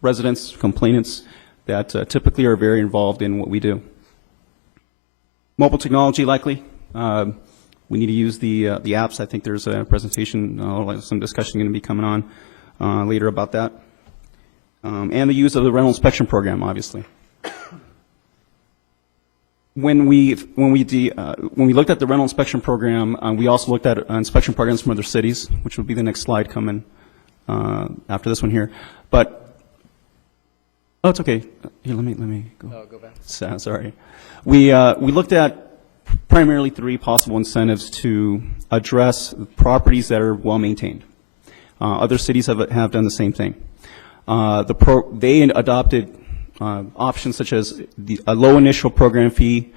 residents, complainants that typically are very involved in what we do. Mobile technology, likely. We need to use the apps. I think there's a presentation, some discussion going to be coming on later about that. And the use of the rental inspection program, obviously. When we looked at the rental inspection program, we also looked at inspection programs from other cities, which would be the next slide coming after this one here. But oh, it's okay. Here, let me go. Oh, go back. Sorry. We looked at primarily 3 possible incentives to address properties that are well maintained. Other cities have done the same thing. They adopted options such as a low initial program fee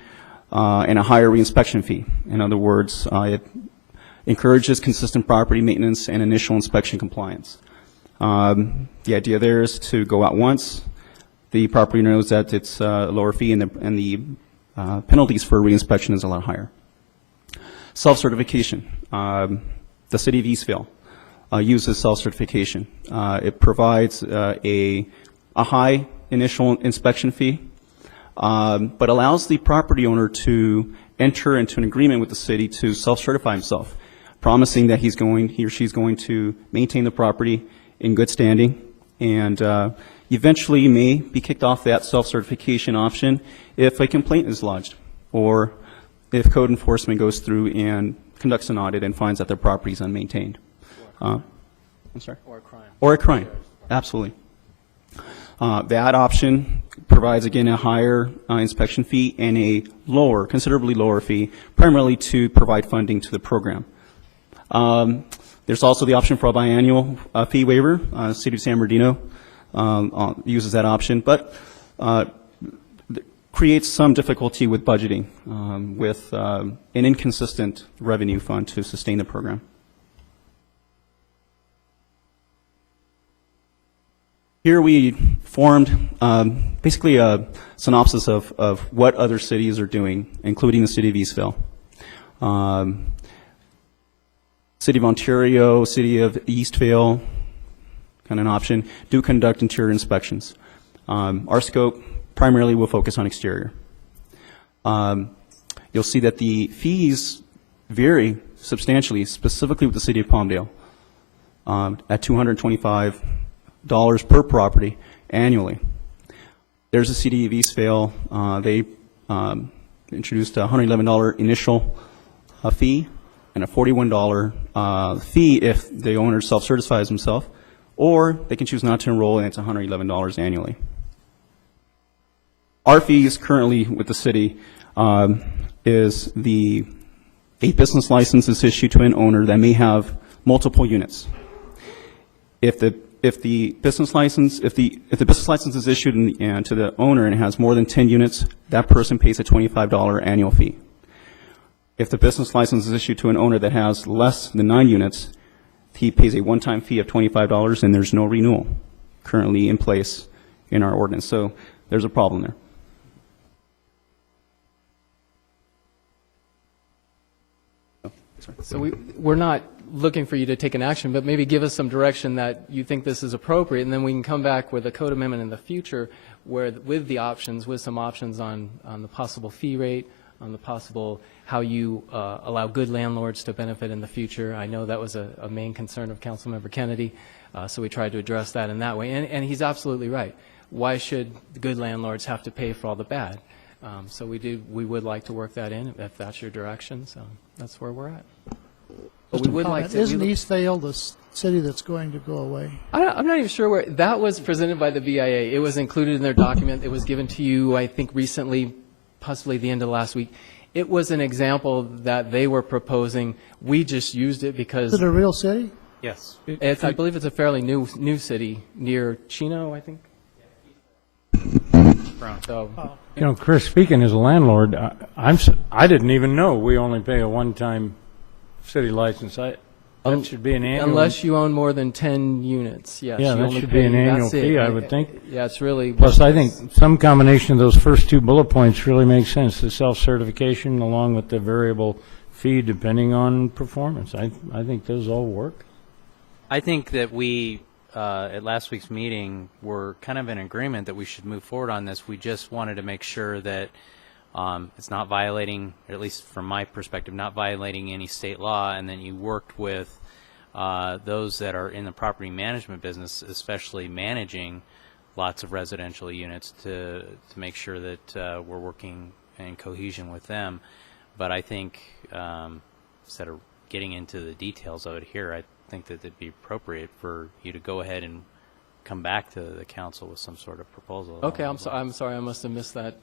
and a higher reinspection fee. In other words, it encourages consistent property maintenance and initial inspection compliance. The idea there is to go out once. The property knows that it's a lower fee, and the penalties for reinspection is a lot higher. Self-certification. The city of Eastville uses self-certification. It provides a high initial inspection fee, but allows the property owner to enter into an agreement with the city to self-certify himself, promising that he or she's going to maintain the property in good standing, and eventually may be kicked off that self-certification option if a complaint is lodged, or if code enforcement goes through and conducts an audit and finds that their property is unmaintained. I'm sorry? Or a crime. Or a crime, absolutely. That option provides, again, a higher inspection fee and a considerably lower fee, primarily to provide funding to the program. There's also the option for a biannual fee waiver. City of San Bernardino uses that option, but creates some difficulty with budgeting with an inconsistent revenue fund to sustain the program. Here we formed basically a synopsis of what other cities are doing, including the city of Eastville. City of Ontario, city of Eastvale, kind of an option, do conduct interior inspections. Our scope primarily will focus on exterior. You'll see that the fees vary substantially, specifically with the city of Palmdale, at $225 per property annually. There's the city of Eastvale. They introduced a $111 initial fee and a $41 fee if the owner self-certifies himself, or they can choose not to enroll, and it's $111 annually. Our fees currently with the city is a business license is issued to an owner that may have multiple units. If the business license is issued to the owner and it has more than 10 units, that person pays a $25 annual fee. If the business license is issued to an owner that has less than 9 units, he pays a one-time fee of $25, and there's no renewal currently in place in our ordinance. So there's a problem there. So we're not looking for you to take an action, but maybe give us some direction that you think this is appropriate, and then we can come back with a code amendment in the future where, with the options, with some options on the possible fee rate, on the possible how you allow good landlords to benefit in the future. I know that was a main concern of Councilmember Kennedy, so we tried to address that in that way. And he's absolutely right. Why should the good landlords have to pay for all the bad? So we would like to work that in if that's your direction. So that's where we're at. But we would like to. Isn't Eastvale the city that's going to go away? I'm not even sure where that was presented by the BIA. It was included in their document. It was given to you, I think, recently, possibly the end of last week. It was an example that they were proposing. We just used it because. Is it a real city? Yes. I believe it's a fairly new city near Chino, I think. So. You know, Chris, speaking as a landlord, I didn't even know we only pay a one-time city license. That should be an annual. Unless you own more than 10 units, yes. Yeah, you that only should pay, be an annual that's it. fee, I would think. Yeah, it's really. Plus, I think some combination of those first two bullet points really makes sense, the self-certification along with the variable fee depending on performance. I think those all work. I think that we, at last week's meeting, were kind of in agreement that we should move forward on this. We just wanted to make sure that it's not violating, or at least from my perspective, not violating any state law, and then you worked with those that are in the property management business, especially managing lots of residential units, to make sure that we're working in cohesion with them. But I think instead of getting into the details of it here, I think that it'd be appropriate for you to go ahead and come back to the council with some sort of proposal. Okay, I'm sorry, I must have missed that.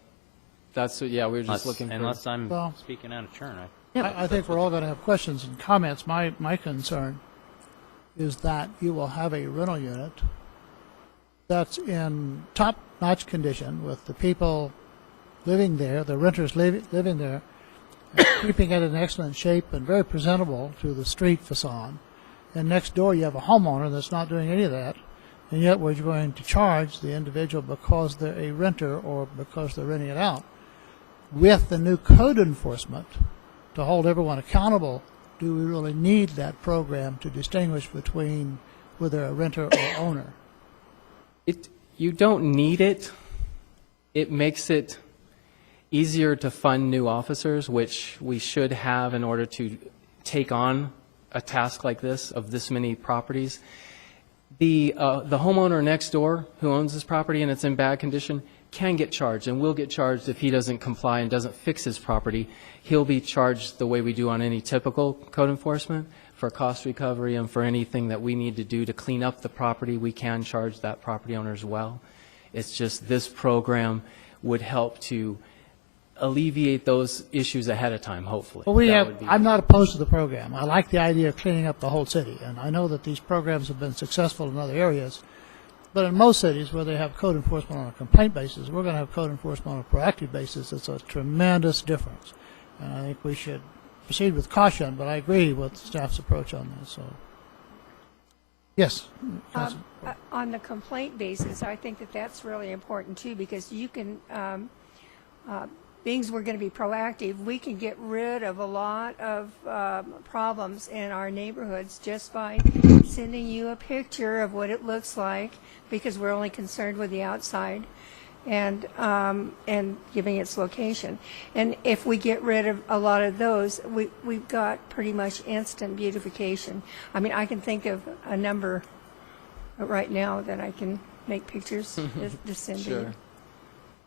That's, yeah, we were just looking unless for. I'm speaking out of turn. I think we're all going to have questions and comments. My concern is that you will have a rental unit that's in top-notch condition with the people living there, the renters living there, keeping it in excellent shape and very presentable to the street facade. And next door you have a homeowner that's not doing any of that, and yet we're going to charge the individual because they're a renter or because they're renting it out. With the new code enforcement to hold everyone accountable, do we really need that program to distinguish between whether a renter or owner? You don't need it. It makes it easier to fund new officers, which we should have in order to take on a task like this of this many properties. The homeowner next door who owns this property and it's in bad condition can get charged and will get charged if he doesn't comply and doesn't fix his property. He'll be charged the way we do on any typical code enforcement for cost recovery, and for anything that we need to do to clean up the property, we can charge that property owner as well. It's just this program would help to alleviate those issues ahead of time, hopefully. Well, I'm not opposed to the program. I like the idea of cleaning up the whole city, and I know that these programs have been successful in other areas. But in most cities where they have code enforcement on a complaint basis, we're going to have code enforcement on a proactive basis. It's a tremendous difference. And I think we should proceed with caution, but I agree with staff's approach on this. So, yes. On the complaint basis, I think that that's really important too, because you can, being we're going to be proactive, we can get rid of a lot of problems in our neighborhoods just by sending you a picture of what it looks like, because we're only concerned with the outside, and giving its location. And if we get rid of a lot of those, we've got pretty much instant beautification. I mean, I can think of a number right now that I can make pictures to send to you.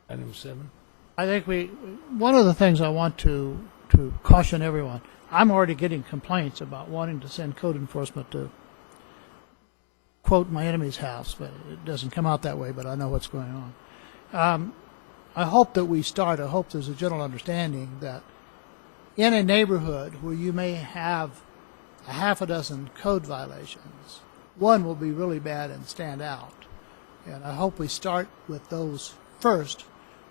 Item 7. I think one of the things I want to caution everyone, I'm already getting complaints about wanting to send code enforcement to, quote, my enemy's house, but it doesn't come out that way, but I know what's going on. I hope that we start, I hope there's a general understanding that in a neighborhood where you may have a half a dozen code violations, one will be really bad and stand out. And I hope we start with those first,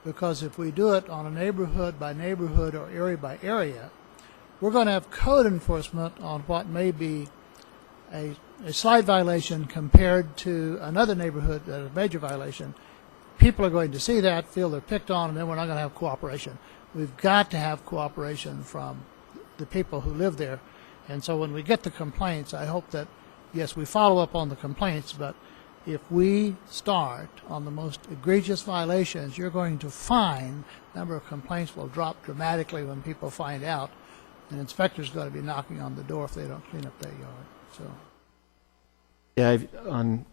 because if we do it on a neighborhood by neighborhood or area by area, we're going to have code enforcement on what may be a slight violation compared to another neighborhood that is a major violation. People are going to see that, feel they're picked on, and then we're not going to have cooperation. We've got to have cooperation from the people who live there. And so when we get the complaints, I hope that, yes, we follow up on the complaints, but if we start on the most egregious violations, you're going to find the number of complaints will drop dramatically when people find out. An inspector's got to be knocking on the door if they don't clean up their yard. So, yeah, on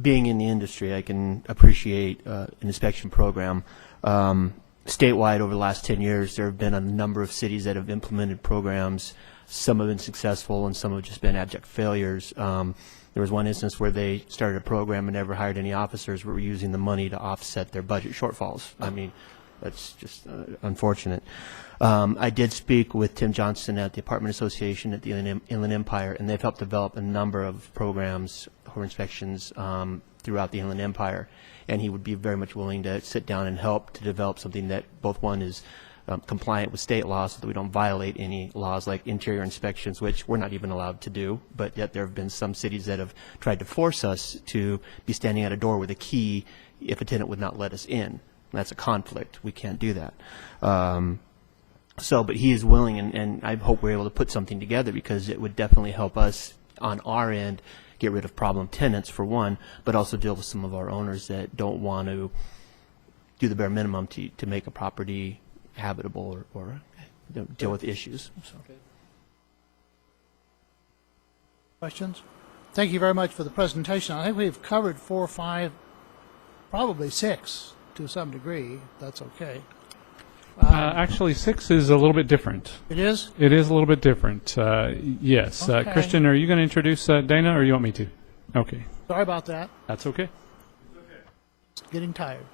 being in the industry, I can appreciate an inspection program. Statewide, over the last 10 years, there have been a number of cities that have implemented programs. Some have been successful, and some have just been abject failures. There was one instance where they started a program and never hired any officers, but were using the money to offset their budget shortfalls. I mean, that's just unfortunate. I did speak with Tim Johnson at the Apartment Association at the Inland Empire, and they've helped develop a number of programs for inspections throughout the Inland Empire. And he would be very much willing to sit down and help to develop something that both one is compliant with state law so that we don't violate any laws like interior inspections, which we're not even allowed to do, but yet there have been some cities that have tried to force us to be standing at a door with a key if a tenant would not let us in. That's a conflict. We can't do that. But he is willing, and I hope we're able to put something together, because it would definitely help us on our end get rid of problem tenants, for one, but also deal with some of our owners that don't want to do the bare minimum to make a property habitable or deal with issues. So. questions? Thank you very much for the presentation. I think we've covered 4 or 5, probably 6 to some degree. That's okay. Actually, 6 is a little bit different. It is? It is a little bit different. Yes. Okay. Christian, are you going to introduce Dana, or you want me to? Okay. Sorry about that. That's okay. Just getting tired.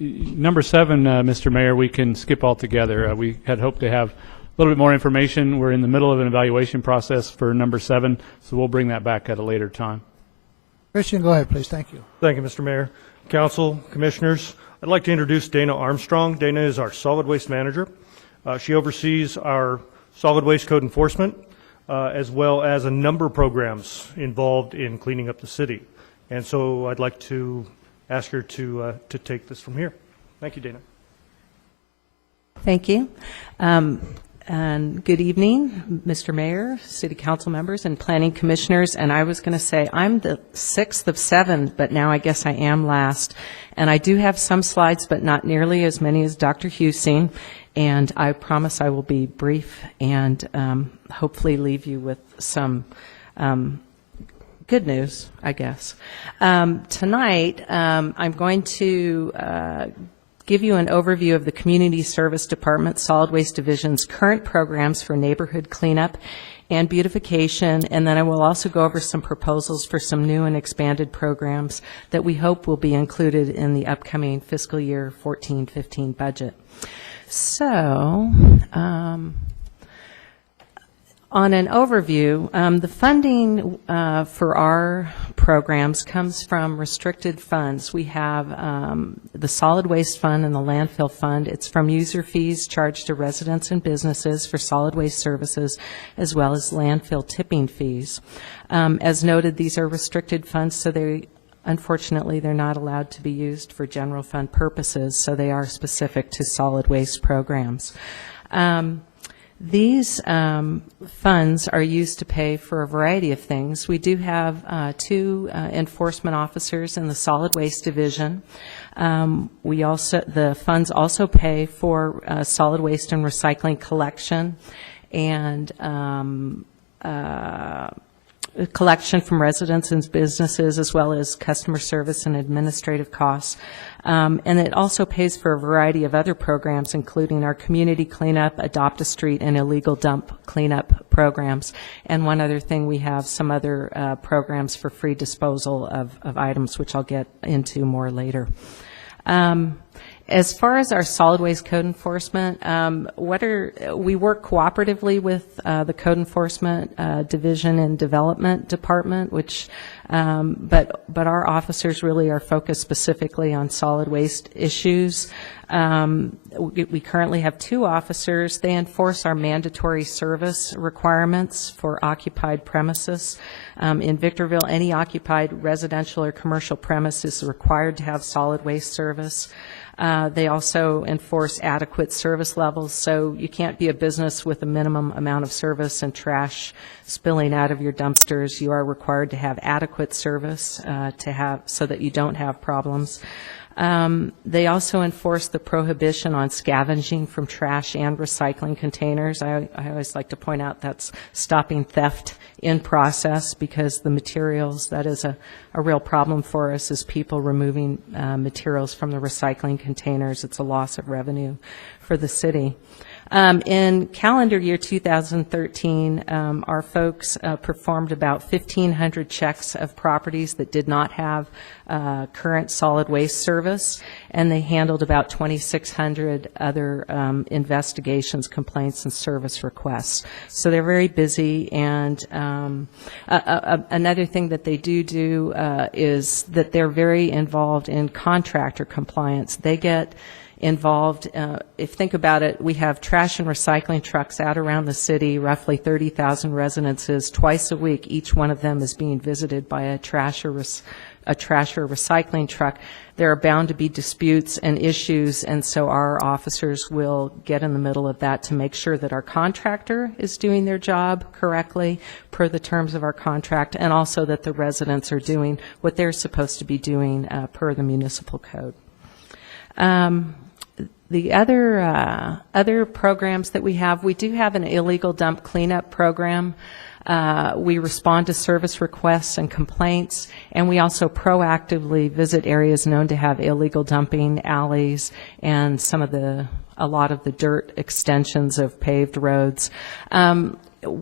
Number 7, Mr. Mayor, we can skip altogether. We had hoped to have a little bit more information. We're in the middle of an evaluation process for number 7, so we'll bring that back at a later time. Christian, go ahead, please. Thank you. Thank you, Mr. Mayor. Council, Commissioners, I'd like to introduce Dana Armstrong. Dana is our solid waste manager. She oversees our solid waste code enforcement, as well as a number of programs involved in cleaning up the city. And so I'd like to ask her to take this from here. Thank you, Dana. Thank you. And good evening, Mr. Mayor, City Council members, and Planning Commissioners. And I was going to say I'm the 6th of 7, but now I guess I am last. And I do have some slides, but not nearly as many as Dr. Husing. And I promise I will be brief and hopefully leave you with some good news, I guess. Tonight, I'm going to give you an overview of the Community Service Department Solid Waste Division's current programs for neighborhood cleanup and beautification, and then I will also go over some proposals for some new and expanded programs that we hope will be included in the upcoming fiscal year 14-15 budget. So, on an overview, the funding for our programs comes from restricted funds. We have the Solid Waste Fund and the Landfill Fund. It's from user fees charged to residents and businesses for solid waste services, as well as landfill tipping fees. As noted, these are restricted funds, so unfortunately, they're not allowed to be used for general fund purposes, so they are specific to solid waste programs. These funds are used to pay for a variety of things. We do have 2 enforcement officers in the Solid Waste Division. The funds also pay for solid waste and recycling collection and collection from residents and businesses, as well as customer service and administrative costs. And it also pays for a variety of other programs, including our community cleanup, Adopt a Street, and illegal dump cleanup programs. And one other thing, we have some other programs for free disposal of items, which I'll get into more later. As far as our solid waste code enforcement, we work cooperatively with the code enforcement division and development department, but our officers really are focused specifically on solid waste issues. We currently have 2 officers. They enforce our mandatory service requirements for occupied premises. In Victorville, any occupied residential or commercial premise is required to have solid waste service. They also enforce adequate service levels, so you can't be a business with a minimum amount of service and trash spilling out of your dumpsters. You are required to have adequate service so that you don't have problems. They also enforce the prohibition on scavenging from trash and recycling containers. I always like to point out that's stopping theft in process, because the materials, that is a real problem for us, is people removing materials from the recycling containers. It's a loss of revenue for the city. In calendar year 2013, our folks performed about 1,500 checks of properties that did not have current solid waste service, and they handled about 2,600 other investigations, complaints, and service requests. So they're very busy, and another thing that they do is that they're very involved in contractor compliance. They get involved. Think about it, we have trash and recycling trucks out around the city, roughly 30,000 residences. Twice a week, each one of them is being visited by a trash or recycling truck. There are bound to be disputes and issues, and so our officers will get in the middle of that to make sure that our contractor is doing their job correctly per the terms of our contract, and also that the residents are doing what they're supposed to be doing per the municipal code. The other programs that we do have an illegal dump cleanup program. We respond to service requests and complaints, and we also proactively visit areas known to have illegal dumping, alleys, and a lot of the dirt extensions of paved roads.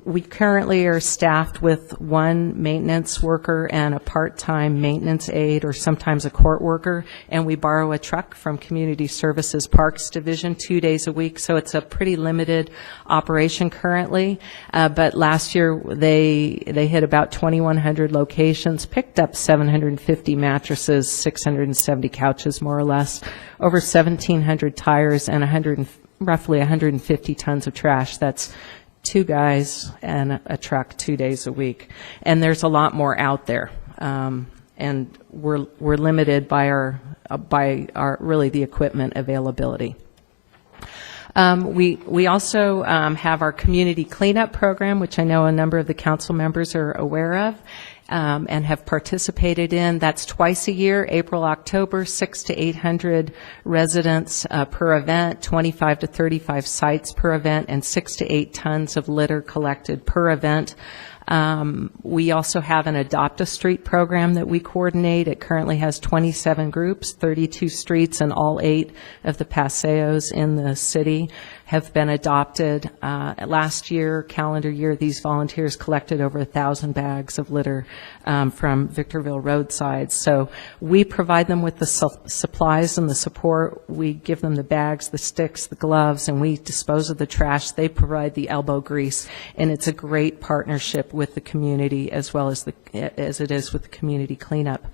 We currently are staffed with 1 maintenance worker and a part-time maintenance aide, or sometimes a court worker, and we borrow a truck from Community Services Parks Division 2 days a week, so it's a pretty limited operation currently. But last year they hit about 2,100 locations, picked up 750 mattresses, 670 couches more or less, over 1,700 tires, and roughly 150 tons of trash. That's 2 guys and a truck 2 days a week, and there's a lot more out there, and we're limited by our really the equipment availability. We also have our community cleanup program, which I know a number of the council members are aware of and have participated in. That's twice a year, April, October, 600 to 800 residents per event, 25 to 35 sites per event, and 6 to 8 tons of litter collected per event. We also have an Adopt a Street program that we coordinate. It currently has 27 groups, 32 streets, and all 8 of the paseos in the city have been adopted. Last year, calendar year, these volunteers collected over 1,000 bags of litter from Victorville roadsides. So we provide them with the supplies and the support. We give them the bags, the sticks, the gloves, and we dispose of the trash. They provide the elbow grease, and it's a great partnership with the community as well as it is with the community cleanup.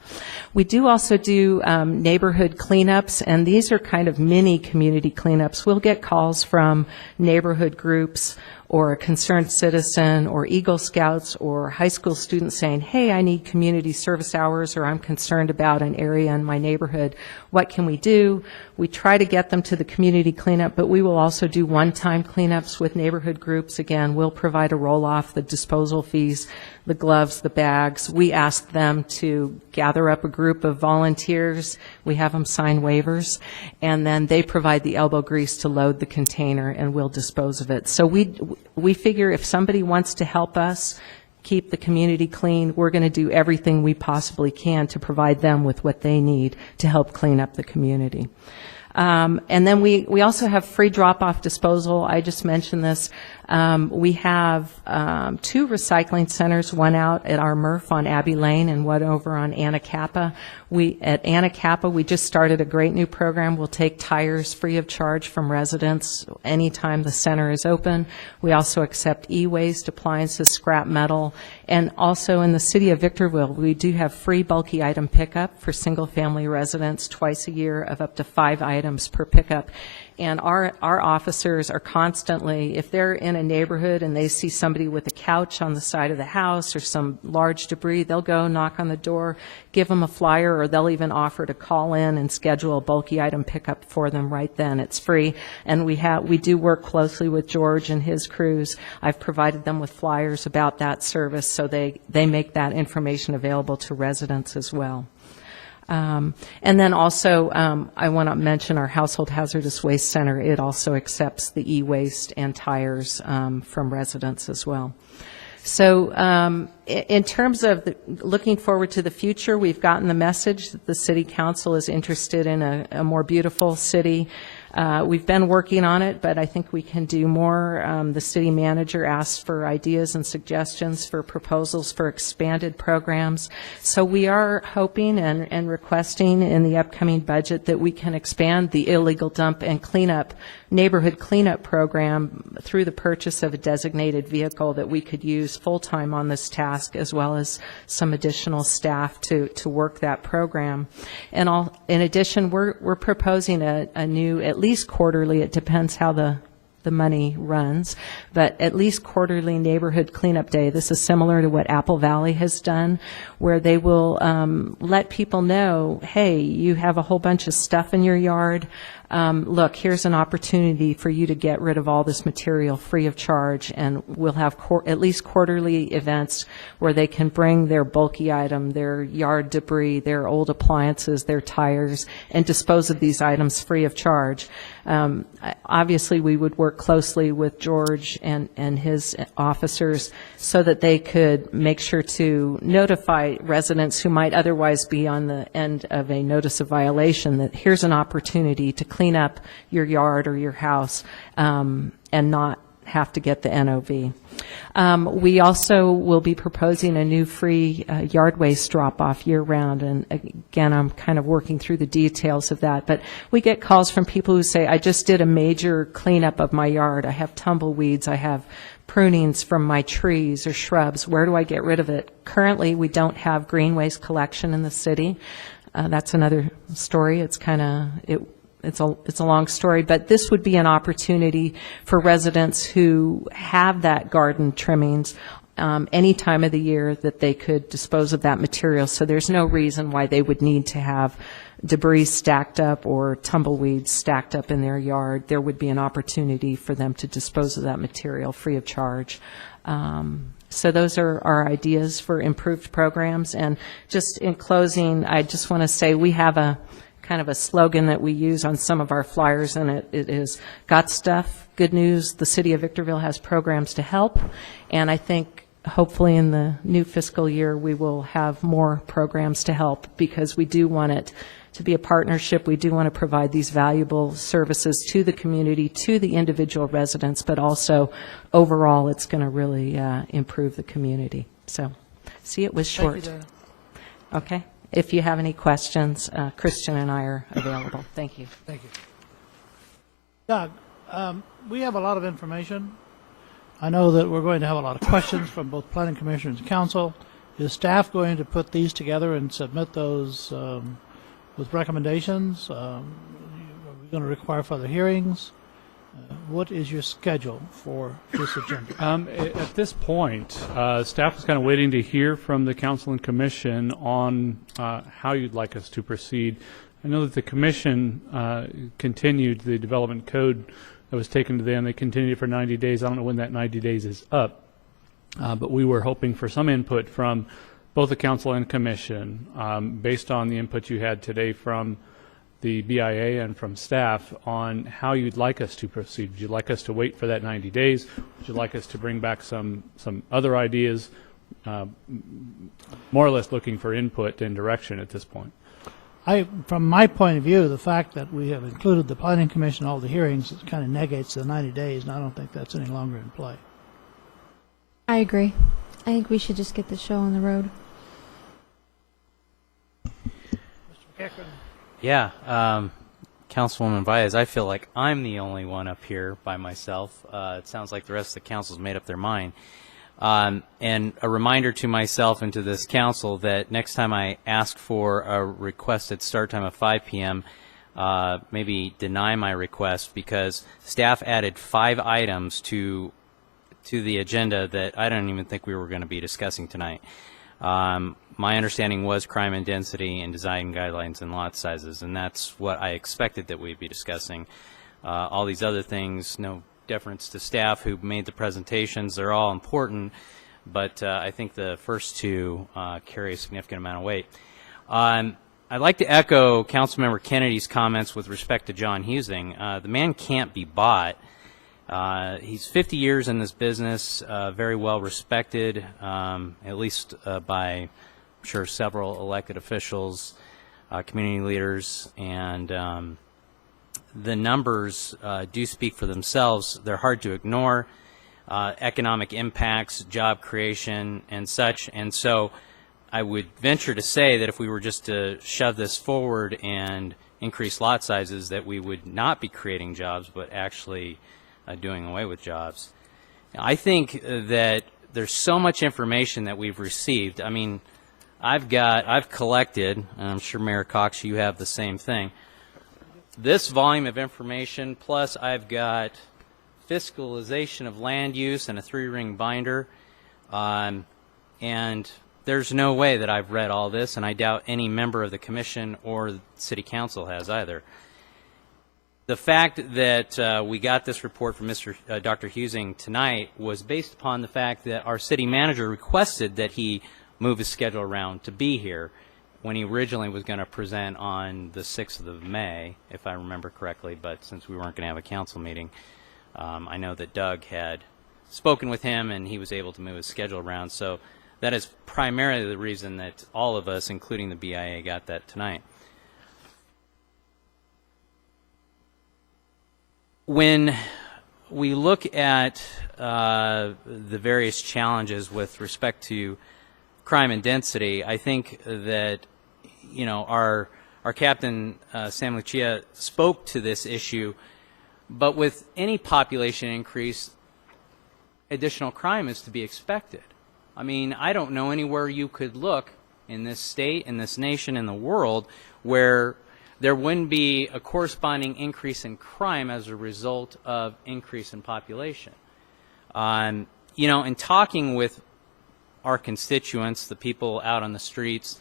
We do also do neighborhood cleanups, and these are kind of mini community cleanups. We'll get calls from neighborhood groups or a concerned citizen or Eagle Scouts or high school students saying, hey, I need community service hours, or I'm concerned about an area in my neighborhood. What can we do? We try to get them to the community cleanup, but we will also do one-time cleanups with neighborhood groups. Again, we'll provide a roll-off, the disposal fees, the gloves, the bags. We ask them to gather up a group of volunteers. We have them sign waivers, and then they provide the elbow grease to load the container, and we'll dispose of it. So we figure if somebody wants to help us keep the community clean, we're going to do everything we possibly can to provide them with what they need to help clean up the community. And then we also have free drop-off disposal. I just mentioned this. We have 2 recycling centers, one out at our MRF on Abbey Lane and one over on Anacapa. At Anacapa, we just started a great new program. We'll take tires free of charge from residents anytime the center is open. We also accept e-waste, appliances, scrap metal, and also in the city of Victorville, we do have free bulky item pickup for single-family residents twice a year of up to 5 items per pickup. And our officers are constantly, if they're in a neighborhood and they see somebody with a couch on the side of the house or some large debris, they'll go knock on the door, give them a flyer, or they'll even offer to call in and schedule a bulky item pickup for them right then. It's free. And we do work closely with George and his crews. I've provided them with flyers about that service, so they make that information available to residents as well. And then also, I want to mention our Household Hazardous Waste Center. It also accepts the e-waste and tires from residents as well. So in terms of looking forward to the future, we've gotten the message that the City Council is interested in a more beautiful city. We've been working on it, but I think we can do more. The city manager asked for ideas and suggestions for proposals for expanded programs. So we are hoping and requesting in the upcoming budget that we can expand the illegal dump and neighborhood cleanup program through the purchase of a designated vehicle that we could use full-time on this task, as well as some additional staff to work that program. And in addition, we're proposing a new, at least quarterly, it depends how the money runs, but at least quarterly neighborhood cleanup day. This is similar to what Apple Valley has done, where they will let people know, hey, you have a whole bunch of stuff in your yard. Look, here's an opportunity for you to get rid of all this material free of charge, and we'll have at least quarterly events where they can bring their bulky item, their yard debris, their old appliances, their tires, and dispose of these items free of charge. Obviously, we would work closely with George and his officers so that they could make sure to notify residents who might otherwise be on the end of a notice of violation that here's an opportunity to clean up your yard or your house and not have to get the NOV. We also will be proposing a new free yard waste drop-off year-round, and again, I'm kind of working through the details of that, but we get calls from people who say, I just did a major cleanup of my yard. I have tumbleweeds, I have prunings from my trees or shrubs. Where do I get rid of it? Currently, we don't have green waste collection in the city. That's another story. It's kind of, it's a long story, but this would be an opportunity for residents who have that garden trimmings any time of the year that they could dispose of that material. So there's no reason why they would need to have debris stacked up or tumbleweeds stacked up in their yard. There would be an opportunity for them to dispose of that material free of charge. So those are our ideas for improved programs. And just in closing, I just want to say we have a kind of a slogan that we use on some of our flyers, and it is, got stuff, good news, the City of Victorville has programs to help. And I think hopefully in the new fiscal year we will have more programs to help, because we do want it to be a partnership. We do want to provide these valuable services to the community, to the individual residents, but also overall it's going to really improve the community. So, see, it was short. Thank you, Dana. Okay. If you have any questions, Christian and I are available. Thank you. Thank you. Doug, we have a lot of information. I know that we're going to have a lot of questions from both Planning Commission and Council. Is staff going to put these together and submit those with recommendations? Are we going to require further hearings? What is your schedule for this agenda? At this point, staff is kind of waiting to hear from the Council and Commission on how you'd like us to proceed. I know that the Commission continued the development code that was taken to them. They continued it for 90 days. I don't know when that 90 days is up, but we were hoping for some input from both the Council and Commission based on the input you had today from the BIA and from staff on how you'd like us to proceed. Would you like us to wait for that 90 days? Would you like us to bring back some other ideas? More or less looking for input and direction at this point. From my point of view, the fact that we have included the planning commission in all the hearings kind of negates the 90 days, and I don't think that's any longer in play. I agree. I think we should just get the show on the road. Yeah, Councilwoman Baez, I feel like I'm the only one up here by myself. It sounds like the rest of the council's made up their mind. And a reminder to myself and to this council that next time I ask for a requested start time of 5 p.m., maybe deny my request, because staff added 5 items to the agenda that I don't even think we were going to be discussing tonight. My understanding was crime and density and design guidelines and lot sizes, and that's what I expected that we'd be discussing. All these other things, no deference to staff who made the presentations, they're all important, but I think the first 2 carry a significant amount of weight. I'd like to echo Councilmember Kennedy's comments with respect to John Husing. The man can't be bought. He's 50 years in this business, very well respected, at least by, I'm sure, several elected officials, community leaders, and the numbers do speak for themselves. They're hard to ignore. Economic impacts, job creation, and such. And so I would venture to say that if we were just to shove this forward and increase lot sizes, that we would not be creating jobs, but actually doing away with jobs. I think that there's so much information that we've received. I mean, I've collected, and I'm sure Mayor Cox, you have the same thing, this volume of information, plus I've got fiscalization of land use and a 3-ring binder, and there's no way that I've read all this, and I doubt any member of the commission or the city council has either. The fact that we got this report from Dr. Husing tonight was based upon the fact that our city manager requested that he move his schedule around to be here when he originally was going to present on the 6th of May, if I remember correctly, but since we weren't going to have a council meeting, I know that Doug had spoken with him and he was able to move his schedule around. So that is primarily the reason that all of us, including the BIA, got that tonight. When we look at the various challenges with respect to crime and density, I think that, you know, our captain, Sam Lucia, spoke to this issue, but with any population increase, additional crime is to be expected. I mean, I don't know anywhere you could look in this state, in this nation, in the world, where there wouldn't be a corresponding increase in crime as a result of increase in population. You know, in talking with our constituents, the people out on the streets,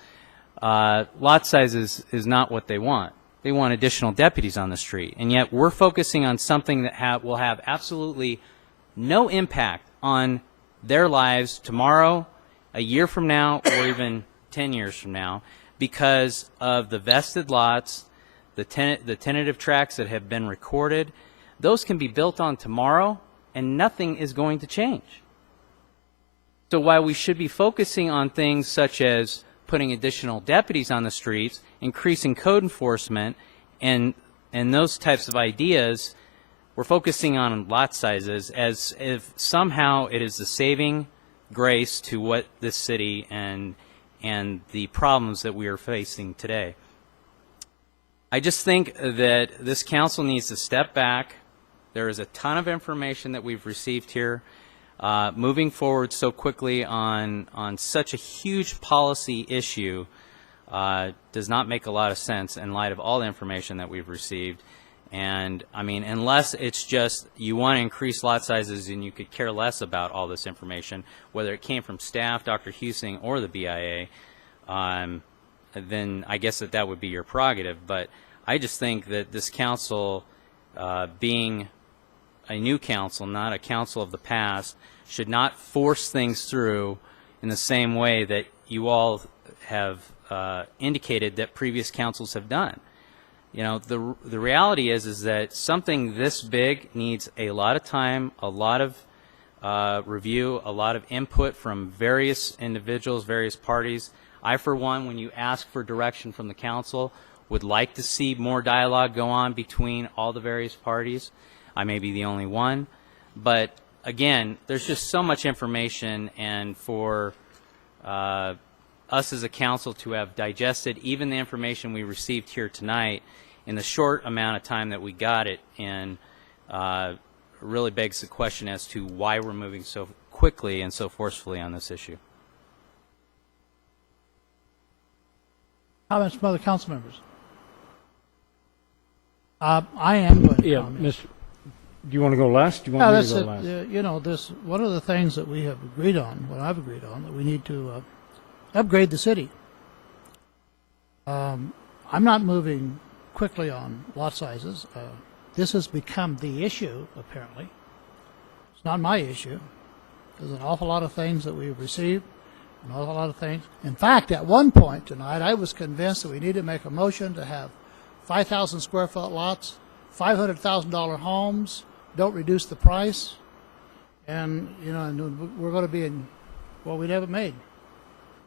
lot size is not what they want. They want additional deputies on the street. And yet we're focusing on something that will have absolutely no impact on their lives tomorrow, a year from now, or even 10 years from now, because of the vested lots, the tentative tracts that have been recorded. Those can be built on tomorrow, and nothing is going to change. So while we should be focusing on things such as putting additional deputies on the streets, increasing code enforcement, and those types of ideas, we're focusing on lot sizes as if somehow it is the saving grace to what this city and the problems that we are facing today. I just think that this council needs to step back. There is a ton of information that we've received here. Moving forward so quickly on such a huge policy issue does not make a lot of sense in light of all the information that we've received. And I mean, unless it's just you want to increase lot sizes and you could care less about all this information, whether it came from staff, Dr. Husing, or the BIA, then I guess that would be your prerogative. But I just think that this council, being a new council, not a council of the past, should not force things through in the same way that you all have indicated that previous councils have done. You know, the reality is that something this big needs a lot of time, a lot of review, a lot of input from various individuals, various parties. I, for one, when you ask for direction from the council, would like to see more dialogue go on between all the various parties. I may be the only one, but again, there's just so much information, and for us as a council to have digested even the information we received here tonight in the short amount of time that we got it in really begs the question as to why we're moving so quickly and so forcefully on this issue. Comments from other council members? I am going to comment. Mr. Do you want to go last? Do you want me to go last? You know, this, one of the things that we have agreed on, what I've agreed on, that we need to upgrade the city. I'm not moving quickly on lot sizes. This has become the issue, apparently. It's not my issue. There's an awful lot of things that we've received, an awful lot of things. In fact, at one point tonight, I was convinced that we need to make a motion to have 5,000 square foot lots, $500,000 homes, don't reduce the price, and, you know, and we're going to be in what we never made.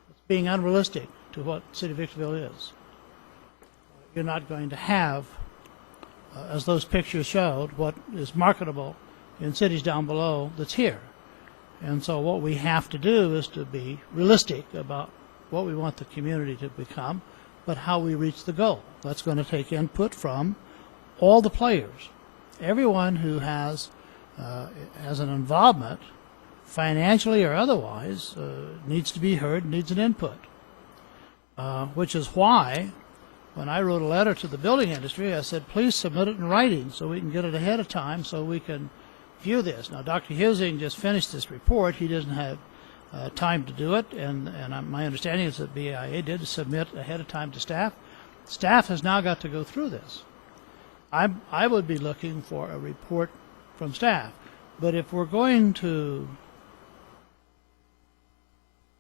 It's being unrealistic to what City of Victorville is. You're not going to have, as those pictures showed, what is marketable in cities down below that's here. And so what we have to do is to be realistic about what we want the community to become, but how we reach the goal. That's going to take input from all the players. Everyone who has an involvement, financially or otherwise, needs to be heard, needs an input. Which is why, when I wrote a letter to the building industry, I said, please submit it in writing so we can get it ahead of time so we can view this. Now, Dr. Husing just finished this report. He doesn't have time to do it, and my understanding is that BIA did submit ahead of time to staff. Staff has now got to go through this. I would be looking for a report from staff. But if we're going to,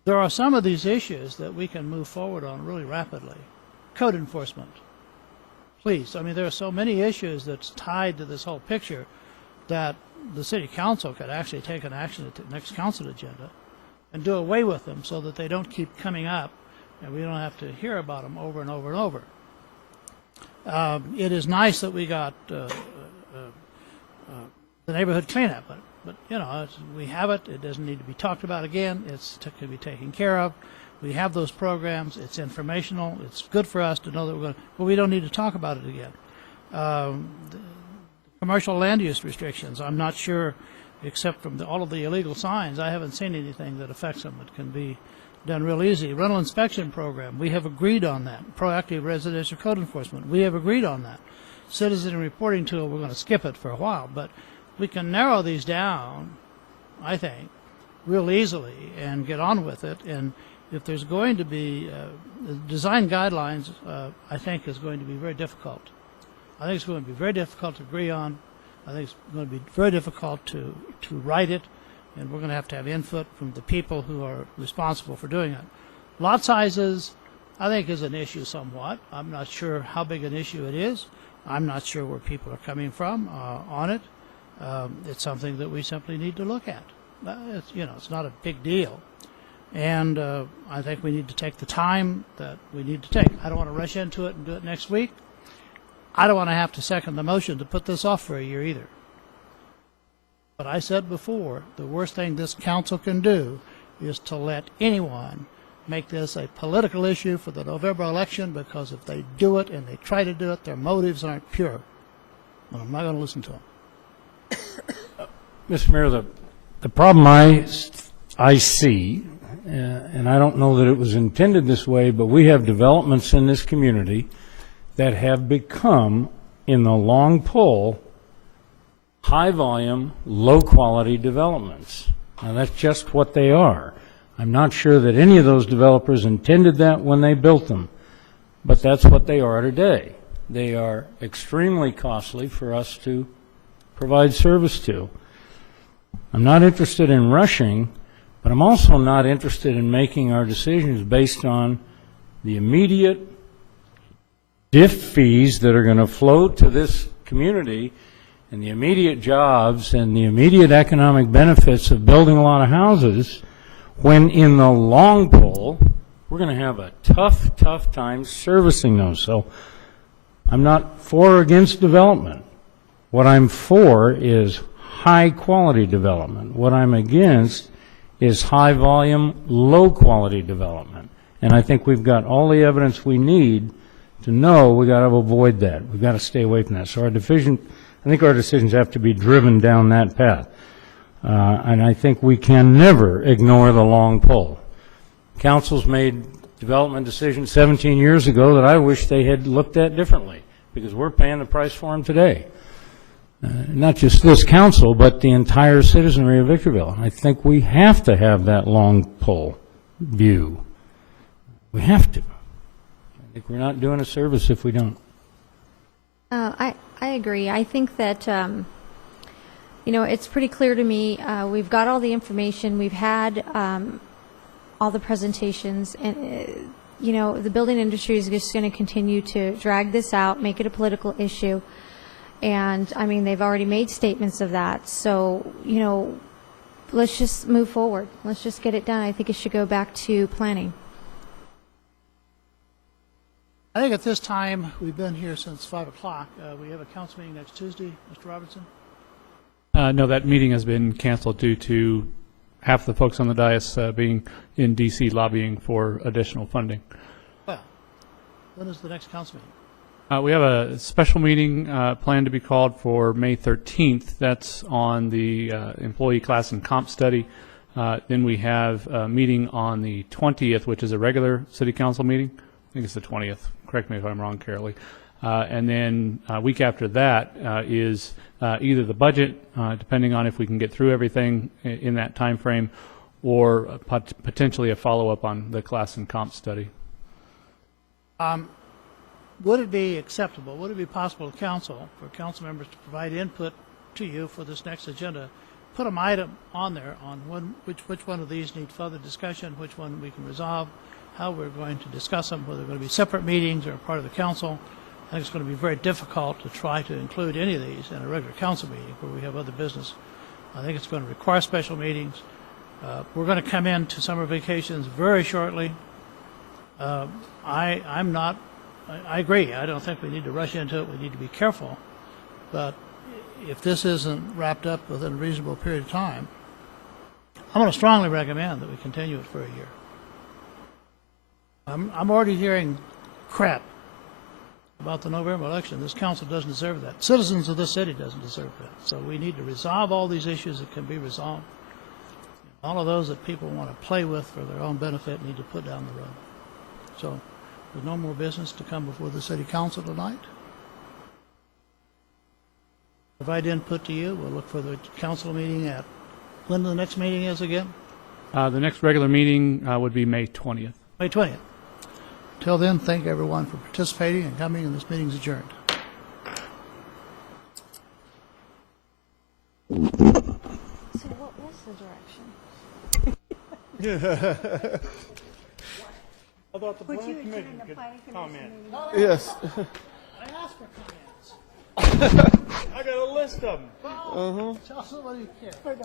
there are some of these issues that we can move forward on really rapidly. Code enforcement, please. I mean, there are so many issues that's tied to this whole picture that the city council could actually take an action at the next council agenda and do away with them so that they don't keep coming up and we don't have to hear about them over and over and over. It is nice that we got the neighborhood cleanup, but you know, we have it. It doesn't need to be talked about again. It's to be taken care of. We have those programs. It's informational. It's good for us to know that we're going to, but we don't need to talk about it again. Commercial land use restrictions, I'm not sure, except from all of the illegal signs, I haven't seen anything that affects them. It can be done real easy. Rental inspection program, we have agreed on that. Proactive residential code enforcement, we have agreed on that. Citizen reporting tool, we're going to skip it for a while, but we can narrow these down, I think, real easily and get on with it. And if there's going to be design guidelines, I think is going to be very difficult. I think it's going to be very difficult to agree on. I think it's going to be very difficult to write it, and we're going to have input from the people who are responsible for doing it. Lot sizes, I think, is an issue somewhat. I'm not sure how big an issue it is. I'm not sure where people are coming from on it. It's something that we simply need to look at. It's not a big deal. And I think we need to take the time that we need to take. I don't want to rush into it and do it next week. I don't want to have to second the motion to put this off for a year either. But I said before, the worst thing this council can do is to let anyone make this a political issue for the November election, because if they do it and they try to do it, their motives aren't pure. And I'm not going to listen to them. Mr. Mayor, the problem I see, and I don't know that it was intended this way, but we have developments in this community that have become, in the long pull, high volume, low quality developments. Now that's just what they are. I'm not sure that any of those developers intended that when they built them, but that's what they are today. They are extremely costly for us to provide service to. I'm not interested in rushing, but I'm also not interested in making our decisions based on the immediate DIF fees that are going to flow to this community and the immediate jobs and the immediate economic benefits of building a lot of houses, when in the long pull we're going to have a tough, tough time servicing those. So I'm not for or against development. What I'm for is high-quality development. What I'm against is high-volume, low-quality development. And I think we've got all the evidence we need to know we got to avoid that. We've got to stay away from that. So I think our decisions have to be driven down that path. And I think we can never ignore the long pull. Council's made development decisions 17 years ago that I wish they had looked at differently, because we're paying the price for them today. Not just this council, but the entire citizenry of Victorville. I think we have to have that long pull view. We have to. I think we're not doing a service if we don't. I agree. I think that, it's pretty clear to me. We've got all the information. We've had all the presentations. And, the building industry is just going to continue to drag this out, make it a political issue. And, they've already made statements of that. So, let's just move forward. Let's just get it done. I think it should go back to planning. I think at this time, we've been here since 5 o'clock. We have a council meeting next Tuesday. Mr. Robertson? No, that meeting has been canceled due to half the folks on the dais being in D.C. lobbying for additional funding. Well, when is the next council meeting? We have a special meeting planned to be called for May 13th. That's on the employee class and comp study. Then we have a meeting on the 20th, which is a regular city council meeting. I think it's the 20th. Correct me if I'm wrong, Carolee. And then a week after that is either the budget, depending on if we can get through everything in that time frame, or potentially a follow-up on the class and comp study. Would it be acceptable, would it be possible to council, for council members to provide input to you for this next agenda? Put an item on there on which one of these need further discussion, which one we can resolve, how we're going to discuss them, whether they're going to be separate meetings or part of the council. I think it's going to be very difficult to try to include any of these in a regular council meeting where we have other business. I think it's going to require special meetings. We're going to come into summer vacations very shortly. I agree. I don't think we need to rush into it. We need to be careful. But if this isn't wrapped up within a reasonable period of time, I'm going to strongly recommend that we continue it for a year. I'm already hearing crap about the November election. This council doesn't deserve that. Citizens of this city doesn't deserve that. So we need to resolve all these issues that can be resolved. All of those that people want to play with for their own benefit need to put down the road. So there's no more business to come before the city council tonight. Provide input to you. We'll look for the council meeting at, when the next meeting is again? The next regular meeting would be May 20th. May 20th. Till then, thank everyone for participating and coming, and this meeting is adjourned. So what was the direction? How about the Would you planning commission attend the could planning commission comment? meeting? Yes. I asked for comments. I got a list of them. Tell somebody you care.